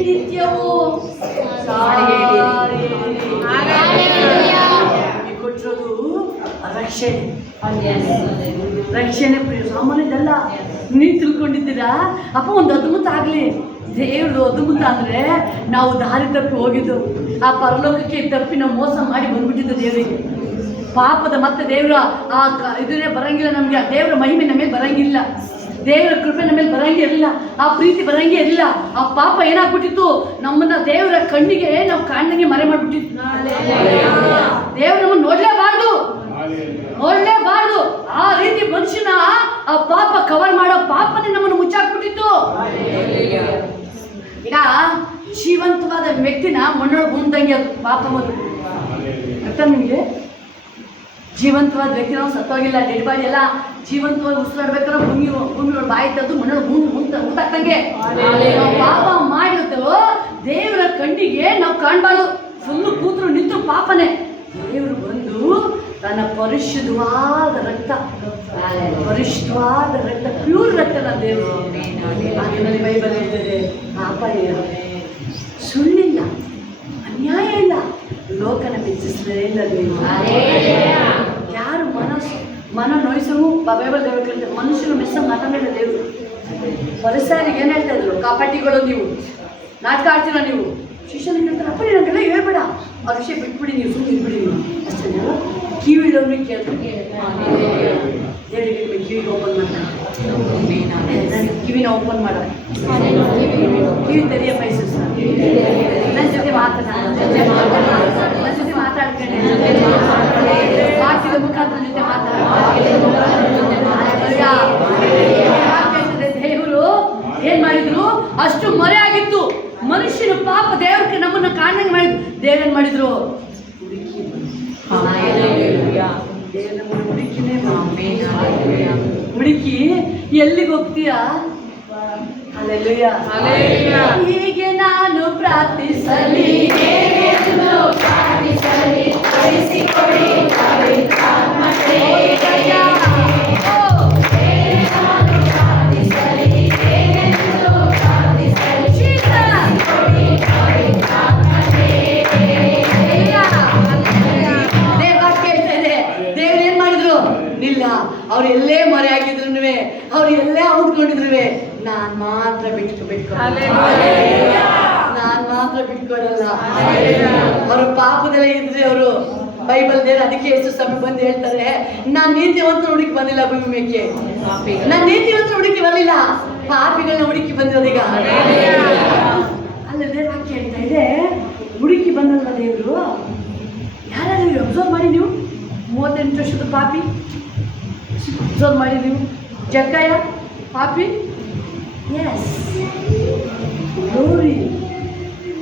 ನಿತ್ಯವೂ ಸಾರಿರಿ. ನಿಮಗೆ ಕೊಟ್ಟಿರೋದು ರಕ್ಷಣೆ. ರಕ್ಷಣೆ ಪ್ರಿಯ ಸಾಮಾನ್ಯದಲ್ಲ. ನೀವು ತಿಳ್ಕೊಂಡಿದ್ದೀರಾ ಅಪ್ಪ ಒಂದು ಅದ್ಭುತ ಆಗಲಿ. ದೇವ್ರದ್ದು ಅದ್ಭುತ ಅಂದರೆ ನಾವು ದಾರಿ ತಪ್ಪಿ ಹೋಗಿದ್ದು, ಆ ಪರಲೋಕಕ್ಕೆ ತಪ್ಪಿ ನಾವು ಮೋಸ ಮಾಡಿ ಬಂದ್ಬಿಟ್ಟಿದ್ದು ದೇವರಿಗೆ. ಪಾಪದ ಮತ್ತೆ ದೇವರ ಇದನ್ನೇ ಬರಂಗಿಲ್ಲ ನಮಗೆ. ದೇವರ ಮಹಿಮೆ ನಮ್ಮ ಮೇಲೆ ಬರಂಗಿಲ್ಲ, ದೇವರ ಕೃಪೆ ನಮ್ಮ ಮೇಲೆ ಬರಂಗೇ ಇರಲಿಲ್ಲ, ಆ ಪ್ರೀತಿ ಬರಂಗೇ ಇರಲಿಲ್ಲ. ಆ ಪಾಪ ಏನಾಗ್ಬಿಟ್ಟಿತ್ತು, ನಮ್ಮನ್ನ ದೇವರ ಕಣ್ಣಿಗೆ ನಾವು ಕಾಣ್ದಂಗೆ ಮರೆ ಮಾಡಿಬಿಟ್ಟಿತ್ತು. ದೇವರು ನಮ್ಮನ್ನು ನೋಡಲೇಬಾರ್ದು. ಆ ರೀತಿ ಮನುಷ್ಯನ ಆ ಪಾಪ ಕವರ್ ಮಾಡೋ ಪಾಪನೇ ನಮ್ಮನ್ನು ಮುಚ್ಚಾಕ್ಬಿಟ್ಟಿತ್ತು. ಈಗ ಜೀವಂತವಾದ ವ್ಯಕ್ತಿನ ಮಣ್ಣೊಳಗೆ ಗುಂದಂಗೆ ಅದು ಪಾಪ ಮೊದಲು ಅರ್ಥ ನಿಮಗೆ. ಜೀವಂತವಾದ ವ್ಯಕ್ತಿ ನಾವು ಸತ್ತೋಗಿಲ್ಲ, ಡೆಡ್ ಬಾಡಿ ಎಲ್ಲ ಜೀವಂತವಾಗಿ ಉಸಿರಾಡ್ಬೇಕಾದ್ರೆ ಭೂಮಿ ಬಾಯಿ ತೆಗೆದು ಮಣ್ಣೊಳಗೆ ಊಟಾಕ್ತಂಗೆ ಪಾಪ ಮಾಡಿರ್ತೇವೋ ದೇವರ ಕಣ್ಣಿಗೆ ನಾವು ಕಾಣಬಾರ್ದು. ಫುಲ್ಲು ಕೂತರು ನಿಂತರು ಪಾಪನೇ. ದೇವರು ಬಂದು ತನ್ನ ಪರಿಶುದ್ಧವಾದ ರಕ್ತ, ಪ್ಯೂರ್ ರಕ್ತನ ದೇವರು. ಅದರಲ್ಲಿ ಬೈಬಲ್ ಹೇಳ್ತದೆ, ಪಾಪ ಇಲ್ಲ, ಸುಳ್ಳಿಲ್ಲ, ಅನ್ಯಾಯ ಇಲ್ಲ, ಲೋಕನ ಮೆಚ್ಚಿಸಲೇ ಇಲ್ಲ ದೇವರು. ಯಾರು ಮನ ನೋಯಿಸವು ಬೈಬಲ್ ದೇವರು ಕೇಳ್ತಾರೆ, ಮನುಷ್ಯರು ಮೆಸ್ಸ ಮಾತಾಡಿಲ್ಲ ದೇವರು. ಪರಿಸರಿಗೆ ಏನು ಹೇಳ್ತಾ ಇದ್ರು, ಕಾಪಾಟಿಗಳು ನೀವು ನಾಟಕ ಆಡ್ತೀರ ನೀವು. ಶಿಷ್ಯನಿಗೆ ಹೇಳ್ತಾರೆ, ಅಪ್ಪ ನನಗೆಲ್ಲ ಹೇಳ್ಬೇಡ, ಆ ವಿಷಯ ಬಿಟ್ಬಿಡಿ, ನೀವು ಸುಮ್ಮನೆ ಇದ್ಬಿಡಿ ನೀವು ಅಷ್ಟೇ. ಕಿವಿಡೋರಿಗೆ ಕೇಳ್ತಾರೆ, ದೇವರಿಗೆ ಕಿವಿಗೆ ಓಪನ್ ಮಾಡ್ತಾರೆ. ನನಗೆ ಕಿವಿನ ಓಪನ್ ಮಾಡ, ಕಿವಿ ತೆರೆಯ ಬಯಸು ಸರ್. ನನ್ನ ಜೊತೆ ಮಾತಾಡ್ಕೊಂಡು ವಾಕ್ಯದ ಮುಖಾಂತರ ಜೊತೆ ಮಾತಾಡ್ತಾರೆ. ದೇವರು ಏನ್ ಮಾಡಿದ್ರು, ಅಷ್ಟು ಮರೆ ಆಗಿತ್ತು ಮನುಷ್ಯನ ಪಾಪ. ದೇವ್ರಿಗೆ ನಮ್ಮನ್ನ ಕಾಣಂಗೆ ಮಾಡಿದ್ರು. ದೇವ್ರೇನ್ ಮಾಡಿದ್ರು, ಹುಡುಕಿ ಎಲ್ಲಿಗೆ ಹೋಗ್ತೀಯಾ? ಹೀಗೆ ನಾನು ಪ್ರಾರ್ಥಿಸಲಿ, ಅವ್ರು ಎಲ್ಲೇ ಮರೆ ಆಗಿದ್ರು, ಅವ್ರು ಎಲ್ಲೇ ಔಟ್ಕೊಂಡಿದ್ರು, ನಾನ್ ಮಾತ್ರ ಬಿಟ್ಕೊಡಲ್ಲ. ಅವರು ಪಾಪದಲ್ಲೇ ಇದ್ರೆ ಅವರು ಬೈಬಲ್ ದೇವ್ರು ಅದಕ್ಕೆ ಎಷ್ಟು ಸಮಯ ಬಂದು ಹೇಳ್ತಾರೆ, ನಾನ್ ನೀತಿವಂತ ಹುಡುಕಿ ಬಂದಿಲ್ಲ ಭೂಮಿಗೆ, ನಾನ್ ನೀತಿವಂತ ಹುಡುಕಿ ಬರಲಿಲ್ಲ, ಪಾಪಿಗಳನ್ನ ಹುಡುಕಿ ಬಂದಿರೋದೀಗ. ಅಲ್ಲ ದೇವ್ರ ವಾಕ್ಯ ಹೇಳ್ತಾ ಇದೆ, ಹುಡುಕಿ ಬಂದಲ್ಲ ದೇವರು. ಯಾರು ಅಬ್ಸರ್ವ್ ಮಾಡಿ ನೀವು, 38 ವರ್ಷದ ಪಾಪಿ ಅಬ್ಸರ್ವ್ ಮಾಡಿ ನೀವು. ಜಕ್ಕಯ್ಯ ಪಾಪಿ, ಎಸ್,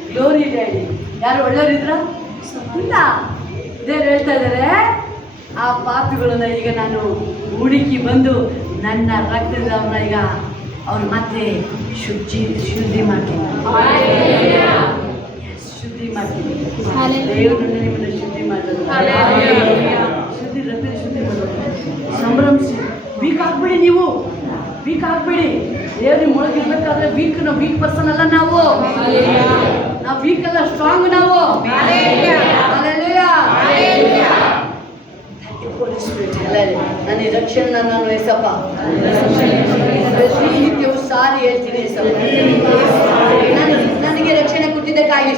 ಗ್ಲೋರಿ ಡ್ಯಾಡಿ. ಯಾರು ಒಳ್ಳೆಯವರಿದ್ರ? ಇಲ್ಲ. ದೇವ್ರು ಹೇಳ್ತಾ ಇದ್ದಾರೆ, ಆ ಪಾಪಿಗಳನ್ನ ಈಗ ನಾನು ಹುಡುಕಿ ಬಂದು ನನ್ನ ರಕ್ತದ ಅವ್ರನ್ನ ಈಗ ಅವ್ರು ಮತ್ತೆ ಶುದ್ಧಿ ಮಾಡ್ತೀನಿ. ಶುದ್ಧಿ ಮಾಡ್ತೀನಿ. ದೇವರು ನಿಮ್ಮನ್ನ ಶುದ್ಧಿ ಮಾಡೋದು, ರಕ್ತದ ಶುದ್ಧಿ ಮಾಡೋದು. ಸಂಭ್ರಮಿಸಿ. ವೀಕ್ ಆಗ್ಬೇಡಿ, ನೀವು ವೀಕ್ ಆಗ್ಬೇಡಿ. ದೇವ್ರಿಗೆ ಮುಳುಗಿರ್ಬೇಕಾದ್ರೆ ನಾವು ವೀಕ್ ಪರ್ಸನ್ ಅಲ್ಲ, ನಾವು ವೀಕ್ ಅಲ್ಲ, ಸ್ಟ್ರಾಂಗ್ ನಾವು. ನನ್ನ ರಕ್ಷಣೆ ನಾನು ಎಸಪ್ಪ ನಿತ್ಯವೂ ಸಾರಿ ಹೇಳ್ತೀನಿ ಎಸಪ್ಪ. ನನಗೆ ರಕ್ಷಣೆ ಕೊಟ್ಟಿದ್ದಕ್ಕಾಗಿ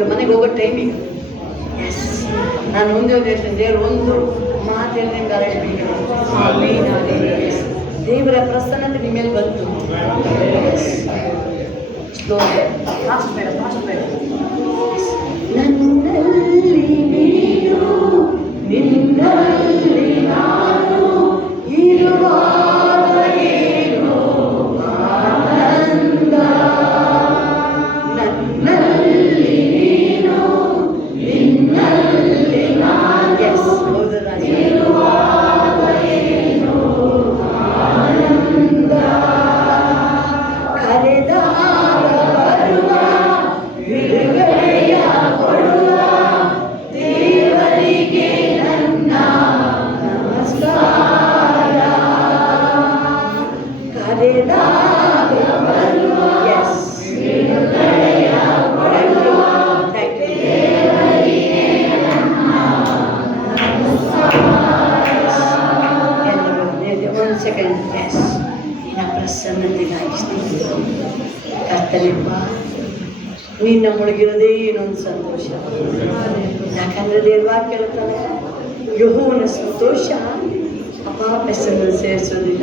ಈಗ ಮನೆಗೆ ಹೋಗೋ ಟೈಮ್ ಈಗ. ಎಸ್, ನಾನು ಮುಂದೆ ಒಂದು ಹೇಳ್ತೇನೆ, ದೇವರು ಒಂದು ಮಾತೇಳಿ ನಿಮ್ಗೆ ದೇವರ ಪ್ರಸನ್ನತೆ ನಿಮ್ಮ ಮೇಲೆ ಬಂತು. ಸ್ಲೋ, ಫಾಸ್ಟ್ ಬೇಡ, ಫಾಸ್ಟ್ ಬೇಡ. ನನ್ನಲ್ಲಿ ನೀನು, ನಿನ್ನಲ್ಲಿ ನಾನು ಇರುವಾಗ ಏನು ಆನಂದ. ನನ್ನಲ್ಲಿ ನೀನು, ನಿನ್ನಲ್ಲಿ ನಾನು. ಎಸ್, ಹೌದು ರಾಜ. ಇರುವಾಗ ಏನು ಆನಂದ. ಕರೆದಾಗ ಬರುವ ಬಿಡುಗಡೆಯ ಕೊಡುವ ದೇವರಿಗೆ ನನ್ನ ನಮಸ್ಕಾರ. ಕರೆದಾಗ ಬರುವ ಬಿಡುಗಡೆಯ ಕೊಡುವ ದೇವರಿಗೆ ನನ್ನ ನಮಸ್ಕಾರ. ಒಂದು ಸೆಕೆಂಡ್. ಎಸ್, ನಿನ್ನ ಪ್ರಸನ್ನತೆಗಾಗಿ ಕರ್ತಲೆಪ್ಪ, ನಿನ್ನ ಮುಳುಗಿರೋದೇ ಏನೊಂದು ಸಂತೋಷ. ಯಾಕಂದ್ರೆ ದೇವ್ರ ಕೇಳ್ತಾನೆ, ಯೆಹೋವನ ಸಂತೋಷ ಅಪಾಪೆಸನ್ನು ಸೇರಿಸೋದಿಲ್ಲ.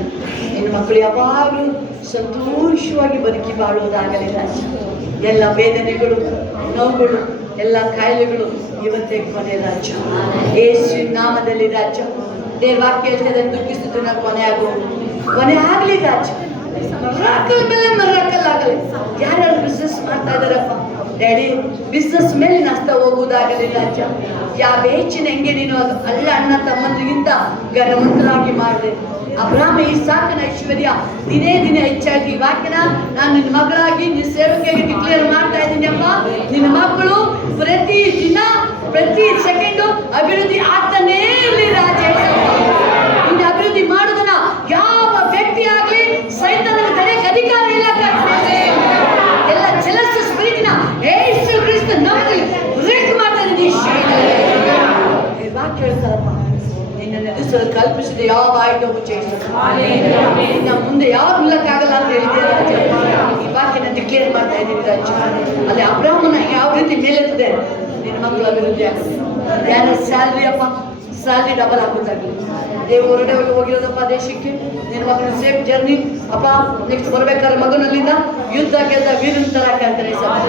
ನಿನ್ನ ಮಕ್ಕಳು ಯಾವಾಗಲೂ ಸಂತೋಷವಾಗಿ ಬದುಕಿ ಬಾಳುವುದಾಗಲಿ ರಾಜ. ಎಲ್ಲ ವೇದನೆಗಳು, ನೋವುಗಳು, ಎಲ್ಲ ಕಾಯಿಲೆಗಳು ಇವತ್ತೇ ಕೊನೆ ರಾಜ. ಯೇಸು ನಾಮದಲ್ಲಿ ರಾಜ. ದೇವ್ರ ವಾಕ್ಯ ಹೇಳ್ತದೆ, ದುಃಖಿಸುತ್ತಿನ ಕೊನೆ ಆಗಲಿ ರಾಜ. ಮರಾಕಲ್ ಮೇಲೆ ಮರಾಕಲ್ ಆಗಲಿ. ಯಾರ್ಯಾರು ಬಿಸ್ನೆಸ್ ಮಾಡ್ತಾ ಇದಾರಪ್ಪ ಡ್ಯಾಡಿ, ಬಿಸ್ನೆಸ್ ಮೇಲೆ ನಷ್ಟ ಹೋಗುವುದಾಗಲಿ ರಾಜ. ಯಾವ ಹೆಚ್ಚಿನ ಹೆಂಗೆ ನೀನು ಅದು ಅಲ್ಲ ಅಣ್ಣ ತಮ್ಮಂದಿಗಿಂತ ಗಣವಂತರಾಗಿ ಮಾಡಿದೆ. ಅಬ್ರಾಹ್ಮ ಇಸಾಕನ ಐಶ್ವರ್ಯ ದಿನೇ ದಿನೇ ಹೆಚ್ಚಾಯ್ತು. ಈ ವಾಕ್ಯನ ನಾನು ನಿನ್ನ ಮಗಳಾಗಿ ನಿನ್ನ ಸೇವಕಿಯಾಗಿ ಡಿಕ್ಲೇರ್ ಮಾಡ್ತಾ ಇದ್ದೀನಿ ಅಮ್ಮ. ನಿನ್ನ ಮಕ್ಕಳು ಪ್ರತಿ ದಿನ ಪ್ರತಿ ಸೆಕೆಂಡು ಅಭಿವೃದ್ಧಿ ಆಗ್ತಾನೇ ಇರಲಿ ರಾಜ. ಇನ್ನು ಅಭಿವೃದ್ಧಿ ಮಾಡೋದನ್ನ ಯಾವ ವ್ಯಕ್ತಿ ಆಗ್ಲಿ ಸೈತಾನನ ತಡೆಯಕ್ಕೆ ಅಧಿಕಾರ ಇಲ್ಲ. ಎಲ್ಲ ಜಲಸ ಸ್ಪಿರಿಟ್ನ ಯೇಸು ಕ್ರಿಸ್ತ ನಾಮದಲ್ಲಿ ಬ್ರೇಕ್ ಮಾಡ್ತಾ ಇದ್ದೀನಿ. ವಾಕ್ಯ ಹೇಳ್ತಾರಪ್ಪ, ನಿನ್ನನ್ನು ಎದುರಿಸಲು ಕಲ್ಪಿಸಿದ ಯಾವ ಆಯುಧವು ಜಯಿಸುತ್ತದೆ. ಇನ್ನು ಮುಂದೆ ಯಾವ ನಿಲ್ಲಕ್ಕಾಗಲ್ಲ ಅಂತ ಹೇಳಿದೆ ರಾಜ. ಈ ವಾಕ್ಯನ ಡಿಕ್ಲೇರ್ ಮಾಡ್ತಾ ಇದ್ದೀನಿ ರಾಜ. ಅಲ್ಲಿ ಅಬ್ರಾಹ್ಮನ ಯಾವ ರೀತಿ ಮೇಲೆತ್ತದೆ, ನಿನ್ನ ಮಕ್ಕಳು ಅಭಿವೃದ್ಧಿ ಆಗುತ್ತೆ. ಯಾರ ಸ್ಯಾಲ್ರಿ ಅಪ್ಪ, ಸ್ಯಾಲ್ರಿ ಡಬಲ್ ಆಗೋದಾಗಲಿ. ದೇವರು ಹೊರಗಡೆ ಹೋಗಿರೋದಪ್ಪ ದೇಶಕ್ಕೆ, ನಿನ್ನ ಮಕ್ಕಳು ಸೇಫ್ ಜರ್ನಿ ಅಪ್ಪ. ನೆಕ್ಸ್ಟ್ ಬರ್ಬೇಕಾದ್ರೆ ಮಗನಲ್ಲಿಂದ ಯುದ್ಧ ಗೆದ್ದ ವೀರನ ತರ ಕಾಣ್ತಾರೆ ಸರ್.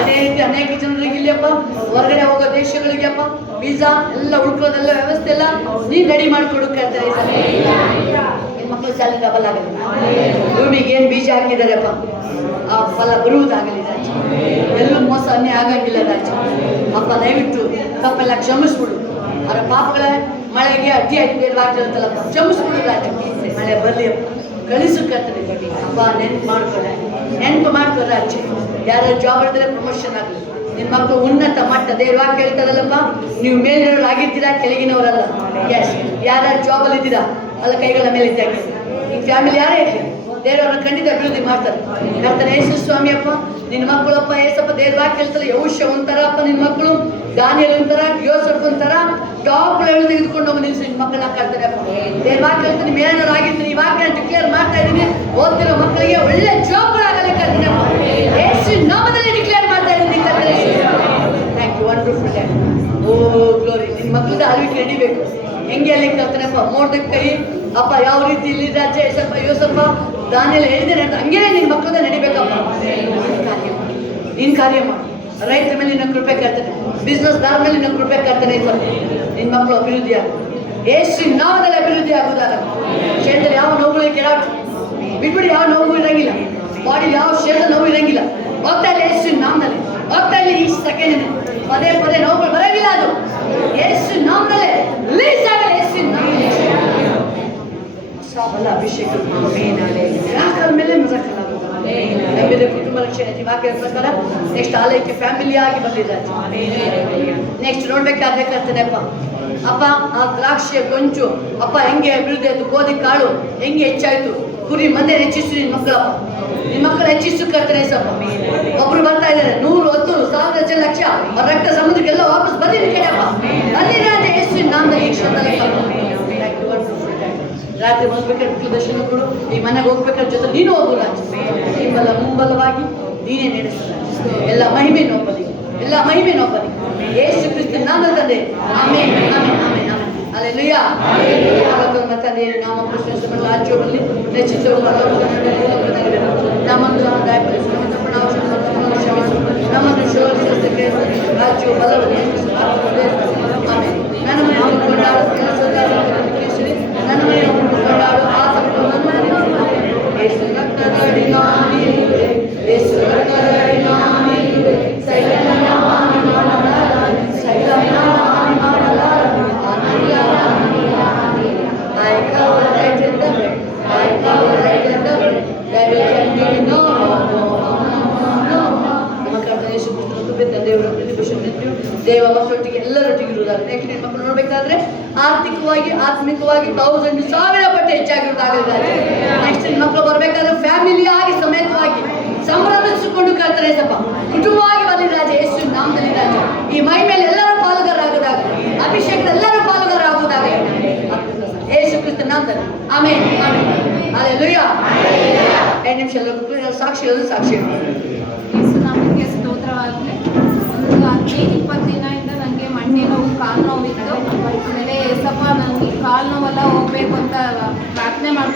ಅದೇ ರೀತಿ ಅನೇಕ ಜನರಿಗೆ ಇಲ್ಲಿಯಪ್ಪ ಹೊರಗಡೆ ಹೋಗೋ ದೇಶಗಳಿಗೆ ಅಪ್ಪ ವೀಸಾ ಎಲ್ಲ ಉಳ್ಕೊಳ್ಳೋದೆಲ್ಲ ವ್ಯವಸ್ಥೆ ಎಲ್ಲ ನೀನು ರೆಡಿ ಮಾಡಿಕೊಡು ಕಾಣ್ತಾರೆ ಸರ್. ನಿನ್ನ ಮಕ್ಕಳು ಸ್ಯಾಲ್ರಿ ಡಬಲ್ ಆಗಲಿ. ಭೂಮಿಗೆ ಏನು ಬೀಜ ಹಾಕಿದಾರಪ್ಪ ಆ ಫಲ ಬರುವುದಾಗಲಿ ರಾಜ. ಎಲ್ಲೂ ಮೋಸ ಅನ್ಯಾಯ ಆಗಂಗಿಲ್ಲ ರಾಜ. ಅಪ್ಪ ದಯವಿಟ್ಟು ತಪ್ಪೆಲ್ಲ ಕ್ಷಮಿಸ್ಬಿಡು. ಅವರ ಪಾಪಗಳ ಮಳೆಗೆ ಅಡ್ಡಿ ಆಗಿರ್ತಲ್ಲಪ್ಪ, ಕ್ಷಮಿಸ್ಬಿಡು ರಾಜ. ಮಳೆ ಬರಲಿ ಕಳಿಸು ಕರ್ತನೆ ಅಪ್ಪ. ನೆನಪು ಮಾಡ್ಕೊ ರಾಜ. ಯಾರ ಜಾಬ್ ಹಿಡಿದ್ರೆ ಪ್ರಮೋಷನ್ ಆಗಲಿ. ನಿನ್ನ ಮಕ್ಕಳು ಉನ್ನತ ಮಟ್ಟ ದೇವ್ರ ಕೇಳ್ತದಲ್ಲಪ್ಪ, ನೀವು ಮೇಲಿನವ್ರು ಆಗಿರ್ತೀರಾ, ಕೆಳಗಿನವರಲ್ಲ. ಎಸ್, ಯಾರ ಜಾಬಲ್ಲಿ ಇದ್ದೀರಾ ಅಲ್ಲ ಕೈಗಳ ಮೇಲೆ ಇದ್ದಾಗೆ. ಈ ಫ್ಯಾಮಿಲಿ ಯಾರೇ ಇರಲಿ ದೇವರವ್ರನ್ನ ಖಂಡಿತ ಅಭಿವೃದ್ಧಿ ಮಾಡ್ತಾರೆ. ಕರ್ತನೆ ಯೇಸು ಸ್ವಾಮಿ ಅಪ್ಪ, ನಿನ್ನ ಮಕ್ಕಳಪ್ಪ ಏಸಪ್ಪ ದೇವ್ರ ಕೇಳ್ತಾರೆ. ಯೌಷ ಒಂಥರ ಅಪ್ಪ, ನಿನ್ನ ಮಕ್ಕಳು ದಾನಿಯಲ್ ಒಂಥರ, ಯೋಸಫ್ ಒಂಥರ ಟಾಪ್ ಲೆವೆಲ್ ತೆಗೆದುಕೊಂಡು ಹೋಗಿ ನಿಲ್ಸಿ ನಿನ್ನ ಮಕ್ಕಳನ್ನ ಕಾಡ್ತಾರೆ ಅಪ್ಪ. ದೇವ್ರ ಕೇಳ್ತಾರೆ, ನಿಮ್ಮ ಏನಾದ್ರು ಆಗಿರ್ತೀನಿ ಈ ವಾಕ್ಯ ಡಿಕ್ಲೇರ್ ಮಾಡ್ತಾ ಇದ್ದೀನಿ. ಓದ್ತಿರೋ ಮಕ್ಕಳಿಗೆ ಒಳ್ಳೆ ಜಾಬ್ಗಳಾಗಲಿ ಕರ್ತನೆ ಯೇಸು ನಾಮದಲ್ಲಿ ಡಿಕ್ಲೇರ್ ಮಾಡ್ತಾ ಇದ್ದೀನಿ ಕರ್ತನೆ. Thank you, wonderful dad. Oh glory. ನಿನ್ನ ಮಕ್ಕಳದ ಅರಿವಿಗೆ ನಡಿಬೇಕು. ಹೆಂಗೆ ಅಲ್ಲಿ ಕರ್ತನೆಪ್ಪ ಮೋರ್ದಕ್ಕೆ ಕೈ ಅಪ್ಪ ಯಾವ ರೀತಿ ಇಲ್ಲಿ ರಾಜ್ಯ ಏಸಪ್ಪ ಯೋಸಪ್ಪ ದಾನಿಯಲ್ಲಿ ಹೇಳಿದ್ದೇನೆ ಅಂತ ಹಂಗೇ ನಿನ್ನ ಮಕ್ಕಳದ ನಡಿಬೇಕಪ್ಪ. ನೀನು ಕಾರ್ಯ ಮಾಡಿ. ರೈತರ ಮೇಲೆ ನಿನ್ನ ಕೃಪೆ ಕರ್ತನೆ, ಬಿಸ್ನೆಸ್ ದಾರ ಮೇಲೆ ನಿನ್ನ ಕೃಪೆ ಕರ್ತನೆ. ನಿನ್ನ ಮಕ್ಕಳು ಅಭಿವೃದ್ಧಿ ಆಗ ಯೇಸು ನಾಮದಲ್ಲಿ ಅಭಿವೃದ್ಧಿ ಆಗುವುದಾರ. ಶರೀರದಲ್ಲಿ ಯಾವ ನೋವುಗಳು ಕೆರಾಟು ಬಿಟ್ಬಿಡಿ, ಯಾವ ನೋವು ಇರಂಗಿಲ್ಲ. ಬಾಡಿ ಯಾವ ಶರೀರದ ನೋವು ಇರಂಗಿಲ್ಲ. ಹೋಗ್ತಾ ಇಲ್ಲ ಯೇಸು ನಾಮದಲ್ಲಿ, ಹೋಗ್ತಾ ಇಲ್ಲ ಈ ಸೆಕೆಂಡ್ ಪದೇ ಪದೇ ನೋವುಗಳು ಬರಂಗಿಲ್ಲ. ಅದು ಯೇಸು ನಾಮದಲ್ಲೇ ರಿಲೀಸ್ ಆಗಲ್ಲ. ಯೇಸು ನಾಮದಲ್ಲಿ ಸಾಬಲ ಅಭಿಷೇಕ ಮೇಲೆ ಮಜಾಕಲ್ಲ ನಂಬಿದ ಕುಟುಂಬ ರಕ್ಷಣೆ ವಾಕ್ಯ ಪ್ರಕಾರ ನೆಕ್ಸ್ಟ್ ಆಲಯಕ್ಕೆ ಫ್ಯಾಮಿಲಿ ಆಗಿ ಬಂದಿದ್ದಾರೆ. ನೆಕ್ಸ್ಟ್ ನೋಡ್ಬೇಕಾದ್ರೆ ಕರ್ತನೆಪ್ಪ ಅಪ್ಪ ಆ ದ್ರಾಕ್ಷಿಯ ಗೊಂಚು ಅಪ್ಪ ಹೆಂಗೆ ಅಭಿವೃದ್ಧಿ ಆಯ್ತು, ಗೋಧಿ ಕಾಳು ಹೆಂಗೆ ಹೆಚ್ಚಾಯ್ತು, ಕುರಿ ಮಂದೆ ಹೆಚ್ಚಿಸು ನಿನ್ನ ಮಕ್ಕಳಪ್ಪ. ನಿನ್ನ ಮಕ್ಕಳು ಹೆಚ್ಚಿಸು ಕರ್ತನೆ ಸಪ್ಪ. ಒಬ್ರು ಬರ್ತಾ ಇದ್ದಾರೆ 100, 10, 1000 ಲಕ್ಷ ರಕ್ತ ಸಮುದ್ರಕ್ಕೆಲ್ಲ ವಾಪಸ್ ಬರ್ತೀನಿ ಕಡೆಯಪ್ಪ. ಅಲ್ಲಿ ರಾಜ ಯೇಸು ನಾಮದಲ್ಲಿ ಈ ಕ್ಷಣದಲ್ಲಿ ರಾತ್ರಿ ಹೋಗ್ಬೇಕಾದ್ರೆ ದರ್ಶನ ಕೊಡು. ಈ ಮನೆಗೆ ಹೋಗ್ಬೇಕಾದ್ರೆ ಜೊತೆ ನೀನು ಹೋಗು ರಾಜ. ಹಿಂಬಲ ಮುಂಬಲವಾಗಿ ನೀನೇ ನಡೆಸ. ಎಲ್ಲ ಮಹಿಮೆ ನೋಬಲಿ ಎಲ್ಲ ಮಹಿಮೆ ನೋಬರಿ ಯೇಸು ಕ್ರಿಸ್ತನ ನಾಮದಲ್ಲಿ ತಂದೆ amen amen amen amen hallelujah ಪರಲೋಕದ ತಂದೆಯ ನಾಮ ಪ್ರಶಂಸೆ ರಾಜ್ಯದಲ್ಲಿ ನೆಚ್ಚಿಸುವ ನಮ್ಮನ್ನು ದಯಪಾಲಿಸಿ ನಮ್ಮನ್ನು ಶೋಧಿಸಕ್ಕೆ ರಾಜ್ಯವು ಬಲವನ್ನು ಆಮೆನ್ ನನ್ನ ಮನೆಯನ್ನು ಕೊಂಡಾಡು ನನ್ನ ಮನೆಯನ್ನು ಕೊಂಡಾಡು ಆ ಯೇಸು ರಕ್ತದ ಅಡಿಗಾಮಿರುವೆ ಯೇಸು ರಕ್ತದ ಅಡಿಗಾಮಿರುವೆ ಸೈತಾನನ ಹಾನಿ ಮಾಡಲಾರನು ಸೈತಾನನ ಹಾನಿ ಮಾಡಲಾರನು I cover right in the bed I cover right in the bed devil can be no ನಮ್ಮ ಕರ್ತನ ಯೇಸು ಕ್ರಿಸ್ತನ ಕೃಪೆ ತಂದೆಯವರ ಪ್ರತಿಭಟನೆ ದೇವ ಮಕ್ಕಳೊಟ್ಟಿಗೆ ಎಲ್ಲರೊಟ್ಟಿಗೆ ಇರುವುದಾದ್ರೆ ನೆಕ್ಸ್ಟ್ ನಿಮ್ಮ ಮಕ್ಕಳು ನೋಡ್ಬೇಕಾದ್ರೆ ಆರ್ಥಿಕವಾಗಿ ಆತ್ಮಿಕವಾಗಿ 1000 ಪಟ್ಟು ಹೆಚ್ಚಾಗಿರುವುದಾಗಲಿದ್ದಾರೆ ನೆಕ್ಸ್ಟ್ ನಿಮ್ಮ ಮಕ್ಕಳು ಬರಬೇಕಾದ್ರೆ ಫ್ಯಾಮಿಲಿ ಆಗಿ ಸಮೇತವಾಗಿ ಸಂಭ್ರಮಿಸಿಕೊಂಡು ಕರ್ತನೆ ಸಪ್ಪ ಕುಟುಂಬವಾಗಿ ಬರಲಿ ರಾಜ ಯೇಸು ನಾಮದಲ್ಲಿ ರಾಜ ಈ ಮೈ ಮೇಲೆ ಎಲ್ಲರೂ ಪಾಲುಗಾರರಾಗುವುದಾಗ ಅಭಿಷೇಕದ ಎಲ್ಲರೂ ಪಾಲುಗಾರರಾಗುವುದಾಗ ಯೇಸು ಕ್ರಿಸ್ತನ ನಾಮದಲ್ಲಿ ಆಮೆನ್ ಆಮೆನ್ ಹಲ್ಲೆಲೂಯಾ 2 ನಿಮಿಷ ಸಾಕ್ಷಿ ಯೇಸು ನಾಮಕ್ಕೆ ಸ್ತೋತ್ರವಾಗಲಿ. ಒಂದು 15-20 ದಿನದಿಂದ ನನಗೆ ಮಂಡಿ ನೋವು, ಕಾಲು ನೋವಿತ್ತು. ಆಮೇಲೆ ಏಸಪ್ಪ ನನಗೆ ಕಾಲು ನೋವೆಲ್ಲ ಹೋಗ್ಬೇಕು ಅಂತ ಪ್ರಾರ್ಥನೆ ಮಾಡ್ಕೊಂಡು